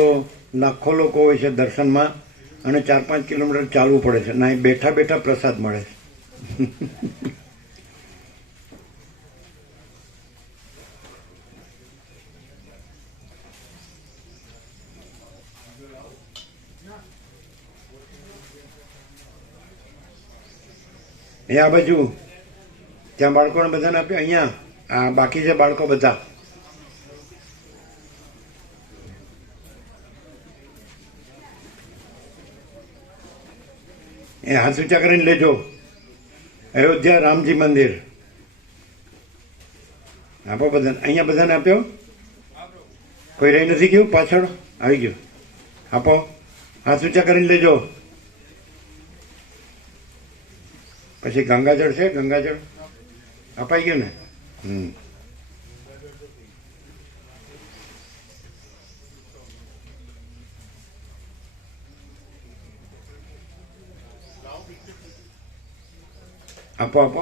લાખો લોકો હોય છે દર્શનમાં, અને 4-5 કિલોમીટર ચાલવું પડે છે. ના, બેઠા બેઠા પ્રસાદ મળે છે. એ આ બાજુ ત્યાં બાળકોને બધાને આપ્યું. અહીંયા આ બાકી છે બાળકો બધા. એ હાથ ઊંચા કરીને લેજો. અયોધ્યા રામજી મંદિર આપો બધાને. અહીંયા બધાને આપ્યો? કોઈ રહી નથી ગયું? પાછળ આવી ગયું? આપો, હાથ ઊંચા કરીને લેજો. પછી ગંગાજળ છે? ગંગાજળ અપાઈ ગયું ને? આપો આપો.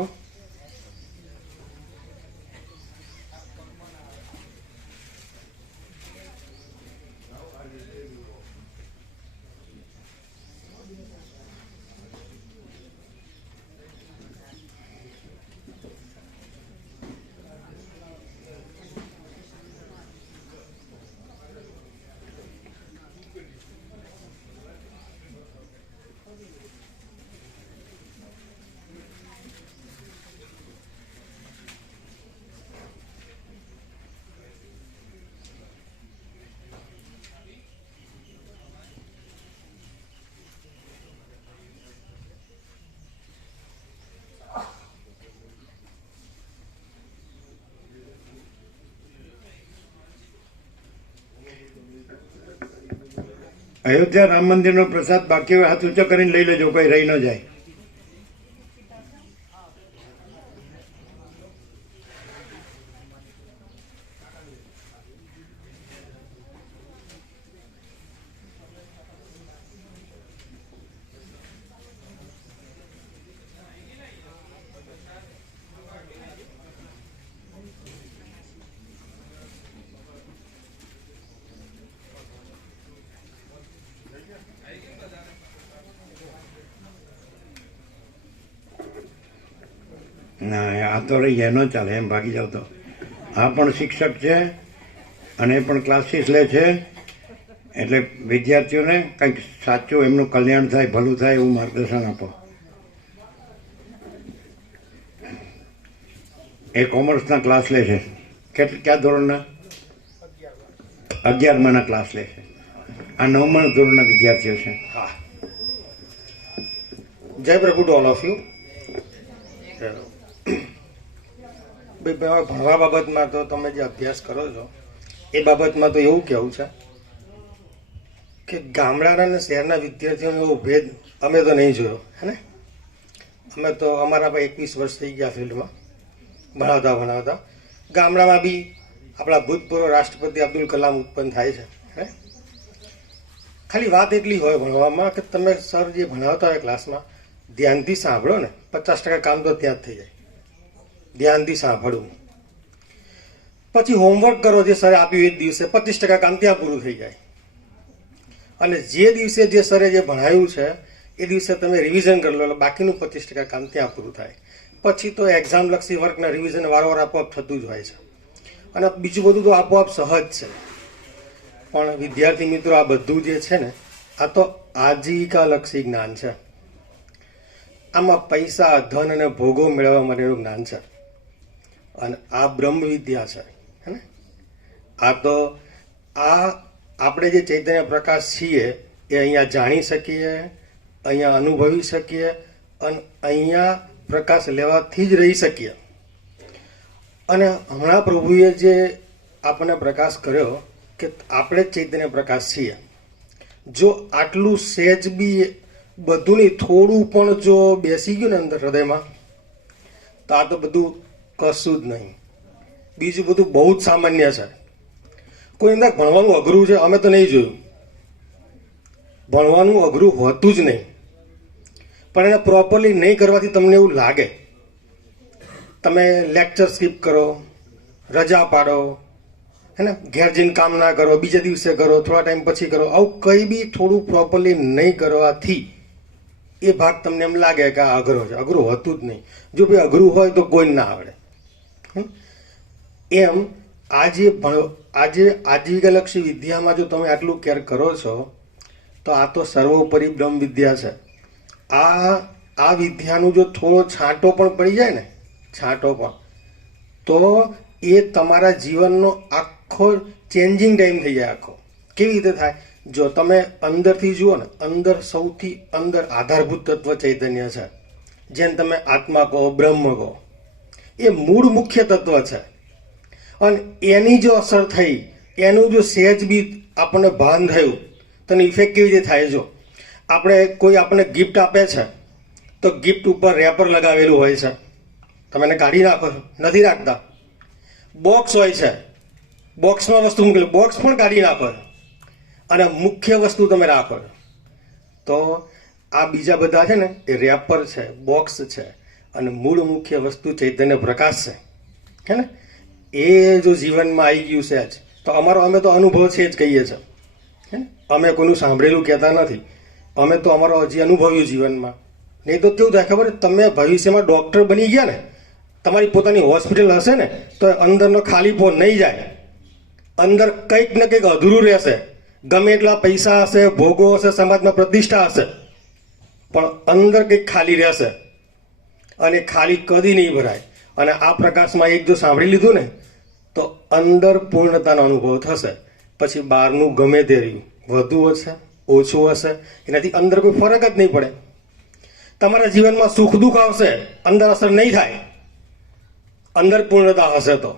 અયોધ્યા રામ મંદિરનો પ્રસાદ બાકી હોય હાથ ઊંચો કરીને લઈ લેજો, કોઈ રહી ન જાય. ના, આ તો રહી જાય, ન ચાલે એમ ભાગી જાવ તો. આ પણ શિક્ષક છે અને એ પણ ક્લાસીસ લે છે, એટલે વિદ્યાર્થીઓને કંઈક સાચું એમનું કલ્યાણ થાય, ભલું થાય એવું માર્ગદર્શન આપો. એ કોમર્સના ક્લાસ લે છે. કયા ધોરણના? 11માના ક્લાસ લે છે. આ 9મા ધોરણના વિદ્યાર્થીઓ છે. હા, જય પ્રભુ ટુ ઓલ ઓફ યુ. ભાઈ, ભણવા બાબતમાં તો તમે જે અભ્યાસ કરો છો એ બાબતમાં તો એવું કહેવું છે કે ગામડાના અને શહેરના વિદ્યાર્થીઓનો એવો ભેદ અમે તો નહીં જોયો, હે ને? અમે તો અમારા પર 21 વર્ષ થઈ ગયા ફિલ્ડમાં ભણાવતા. ગામડામાં બી આપણા ભૂતપૂર્વ રાષ્ટ્રપતિ અબ્દુલ કલામ ઉત્પન્ન થાય છે, હે? ખાલી વાત એટલી હોય ભણવામાં કે તમે સર જે ભણાવતા હોય ક્લાસમાં ધ્યાનથી સાંભળો ને, 50% કામ તો ત્યાં જ થઈ જાય. ધ્યાનથી સાંભળવું, પછી હોમવર્ક કરો જે સરે આપ્યું એ જ દિવસે, 25% કામ ત્યાં પૂરું થઈ જાય. અને જે દિવસે જે સરે જે ભણાવ્યું છે એ દિવસે તમે રિવિઝન કરી લો, એટલે બાકીનું 25% કામ ત્યાં પૂરું થાય. પછી તો એક્ઝામ લક્ષી વર્કના રિવિઝન વારંવાર આપોઆપ થતું જ હોય છે, અને બીજું બધું તો આપોઆપ સહજ છે. પણ વિદ્યાર્થી મિત્રો, આ બધું જે છે ને આ તો આજીવિકાલક્ષી જ્ઞાન છે. આમાં પૈસા, ધન અને ભોગો મેળવવા માટેનું જ્ઞાન છે. અને આ બ્રહ્મ વિદ્યા છે, હે ને? આ તો આ આપણે જે ચૈતન્ય પ્રકાશ છીએ એ અહીંયા જાણી શકીએ, અહીંયા અનુભવી શકીએ અને અહીંયા પ્રકાશ લેવાથી જ રહી શકીએ. અને હમણાં પ્રભુએ જે આપણને પ્રકાશ કર્યો કે આપણે જ ચૈતન્ય પ્રકાશ છીએ. જો આટલું સહેજ બી બધું નહીં, થોડું પણ જો બેસી ગયું ને અંદર હૃદયમાં, તો આ તો બધું કશું જ નહીં. બીજું બધું બહુ જ સામાન્ય છે. કોઈ અંદર ભણવાનું અઘરું છે અમે તો નહીં જોયું. ભણવાનું અઘરું હોતું જ નહીં, પણ એને પ્રોપરલી નહીં કરવાથી તમને એવું લાગે. તમે લેક્ચર સ્કીપ કરો, રજા પાડો, હે ને, ઘેર જઈને કામ ના કરો, બીજા દિવસે કરો, થોડા ટાઈમ પછી કરો, આવું કંઈ બી થોડું પ્રોપરલી નહીં કરવાથી એ ભાગ તમને એમ લાગે કે આ અઘરો છે. અઘરું હોતું જ નહીં. જો ભાઈ અઘરું હોય તો કોઈ ના આવડે. એમ આજે આજીવિકાલક્ષી વિદ્યામાં જો તમે આટલું કેર કરો છો તો આ તો સર્વોપરી બ્રહ્મ વિદ્યા છે. આ વિદ્યાનું જો થોડો છાંટો પણ પડી જાય ને, છાંટો પણ, તો એ તમારા જીવનનો આખો ચેન્જિંગ ટાઈમ થઈ જાય. આખો કેવી રીતે થાય? જો તમે અંદરથી જુઓ ને, અંદર સૌથી અંદર આધારભૂત તત્વ ચૈતન્ય છે, જેને તમે આત્મા કહો, બ્રહ્મ કહો. એ મૂળ મુખ્ય તત્વ છે. અને એની જો અસર થઈ, એનું જો સહેજ બી આપણને ભાન થયું, તો ઇફેક્ટ કેવી રીતે થાય? જો આપણે કોઈ આપણને ગિફ્ટ આપે છે તો ગિફ્ટ ઉપર રેપર લગાવેલું હોય છે, તમે એને કાઢી નાખો છો? નથી રાખતા. બોક્સ હોય છે, બોક્સમાં વસ્તુ મૂકેલી, બોક્સ પણ કાઢી નાખો છો અને મુખ્ય વસ્તુ તમે રાખો છો. તો આ બીજા બધા છે ને એ રેપર છે, બોક્સ છે, અને મૂળ મુખ્ય વસ્તુ ચૈતન્ય પ્રકાશ છે, હે ને? એ જો જીવનમાં આવી ગયું છે જ તો અમે તો અનુભવ છે જ કહીએ છીએ, હે ને? અમે કોઈનું સાંભળેલું કહેતા નથી. અમે તો અમારો હજી અનુભવ્યું જીવનમાં. નહીં તો કેવું થાય ખબર? તમે ભવિષ્યમાં ડૉક્ટર બની ગયા ને, તમારી પોતાની હોસ્પિટલ હશે ને, તો અંદરનો ખાલીપો નહીં જાય. અંદર કંઈક ને કંઈક અધૂરું રહેશે. ગમે એટલા પૈસા હશે, ભોગો હશે, સમાજમાં પ્રતિષ્ઠા હશે, પણ અંદર કંઈક ખાલી રહેશે. અને ખાલી કદી નહીં ભરાય. અને આ પ્રકાશમાં એક જો સાંભળી લીધું ને, તો અંદર પૂર્ણતાનો અનુભવ થશે. પછી બહારનું ગમે તે રહ્યું, વધુ હશે, ઓછું હશે, એનાથી અંદર કોઈ ફરક જ નહીં પડે. તમારા જીવનમાં સુખ દુઃખ આવશે, અંદર અસર નહીં થાય, અંદર પૂર્ણતા હશે. તો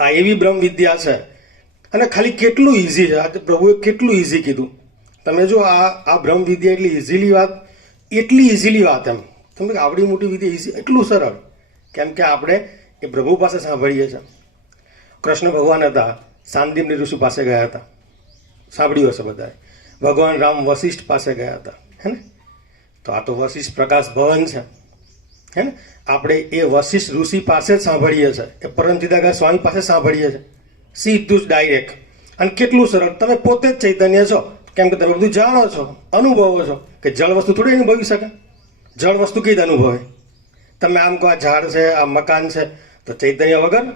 આ એવી બ્રહ્મ વિદ્યા છે. અને ખાલી કેટલું ઇઝી છે! આજે પ્રભુએ કેટલું ઇઝી કીધું. તમે જો આ બ્રહ્મ વિદ્યા એટલી ઇઝીલી વાત એમ તમે આવડી મોટી વિદ્યા ઇઝી, એટલું સરળ. કેમ કે આપણે એ પ્રભુ પાસે સાંભળીએ છીએ. કૃષ્ણ ભગવાન હતા, શાંતિની ઋષિ પાસે ગયા હતા, સાંભળ્યું હશે બધાએ. ભગવાન રામ વશિષ્ઠ પાસે ગયા હતા, હે ને? તો આ તો વશિષ્ઠ પ્રકાશ ભવન છે, હે ને? આપણે એ વશિષ્ઠ ઋષિ પાસે જ સાંભળીએ છીએ, એ પરમચિદાનંદ સ્વામી પાસે સાંભળીએ છીએ, સીધું જ ડાયરેક્ટ. અને કેટલું સરળ! તમે પોતે જ ચૈતન્ય છો, કેમ કે તમે બધું જાણો છો, અનુભવો છો. કે જળ વસ્તુ થોડી અનુભવી શકે? જળ વસ્તુ કઈ રીતે અનુભવે? તમે આમ કહો આ ઝાડ છે, આ મકાન છે, તો ચૈતન્ય વગર?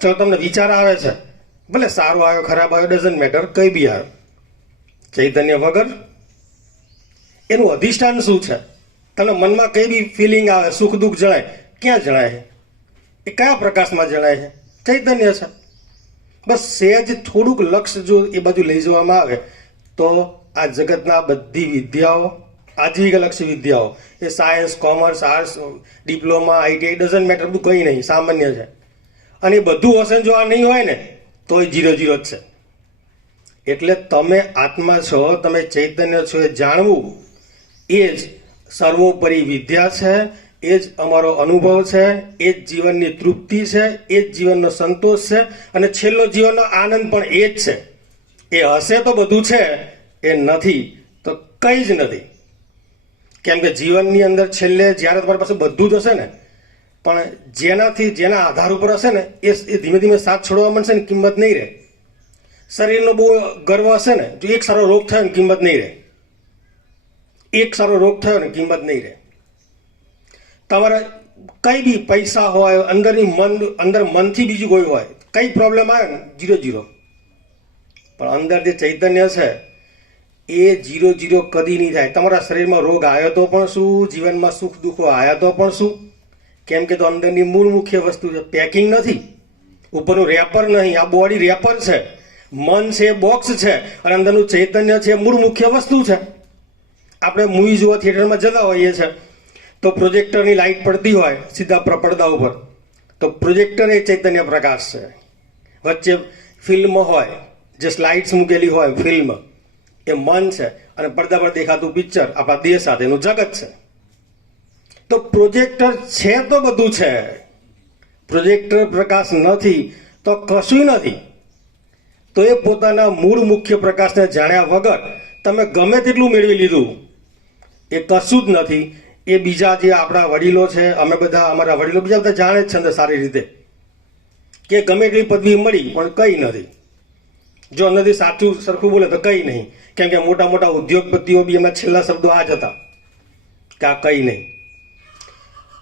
ચલો તમને વિચાર આવે છે, ભલે સારો આવ્યો ખરાબ આવ્યો, ડઝન્ટ મેટર, કઈ બી આવે, ચૈતન્ય વગર એનું અધિષ્ઠાન શું છે? તમને મનમાં કઈ બી ફિલિંગ આવે, સુખ દુઃખ જણાય, ક્યાં જણાય છે? એ કયા પ્રકાશમાં જણાય છે? ચૈતન્ય છે. બસ સહેજ થોડુંક લક્ષ્ય જો એ બાજુ લઈ જવામાં આવે તો આ જગતના બધી વિદ્યાઓ, આજીવિકાલક્ષી વિદ્યાઓ, એ science, commerce, arts, diploma, ITI, doesn't matter, બધું કંઈ નહીં, સામાન્ય છે. અને એ બધું હશે જો આ નહીં હોય ને તો એ 0 જ છે. એટલે તમે આત્મા છો, તમે ચૈતન્ય છો, એ જાણવું એ જ સર્વોપરી વિદ્યા છે. એ જ અમારો અનુભવ છે, એ જ જીવનની તૃપ્તિ છે, એ જ જીવનનો સંતોષ છે, અને છેલ્લો જીવનનો આનંદ પણ એ જ છે. એ હશે તો બધું છે, એ નથી તો કંઈ જ નથી. કેમ કે જીવનની અંદર છેલ્લે જ્યારે તમારી પાસે બધું જ હશે ને, પણ જેના આધાર ઉપર હશે ને એ ધીમે ધીમે સાથ છોડવા માંડશે ને, કિંમત નહીં રહે. શરીરનો બહુ ગર્વ હશે ને, જો એક સારો રોગ થયો ને કિંમત નહીં રહે. એક સારો રોગ થયો ને કિંમત નહીં રહે. તમારા કંઈ બી પૈસા હોય, અંદર મનથી બીજું કોઈ હોય, કઈ પ્રોબ્લેમ આવે ને 0. પણ અંદર જે ચૈતન્ય છે એ 0-0 કદી નહીં થાય. તમારા શરીરમાં રોગ આવ્યો તો પણ શું, જીવનમાં સુખ દુઃખો આવ્યા તો પણ શું? કેમ કે તો અંદરની મૂળ મુખ્ય વસ્તુ છે, પેકિંગ નથી, ઉપરનું રેપર નહીં. આ બોડી રેપર છે, મન છે બોક્સ છે, અને અંદરનું ચૈતન્ય છે મૂળ મુખ્ય વસ્તુ છે. આપણે મૂવી જોવા થિયેટરમાં જતા હોઈએ છીએ તો પ્રોજેક્ટરની લાઇટ પડતી હોય સીધા પડદા ઉપર, તો પ્રોજેક્ટર એ ચૈતન્ય પ્રકાશ છે. વચ્ચે ફિલ્મ હોય, જે સ્લાઇડ્સ મૂકેલી હોય ફિલ્મ, એ મન છે, અને પડદા પર દેખાતું પિક્ચર આપણા દેહ સાથેનું જગત છે. તો પ્રોજેક્ટર છે તો બધું છે, પ્રોજેક્ટર પ્રકાશ નથી તો કશું નથી. તો એ પોતાના મૂળ મુખ્ય પ્રકાશને જાણ્યા વગર તમે ગમે તેટલું મેળવી લીધું એ કશું જ નથી. એ બીજા જે આપણા વડીલો છે, અમે બધા અમારા વડીલો બીજા બધા જાણે જ છે અંદર સારી રીતે કે ગમે એટલી પદવી મળી પણ કંઈ નથી. જો અંદરથી સાચું સરખું બોલે તો કંઈ નહીં. કેમ કે મોટા મોટા ઉદ્યોગપતિઓ બી એમના છેલ્લા શબ્દો આ જ હતા કે આ કંઈ નહીં.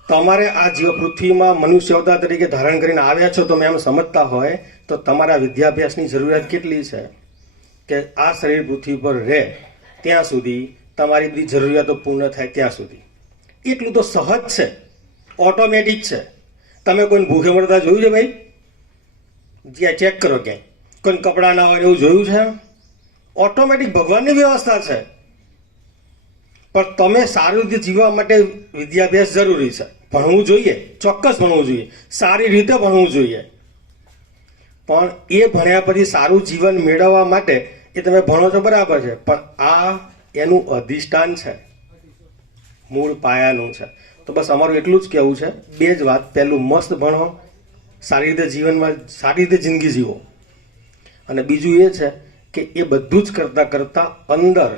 તમારે આ જીવ પૃથ્વીમાં મનુષ્ય અવતાર તરીકે ધારણ કરીને આવ્યા છો, તમે એમ સમજતા હોય તો તમારા વિદ્યાભ્યાસની જરૂરિયાત કેટલી છે કે આ શરીર પૃથ્વી પર રહે ત્યાં સુધી તમારી બધી જરૂરિયાતો પૂર્ણ થાય ત્યાં સુધી. એટલું તો સહજ છે, ઓટોમેટિક છે. તમે કોઈને ભૂખે મરતા જોયું છે ભાઈ? જ્યાં ચેક કરો ક્યાંય કોઈને કપડાં ના હોય એવું જોયું છે? ઓટોમેટિક ભગવાનની વ્યવસ્થા છે. પણ તમે સારી રીતે જીવવા માટે વિદ્યાભ્યાસ જરૂરી છે, ભણવું જોઈએ, ચોક્કસ ભણવું જોઈએ, સારી રીતે ભણવું જોઈએ. પણ એ ભણ્યા પછી સારું જીવન મેળવવા માટે એ તમે ભણો છો બરાબર છે, પણ આ એનું અધિષ્ઠાન છે, મૂળ પાયાનું છે. તો બસ અમારું એટલું જ કહેવું છે, બે જ વાત. પહેલું, મસ્ત ભણો, સારી રીતે જીવનમાં સારી રીતે જિંદગી જીવો. અને બીજું એ છે કે એ બધું જ કરતાં કરતાં અંદર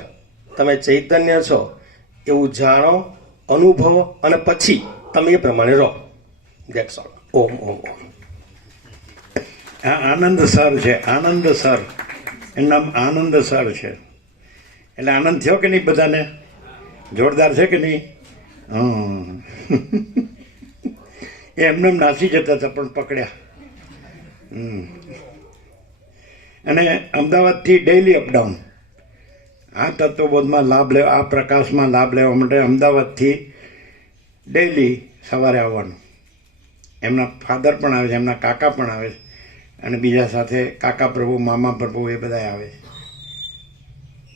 તમે ચૈતન્ય છો એવું જાણો, અનુભવો, અને પછી તમે એ પ્રમાણે રહો. That's all. ઓમ ઓમ ઓમ. આ આનંદ સર છે, આનંદ સર, એનું નામ આનંદ સર છે. એટલે આનંદ થયો કે નહીં બધાને? જોરદાર છે કે નહીં? એ એમને નાસી જતા હતા પણ પકડ્યા. અને અમદાવાદથી ડેઈલી અપડાઉન આ તત્વબોધમાં લાભ લેવા, આ પ્રકાશમાં લાભ લેવા માટે અમદાવાદથી ડેઈલી સવારે આવવાનું. એમના ફાધર પણ આવે છે, એમના કાકા પણ આવે છે, અને બીજા સાથે કાકા પ્રભુ, મામા પ્રભુ, એ બધા આવે છે.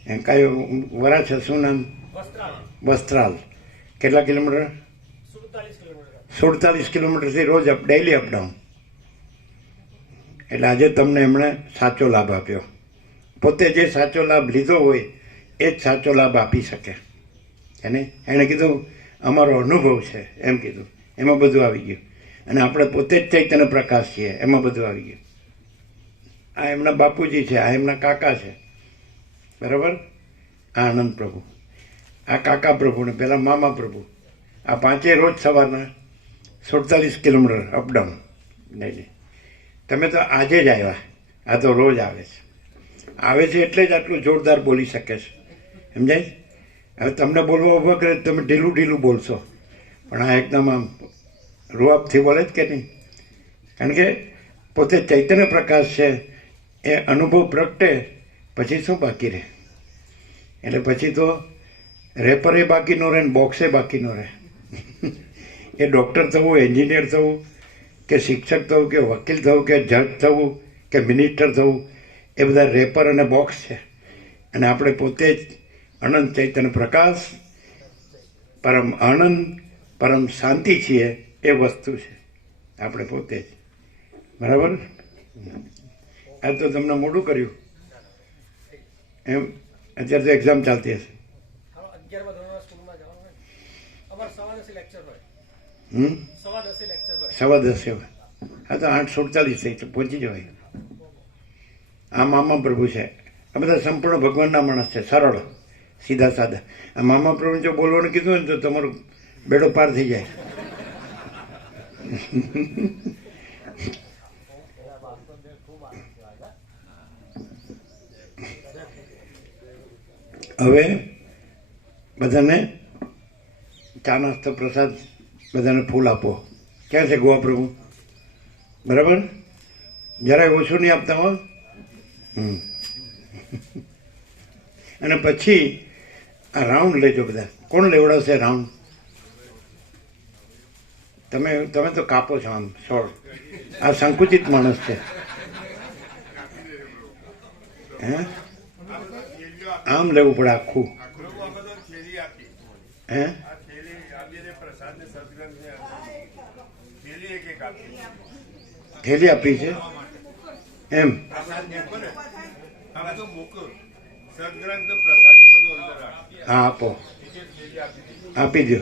એમ કયું વરા છે, શું નામ? વસ્ત્રાલ. કેટલા કિલોમીટર? 47 કિલોમીટરથી રોજ ડેઈલી અપડાઉન. એટલે આજે તમને એમણે સાચો લાભ આપ્યો. પોતે જે સાચો લાભ લીધો હોય એ જ સાચો લાભ આપી શકે. એણે કીધું અમારો અનુભવ છે, એમ કીધું. એમાં બધું આવી ગયું. અને આપણે પોતે જ ચૈતન્ય પ્રકાશ છીએ, એમાં બધું આવી ગયું. આ એમના બાપુજી છે, આ એમના કાકા છે, બરાબર? આ આનંદ પ્રભુ, આ કાકા પ્રભુ, ને પેલા મામા પ્રભુ. આ પાંચે રોજ સવારના 47 કિલોમીટર અપડાઉન ડેલી. તમે તો આજે જ આવ્યા, આ તો રોજ આવે છે. આવે છે એટલે જ આટલું જોરદાર બોલી શકે છે, સમજાય? હવે તમને બોલવા ઊભા કરે તમે ઢીલું ઢીલું બોલશો, પણ આ એકદમ આમ રૂઆબથી બોલે જ કે નહીં? કારણ કે પોતે ચૈતન્ય પ્રકાશ છે. એ અનુભવ પ્રગટે પછી શું બાકી રહે? એટલે પછી તો રેપરે બાકી ન રહે ને બોક્સે બાકી ન રહે. એ ડૉક્ટર થવું, એન્જિનિયર થવું, કે શિક્ષક થવું, કે વકીલ થવું, કે જજ થવું, કે મિનિસ્ટર થવું, એ બધા રેપર અને બોક્સ છે. અને આપણે પોતે જ અનંત ચૈતન્ય પ્રકાશ, પરમ આનંદ, પરમ શાંતિ છીએ. એ વસ્તુ છે આપણે પોતે જ. બરાબર? આ તો તમને મોડું કર્યું એમ. અત્યારે તો એક્ઝામ ચાલતી હશે. 10:15 હોય. હા તો 8:47 થઈ તો પહોંચી જવાય. આ મામા પ્રભુ છે. આ બધા સંપૂર્ણ ભગવાનના માણસ છે, સરળ, સીધા સાદા. આ મામા પ્રભુ જો બોલવાનું કીધું ને તો તમારું બેડો પાર થઈ જાય. હવે બધાને ચા નાસ્તો પ્રસાદ બધાને ફૂલ આપો. ક્યાં છે ગોવા પ્રભુ? બરાબર? જરાય ઓછું નહીં આપતા હો. અને પછી આ રાઉન્ડ લેજો બધા. કોણ લેવડાવશે રાઉન્ડ? તમે તો કાપો છો આમ છોડ. આ સંકુચિત માણસ છે. હે આમ લેવું પડે આખું. હે થેલી આપી છે એમ? હા આપો, આપી દો.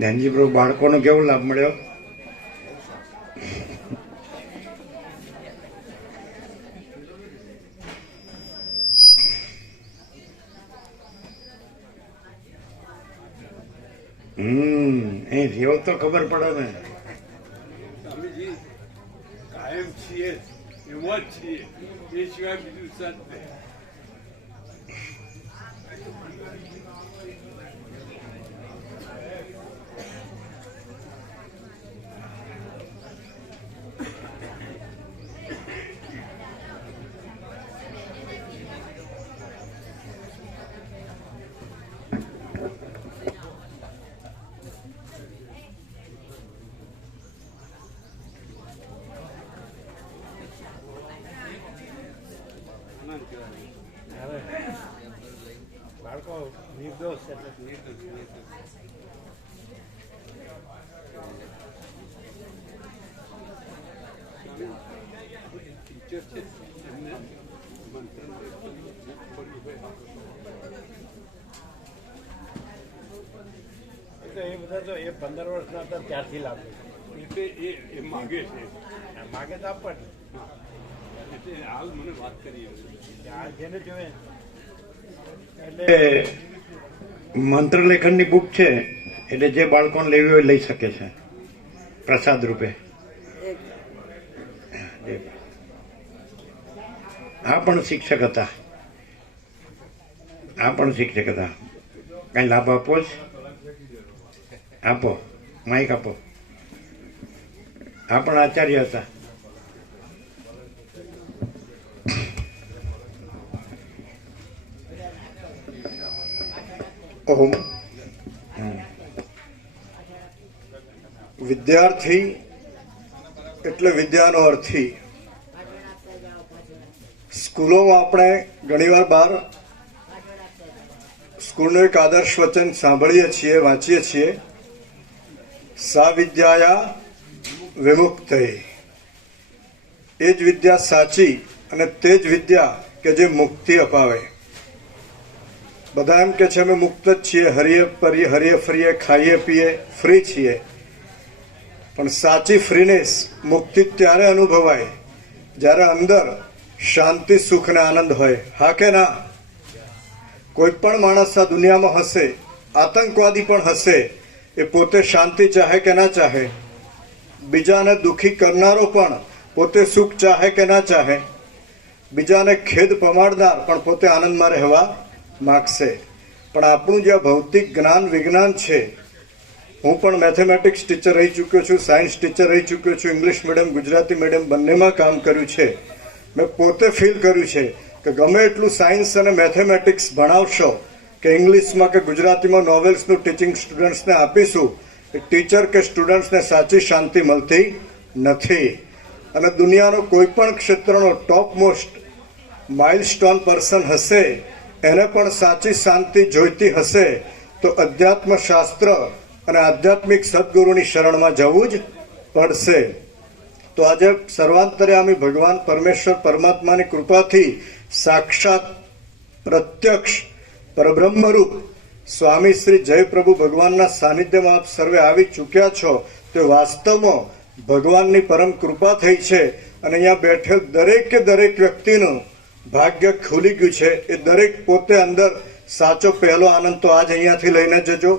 ધનજી પ્રભુ, બાળકોનો કેવો લાભ મળ્યો? એ જેવો તો ખબર પડે ને. કાયમ છીએ એવા જ છીએ, એ સિવાય બીજું સત નહીં. બાળકો નિર્દોષ એટલે નિર્દોષ. ટીચર છે એમને મંત્રણ એ બધા તો એ 15 વર્ષના હતા ત્યારથી લાભ એટલે એ માગે છે, માગે તો આપણને. એટલે હાલ મને વાત કરી આ જેને જોવે એટલે મંત્રલેખનની બુક છે, એટલે જે બાળકોને લેવી હોય લઈ શકે છે પ્રસાદ રૂપે. આ પણ શિક્ષક હતા. કઈ લાભ આપો જ? આપો, માઇક આપો. આ પણ આચાર્ય હતા. ઓમ. વિદ્યાર્થી એટલે વિદ્યાનો અર્થી. સ્કૂલોમાં આપણે ઘણીવાર બહાર સ્કૂલનું એક આદર્શ વચન સાંભળીએ છીએ, વાંચીએ છીએ, સા વિદ્યાયા વિમુક્તય. એ જ વિદ્યા સાચી અને તે જ વિદ્યા કે જે મુક્તિ અપાવે. બધા એમ કે છે અમે મુક્ત જ છીએ, હરીએ ફરીએ, ખાઈએ પીએ, ફ્રી છીએ. પણ સાચી ફ્રીનેસ, મુક્તિ ત્યારે અનુભવાય જ્યારે અંદર શાંતિ, સુખ ને આનંદ હોય. હા કે ના? કોઈ પણ માણસ આ દુનિયામાં હશે, આતંકવાદી પણ હશે, એ પોતે શાંતિ ચાહે કે ના ચાહે. બીજાને દુઃખી કરનારો પણ પોતે સુખ ચાહે કે ના ચાહે. બીજાને ખેદ પમાડનાર પણ પોતે આનંદમાં રહેવા માગશે. પણ આપણું જે ભૌતિક જ્ઞાન વિજ્ઞાન છે, હું પણ મેથેમેટિક્સ ટીચર રહી ચૂક્યો છું, સાયન્સ ટીચર રહી ચૂક્યો છું, ઇંગ્લિશ મીડિયમ ગુજરાતી મીડિયમ બંનેમાં કામ કર્યું છે. મેં પોતે ફીલ કર્યું છે કે ગમે એટલું સાયન્સ અને મેથેમેટિક્સ ભણાવશો કે ઇંગ્લિશમાં કે ગુજરાતીમાં નોવેલ્સનું ટીચિંગ સ્ટુડન્ટ્સને આપીશું, એ ટીચર કે સ્ટુડન્ટ્સને સાચી શાંતિ મળતી નથી. અને દુનિયાનો કોઈ પણ ક્ષેત્રનો ટોપ મોસ્ટ માઇલસ્ટોન પર્સન હશે, એને પણ સાચી શાંતિ જોઈતી હશે તો અધ્યાત્મ શાસ્ત્ર અને આધ્યાત્મિક સદગુરુની શરણમાં જવું જ પડશે. તો આજે સર્વાંતર્યામી ભગવાન પરમેશ્વર પરમાત્માની કૃપાથી સાક્ષાત પ્રત્યક્ષ પરબ્રહ્મરૂપ સ્વામી શ્રી જયપ્રભુ ભગવાનના સાનિધ્યમાં આપ સર્વે આવી ચૂક્યા છો. તે વાસ્તવમાં ભગવાનની પરમ કૃપા થઈ છે. અને અહીંયા બેઠેલ દરેકે દરેક વ્યક્તિનું ભાગ્ય ખુલી ગયું છે. એ દરેક પોતે અંદર સાચો પહેલો આનંદ તો આજ અહીંયાથી લઈને જજો.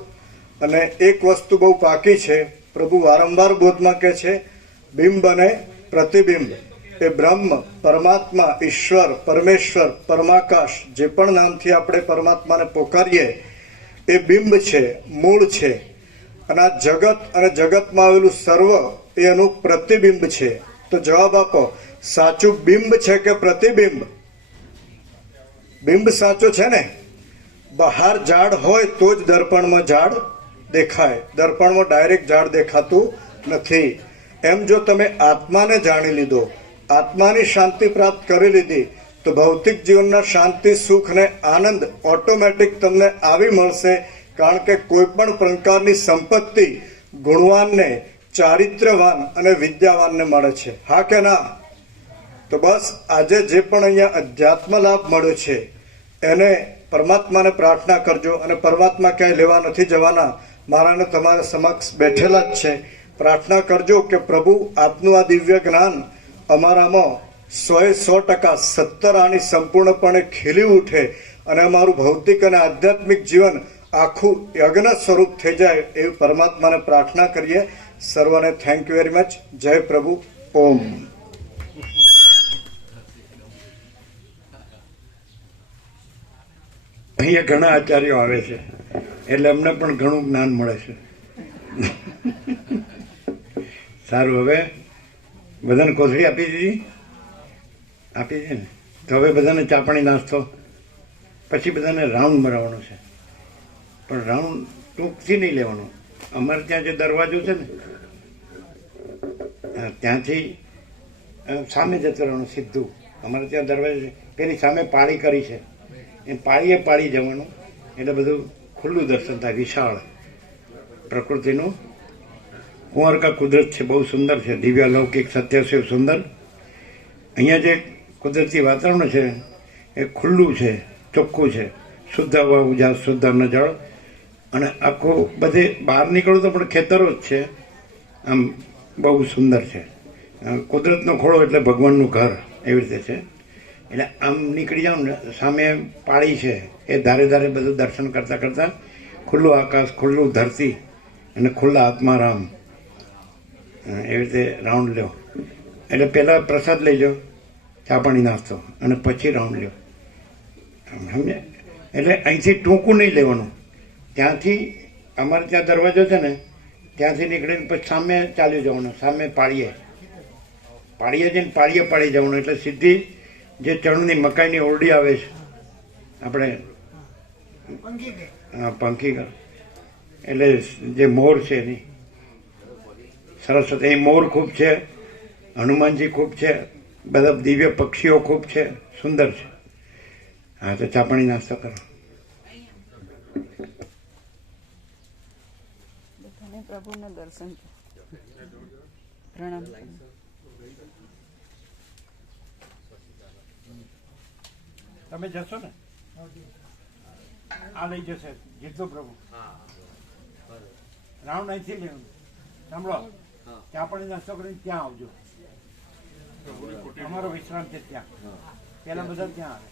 અને એક વસ્તુ બહુ પાકી છે, પ્રભુ વારંવાર બોધમાં કહે છે, બિંબ અને પ્રતિબિંબ એ બ્રહ્મ, પરમાત્મા, ઈશ્વર, પરમેશ્વર, પરમાકાશ, જે પણ નામથી આપણે પરમાત્માને પોકારીએ, એ બિંબ છે, મૂળ છે. અને આ જગત અને જગતમાં આવેલું સર્વ એ એનું પ્રતિબિંબ છે. તો જવાબ આપો, સાચું બિંબ છે કે પ્રતિબિંબ? બિંબ સાચો છે ને? બહાર ઝાડ હોય તો જ દર્પણમાં ઝાડ દેખાય, દર્પણમાં ડાયરેક્ટ ઝાડ દેખાતું નથી. એમ જો તમે આત્માને જાણી લીધો, આત્માની શાંતિ પ્રાપ્ત કરી લીધી, તો ભૌતિક જીવનના શાંતિ, સુખ ને આનંદ ઓટોમેટિક તમને આવી મળશે. કારણ કે કોઈ પણ પ્રકારની સંપત્તિ ગુણવાનને, ચારિત્ર્યવાન અને વિદ્યાવાનને મળે છે. હા કે ના? તો બસ આજે જે પણ અહીંયા અધ્યાત્મ લાભ મળ્યો છે એને પરમાત્માને પ્રાર્થના કરજો. અને પરમાત્મા ક્યાંય લેવા નથી જવાના, મારાને તમારા સમક્ષ બેઠેલા જ છે. પ્રાર્થના કરજો કે પ્રભુ આપનું આ દિવ્ય જ્ઞાન અમારામાં 100% 70 આની સંપૂર્ણપણે ખીલી ઉઠે અને અમારું ભૌતિક અને આધ્યાત્મિક જીવન આખું યજ્ઞ સ્વરૂપ થઈ જાય એવી પરમાત્માને પ્રાર્થના કરીએ. સર્વને થેન્ક યુ વેરી મચ. જય પ્રભુ. ઓમ. અહીંયા ઘણા આચાર્યો આવે છે એટલે અમને પણ ઘણું જ્ઞાન મળે છે. સારું, હવે બધાને કોથળી આપી દીધી? આપી છે ને? તો હવે બધાને ચા પાણી નાસ્તો, પછી બધાને રાઉન્ડ મરાવવાનો છે. પણ રાઉન્ડ ટૂંકથી નહીં લેવાનો. અમારે ત્યાં જે દરવાજો છે ને ત્યાંથી સામે જતું રહેવાનું સીધું. અમારે ત્યાં દરવાજો છે, પેલી સામે પાળી કરી છે, એ પાળીએ પાળી જવાનું એટલે બધું ખુલ્લું દર્શન થાય. વિશાળ પ્રકૃતિનું કુંવરકા કુદરત છે, બહુ સુંદર છે, દિવ્ય લૌકિક સત્યશિવ સુંદર. અહીંયા જે કુદરતી વાતાવરણ છે એ ખુલ્લું છે, ચોખ્ખું છે, શુદ્ધ હવા, ઉજાસ, શુદ્ધ અન્ન જળ. અને આખું બધે બહાર નીકળો તો પણ ખેતરો જ છે. આમ બહુ સુંદર છે. કુદરતનો ખોળો એટલે ભગવાનનું ઘર એવી રીતે છે. એટલે આમ નીકળી જાવ ને, સામે પાળી છે, એ ધારે ધારે બધું દર્શન કરતાં કરતાં ખુલ્લું આકાશ, ખુલ્લું ધરતી અને ખુલ્લા આત્મારામ, એવી રીતે રાઉન્ડ લ્યો. એટલે પહેલાં પ્રસાદ લઈ લો, ચા પાણી નાસ્તો, અને પછી રાઉન્ડ લ્યો. સમજે? એટલે અહીંથી ટૂંકું નહીં લેવાનું. ત્યાંથી અમારે ત્યાં દરવાજો છે ને, ત્યાંથી નીકળીને પછી સામે ચાલ્યું જવાનું, સામે પાળીએ જઈને પાળીએ પાડી જવાનું. એટલે સીધી જે ચણની મકાઈની ઓરડી આવે છે, આપણે પંખીઘર, એટલે જે મોર છે એની સરસ્વતી, અહીં મોર ખૂબ છે, હનુમાનજી ખૂબ છે, બધા દિવ્ય પક્ષીઓ ખૂબ છે, સુંદર છે. હા, તો ચા પાણી નાસ્તો કરો. પ્રભુના દર્શન પ્રણામ. તમે જશો ને? આ લઈ જશે જીતો પ્રભુ. રાઉન્ડ અહીંથી લેવાનું. સાંભળો, ચા પાણી નાસ્તો કરીને ત્યાં આવજો. અમારો વિશ્રામ છે ત્યાં. પેલા બધા ત્યાં આવે.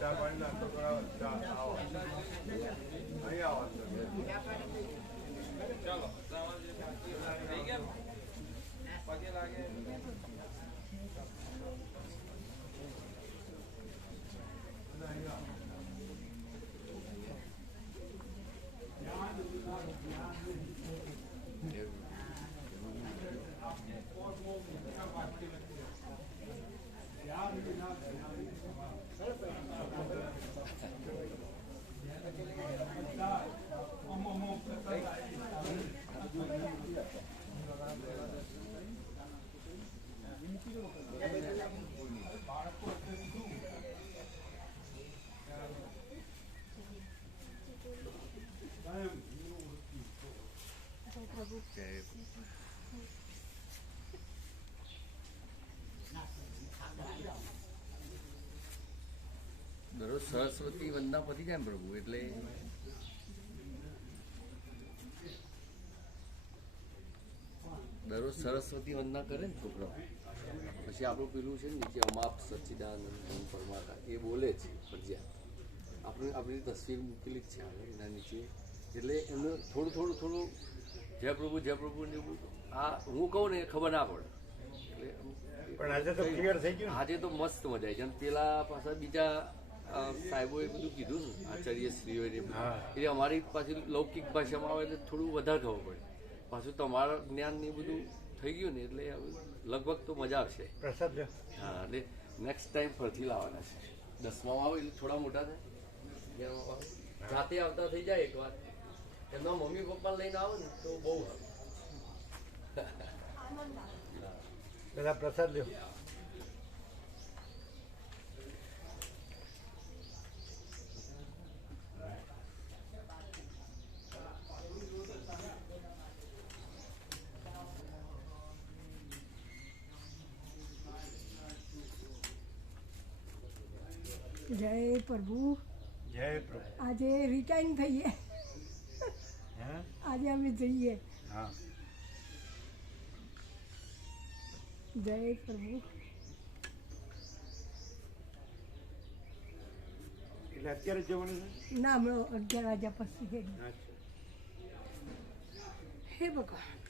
ચા પાણી નાસ્તો કરાવો, આવો અહીં આવો. ચાલો પગે લાગે. દરરોજ સરસ્વતી વંદના પતી જાય ને પ્રભુ, એટલે દરરોજ સરસ્વતી વંદના કરે ને છોકરાઓ, પછી આપણું પેલું છે ને નીચે અમાપ સચ્ચિદાનંદ પરમાત્મા એ બોલે છે ફરજિયાત. આપણી તસવીર મૂકેલી જ છે એના નીચે. એટલે એનું થોડું જય પ્રભુ ને એવું આ હું કહું ને એ ખબર ના પડે. એટલે પણ આજે તો ક્લિયર થઈ ગયું. આજે તો મસ્ત મજા આવી છે. અને પેલા પાછા બીજા સાહેબોએ બધું કીધું ને આચાર્યશ્રીઓએ એ બધું, એટલે અમારી પાછી લૌકિક ભાષામાં આવે એટલે થોડું વધારે ખબર પડે. પાછું તમારા જ્ઞાન ને બધું થઈ ગયું ને એટલે હવે લગભગ તો મજા આવશે. પ્રસાદ લ્યો. હા, એટલે નેક્સ્ટ ટાઈમ ફરથી લાવવાના છે. 10માં આવે એટલે થોડા મોટા થાય, 11માં આવે જાતે આવતા થઈ જાય એકવાર, એમના મમ્મી પપ્પા લઈને આવો ને તો બહુ પેલા પ્રસાદ લ્યો. જય પ્રભુ. જય પ્રભુ. આજે રિટાયર થઈએ, હા આજે અમે જઈએ. હા. જય પ્રભુ. એટલે અત્યારે જ જવાનું છે? ના, હમણાં 11 વાગ્યા પછી. અચ્છા. હે ભગવાન.